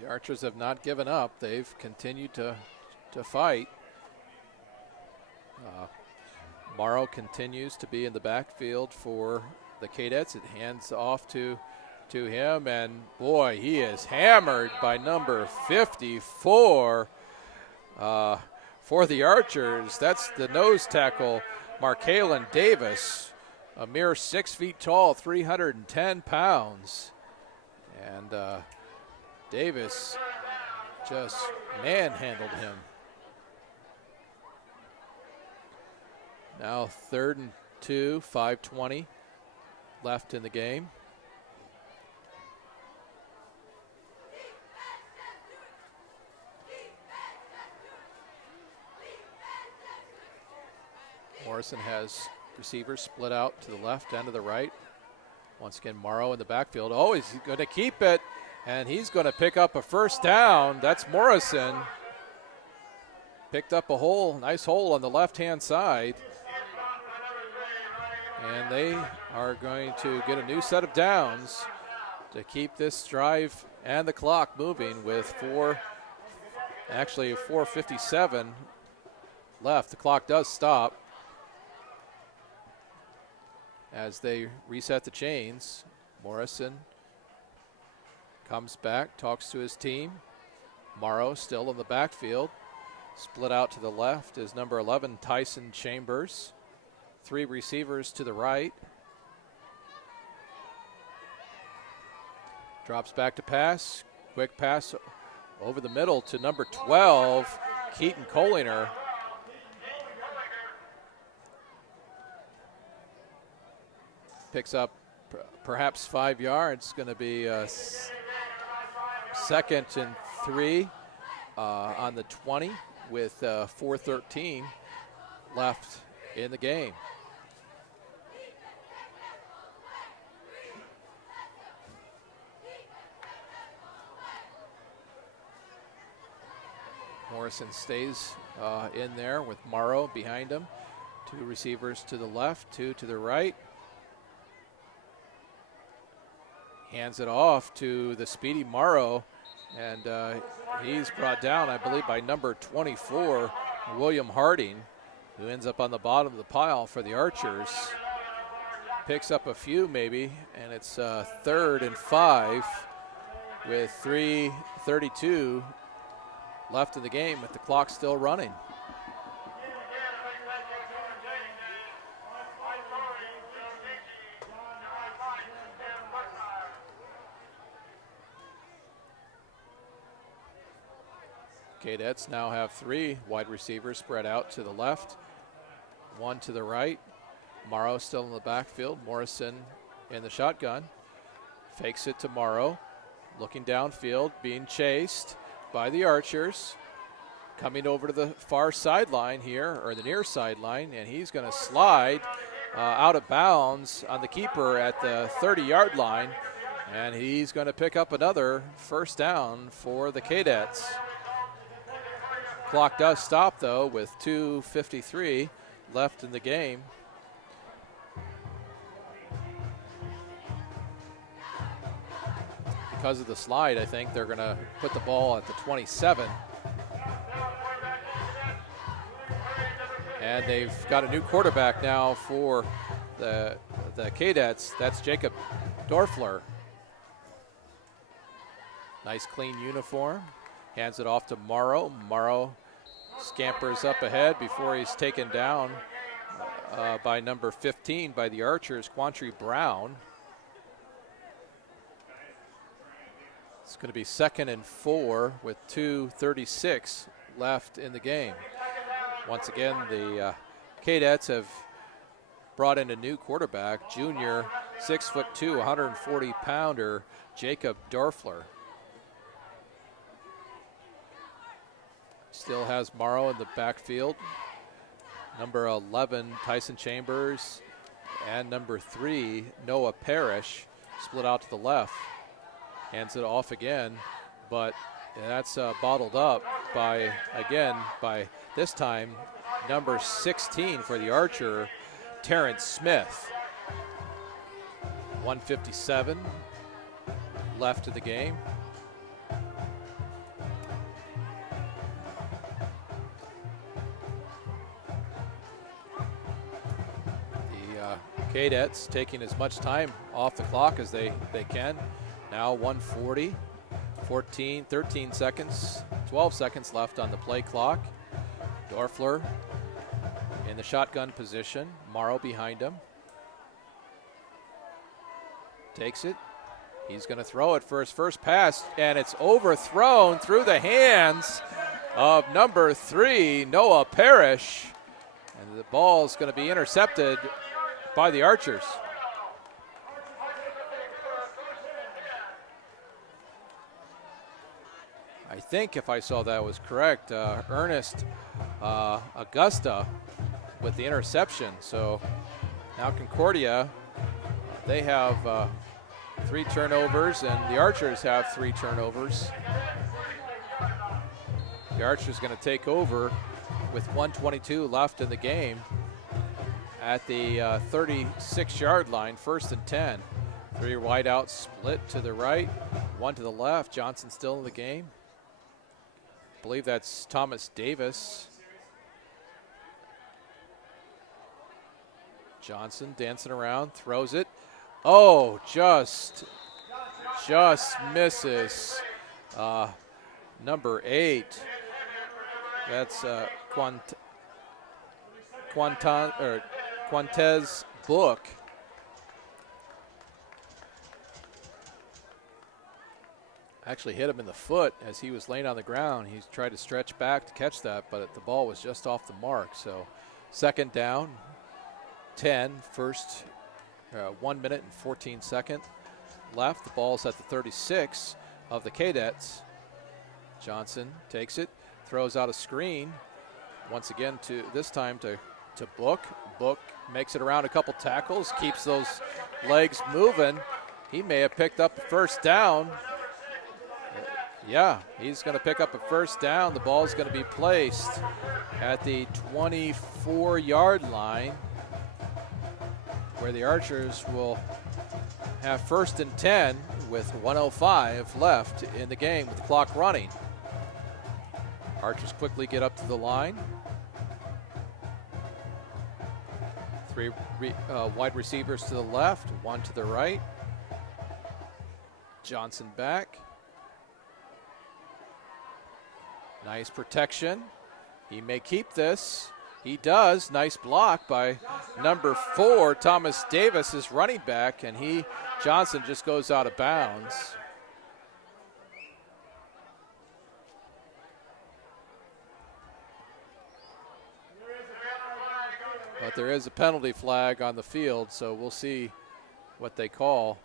The Archers have not given up. They've continued to fight. Morrow continues to be in the backfield for the Cadets. It hands off to him, and boy, he is hammered by number 54 for the Archers. That's the nose tackle, Markalen Davis, a mere 6 feet tall, 310 pounds. And Davis just manhandled him. Now 3rd and 2, 5:20 left in the game. Morrison has receivers split out to the left and to the right. Once again, Morrow in the backfield. Oh, he's going to keep it, and he's going to pick up a 1st down. That's Morrison. Picked up a nice hole on the left-hand side. And they are going to get a new set of downs to keep this drive and the clock moving with 4:57 left. The clock does stop as they reset the chains. Morrison comes back, talks to his team. Morrow still in the backfield. Split out to the left is number 11, Tyson Chambers. 3 receivers to the right. Drops back to pass. Quick pass over the middle to number 12, Keaton Kohlinger. Picks up perhaps 5 yards. Going to be 2nd and 3 on the 20 with 4:13 left in the game. Morrison stays in there with Morrow behind him. 2 receivers to the left, 2 to the right. Hands it off to the speedy Morrow, and he's brought down, I believe, by number 24, William Harding, who ends up on the bottom of the pile for the Archers. Picks up a few maybe, and it's 3rd and 5 with 3:32 left in the game with the clock still running. Cadets now have 3 wide receivers spread out to the left, 1 to the right. Morrow still in the backfield. Morrison in the shotgun. Fakes it to Morrow. Looking downfield, being chased by the Archers. Coming over to the far sideline here, or the near sideline, and he's going to slide out of bounds on the keeper at the 30-yard line, and he's going to pick up another first down for the Cadets. Clock does stop, though, with 2:53 left in the game. Because of the slide, I think they're going to put the ball at the 27. And they've got a new quarterback now for the Cadets. That's Jacob Dorfler. Nice clean uniform. Hands it off to Morrow. Morrow scampers up ahead before he's taken down by number 15 by the Archers, Quantry Brown. It's going to be 2nd and 4 with 2:36 left in the game. Once again, the Cadets have brought in a new quarterback, junior, 6'2", 140-pounder, Jacob Dorfler. Still has Morrow in the backfield. Number 11, Tyson Chambers, and number 3, Noah Parrish, split out to the left. Hands it off again, but that's bottled up by this time, number 16 for the Archer, Terrence Smith. 1:57 left in the game. Cadets taking as much time off the clock as they can. Now 1:40, 13 seconds, 12 seconds left on the play clock. Dorfler in the shotgun position. Morrow behind him. Takes it. He's going to throw it for his first pass, and it's overthrown through the hands of number 3, Noah Parrish. And the ball is going to be intercepted by the Archers. I think if I saw that was correct, Ernest Augusta with the interception. So now Concordia, they have 3 turnovers, and the Archers have 3 turnovers. The Archers going to take over with 1:22 left in the game at the 36-yard line, 1st and 10. 3 wide out, split to the right, 1 to the left. Johnson still in the game. I believe that's Thomas Davis. Johnson dancing around, throws it. Oh, just misses. Number 8. That's Quantez Book. Actually hit him in the foot as he was laying on the ground. He tried to stretch back to catch that, but the ball was just off the mark. So 2nd down, 10, 1 minute and 14 seconds left. The ball's at the 36 of the Cadets. Johnson takes it, throws out a screen. Once again, this time to Book. Book makes it around a couple tackles, keeps those legs moving. He may have picked up a first down. Yeah, he's going to pick up a first down. The ball is going to be placed at the 24-yard line, where the Archers will have 1st and 10 with 1:05 left in the game with the clock running. Archers quickly get up to the line. 3 wide receivers to the left, 1 to the right. Johnson back. Nice protection. He may keep this. He does. Nice block by number 4, Thomas Davis, is running back, and Johnson just goes out of bounds. But there is a penalty flag on the field, so we'll see what they call.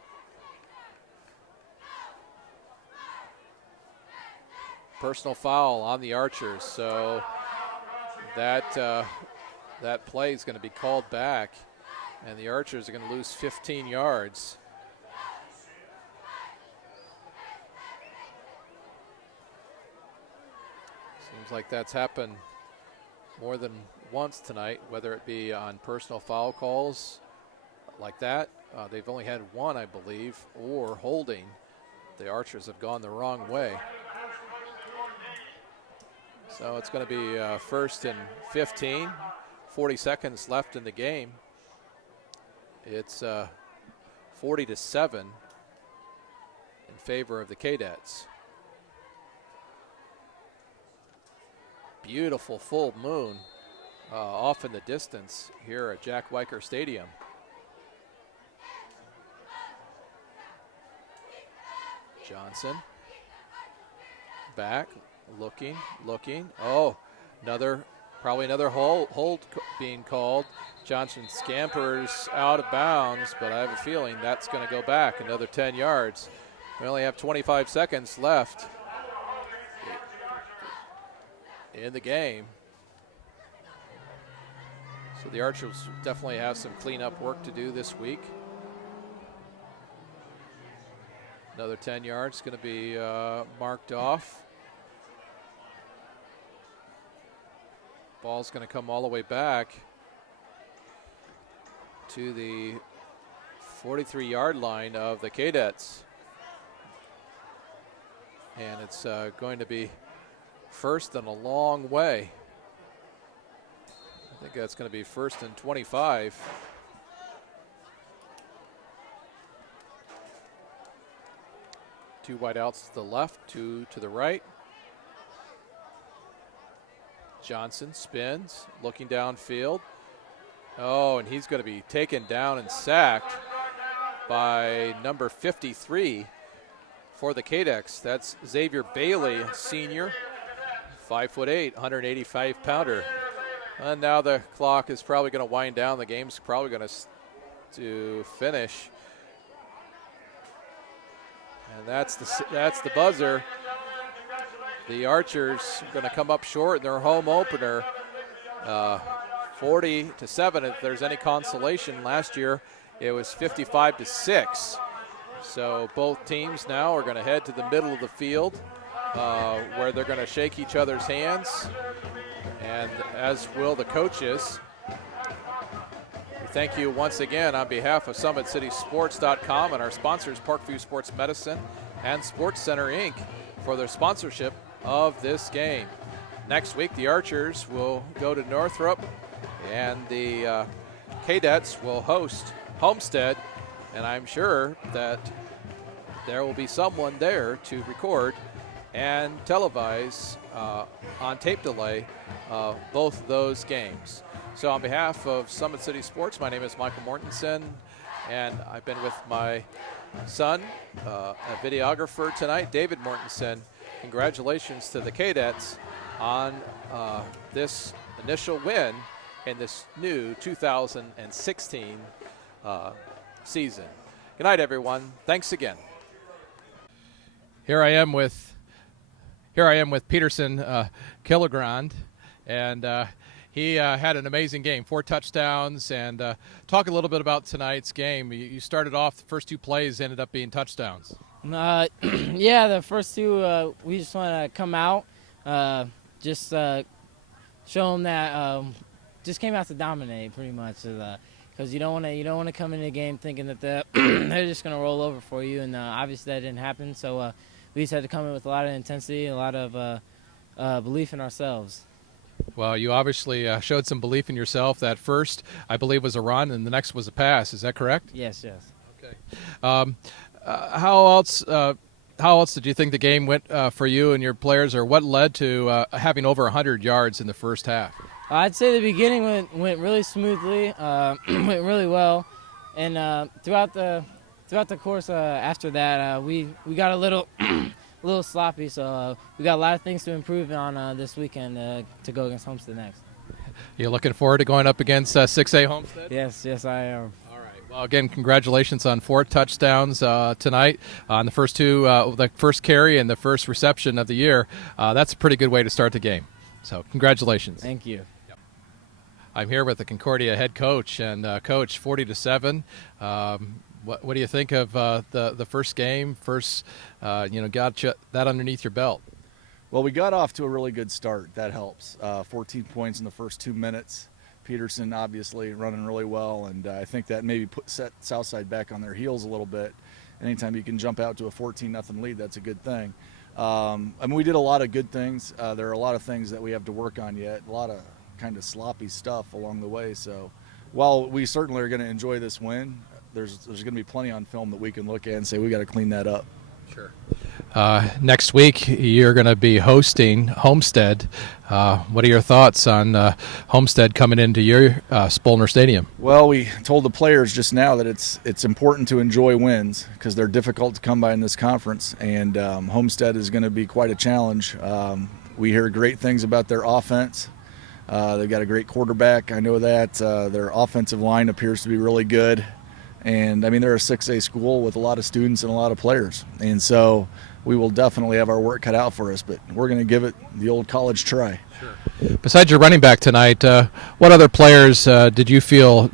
Personal foul on the Archers, so that play is going to be called back, and the Archers are going to lose 15 yards. Seems like that's happened more than once tonight, whether it be on personal foul calls like that. They've only had 1, I believe, or holding. The Archers have gone the wrong way. So it's going to be 1st and 15, 40 seconds left in the game. It's 40-7 in favor of the Cadets. Beautiful full moon off in the distance here at Jack Weicker Stadium. Johnson back. Looking. Oh, probably another hold being called. Johnson scampers out of bounds, but I have a feeling that's going to go back another 10 yards. We only have 25 seconds left in the game. So the Archers definitely have some cleanup work to do this week. Another 10 yards going to be marked off. Ball's going to come all the way back to the 43-yard line of the Cadets. And it's going to be 1st and a long way. I think that's going to be 1st and 25. Two wideouts to the left, 2 to the right. Johnson spins, looking downfield. Oh, and he's going to be taken down and sacked by number 53 for the Cadets. That's Xavier Bailey, senior, 5'8", 185-pounder. And now the clock is probably going to wind down. The game's probably going to finish. And that's the buzzer. The Archers are going to come up short in their home opener, 40-7. If there's any consolation, last year it was 55-6. So both teams now are going to head to the middle of the field, where they're going to shake each other's hands, and as will the coaches. We thank you once again on behalf of SummitCitySports.com and our sponsors, Parkview Sports Medicine and Sports Center, Inc., for their sponsorship of this game. Next week, the Archers will go to Northrop, and the Cadets will host Homestead, and I'm sure that there will be someone there to record and televise on tape delay both of those games. So on behalf of Summit City Sports, my name is Michael Mortensen, and I've been with my son, a videographer tonight, David Mortensen. Congratulations to the Cadets on this initial win in this new 2016 season. Good night, everyone. Thanks again. Here I am with Peterson Kilogrand, and he had an amazing game, 4 touchdowns. And talk a little bit about tonight's game. You started off, the first 2 plays ended up being touchdowns. Yeah, the first two, we just want to come out, just show them that just came out to dominate pretty much, because you don't want to come into the game thinking that they're just going to roll over for you, and obviously that didn't happen. So we just had to come in with a lot of intensity, a lot of belief in ourselves. Well, you obviously showed some belief in yourself. That first, I believe, was a run, and the next was a pass. Is that correct? Yes. Okay. How else did you think the game went for you and your players, or what led to having over 100 yards in the first half? I'd say the beginning went really smoothly, went really well, and throughout the course after that, we got a little sloppy. So we got a lot of things to improve on this weekend to go against Homestead next. You looking forward to going up against 6A Homestead? Yes, I am. All right. Well, again, congratulations on 4 touchdowns tonight on the first two, the first carry and the first reception of the year. That's a pretty good way to start the game. So congratulations. Thank you. I'm here with the Concordia head coach, and coach, 40-7. What do you think of the first game? Got you that underneath your belt. Well, we got off to a really good start. That helps. 14 points in the first 2 minutes. Peterson obviously running really well, and I think that maybe set Southside back on their heels a little bit. Anytime you can jump out to a 14-0 lead, that's a good thing. We did a lot of good things. There are a lot of things that we have to work on yet. A lot of kind of sloppy stuff along the way. So while we certainly are going to enjoy this win, there's going to be plenty on film that we can look at and say we got to clean that up. Sure. Next week you're going to be hosting Homestead. What are your thoughts on Homestead coming into your Spolner Stadium? Well, we told the players just now that it's important to enjoy wins because they're difficult to come by in this conference, and Homestead is going to be quite a challenge. We hear great things about their offense. They've got a great quarterback. I know that. Their offensive line appears to be really good. And, they're a 6A school with a lot of students and a lot of players. And so we will definitely have our work cut out for us, but we're going to give it the old college try. Sure. Besides your running back tonight, what other players did you feel,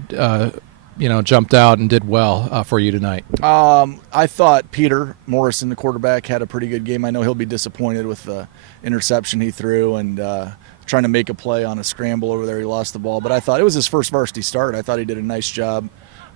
jumped out and did well for you tonight? I thought Peter Morrison, the quarterback, had a pretty good game. I know he'll be disappointed with the interception he threw and trying to make a play on a scramble over there. He lost the ball. But I thought it was his first varsity start. I thought he did a nice job.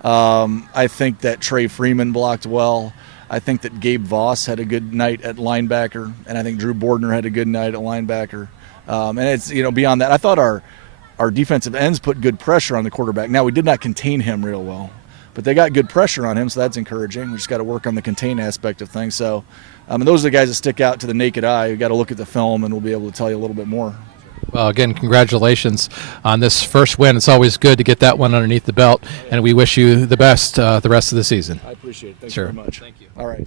I think that Trey Freeman blocked well. I think that Gabe Voss had a good night at linebacker, and I think Drew Bordner had a good night at linebacker. And it's, beyond that, I thought our defensive ends put good pressure on the quarterback. Now, we did not contain him real well, but they got good pressure on him, so that's encouraging. We just got to work on the contain aspect of things. So, those are the guys that stick out to the naked eye. You've got to look at the film, and we'll be able to tell you a little bit more. Well, again, congratulations on this first win. It's always good to get that one underneath the belt, and we wish you the best the rest of the season. I appreciate it. Thank you very much. Thank you. All right.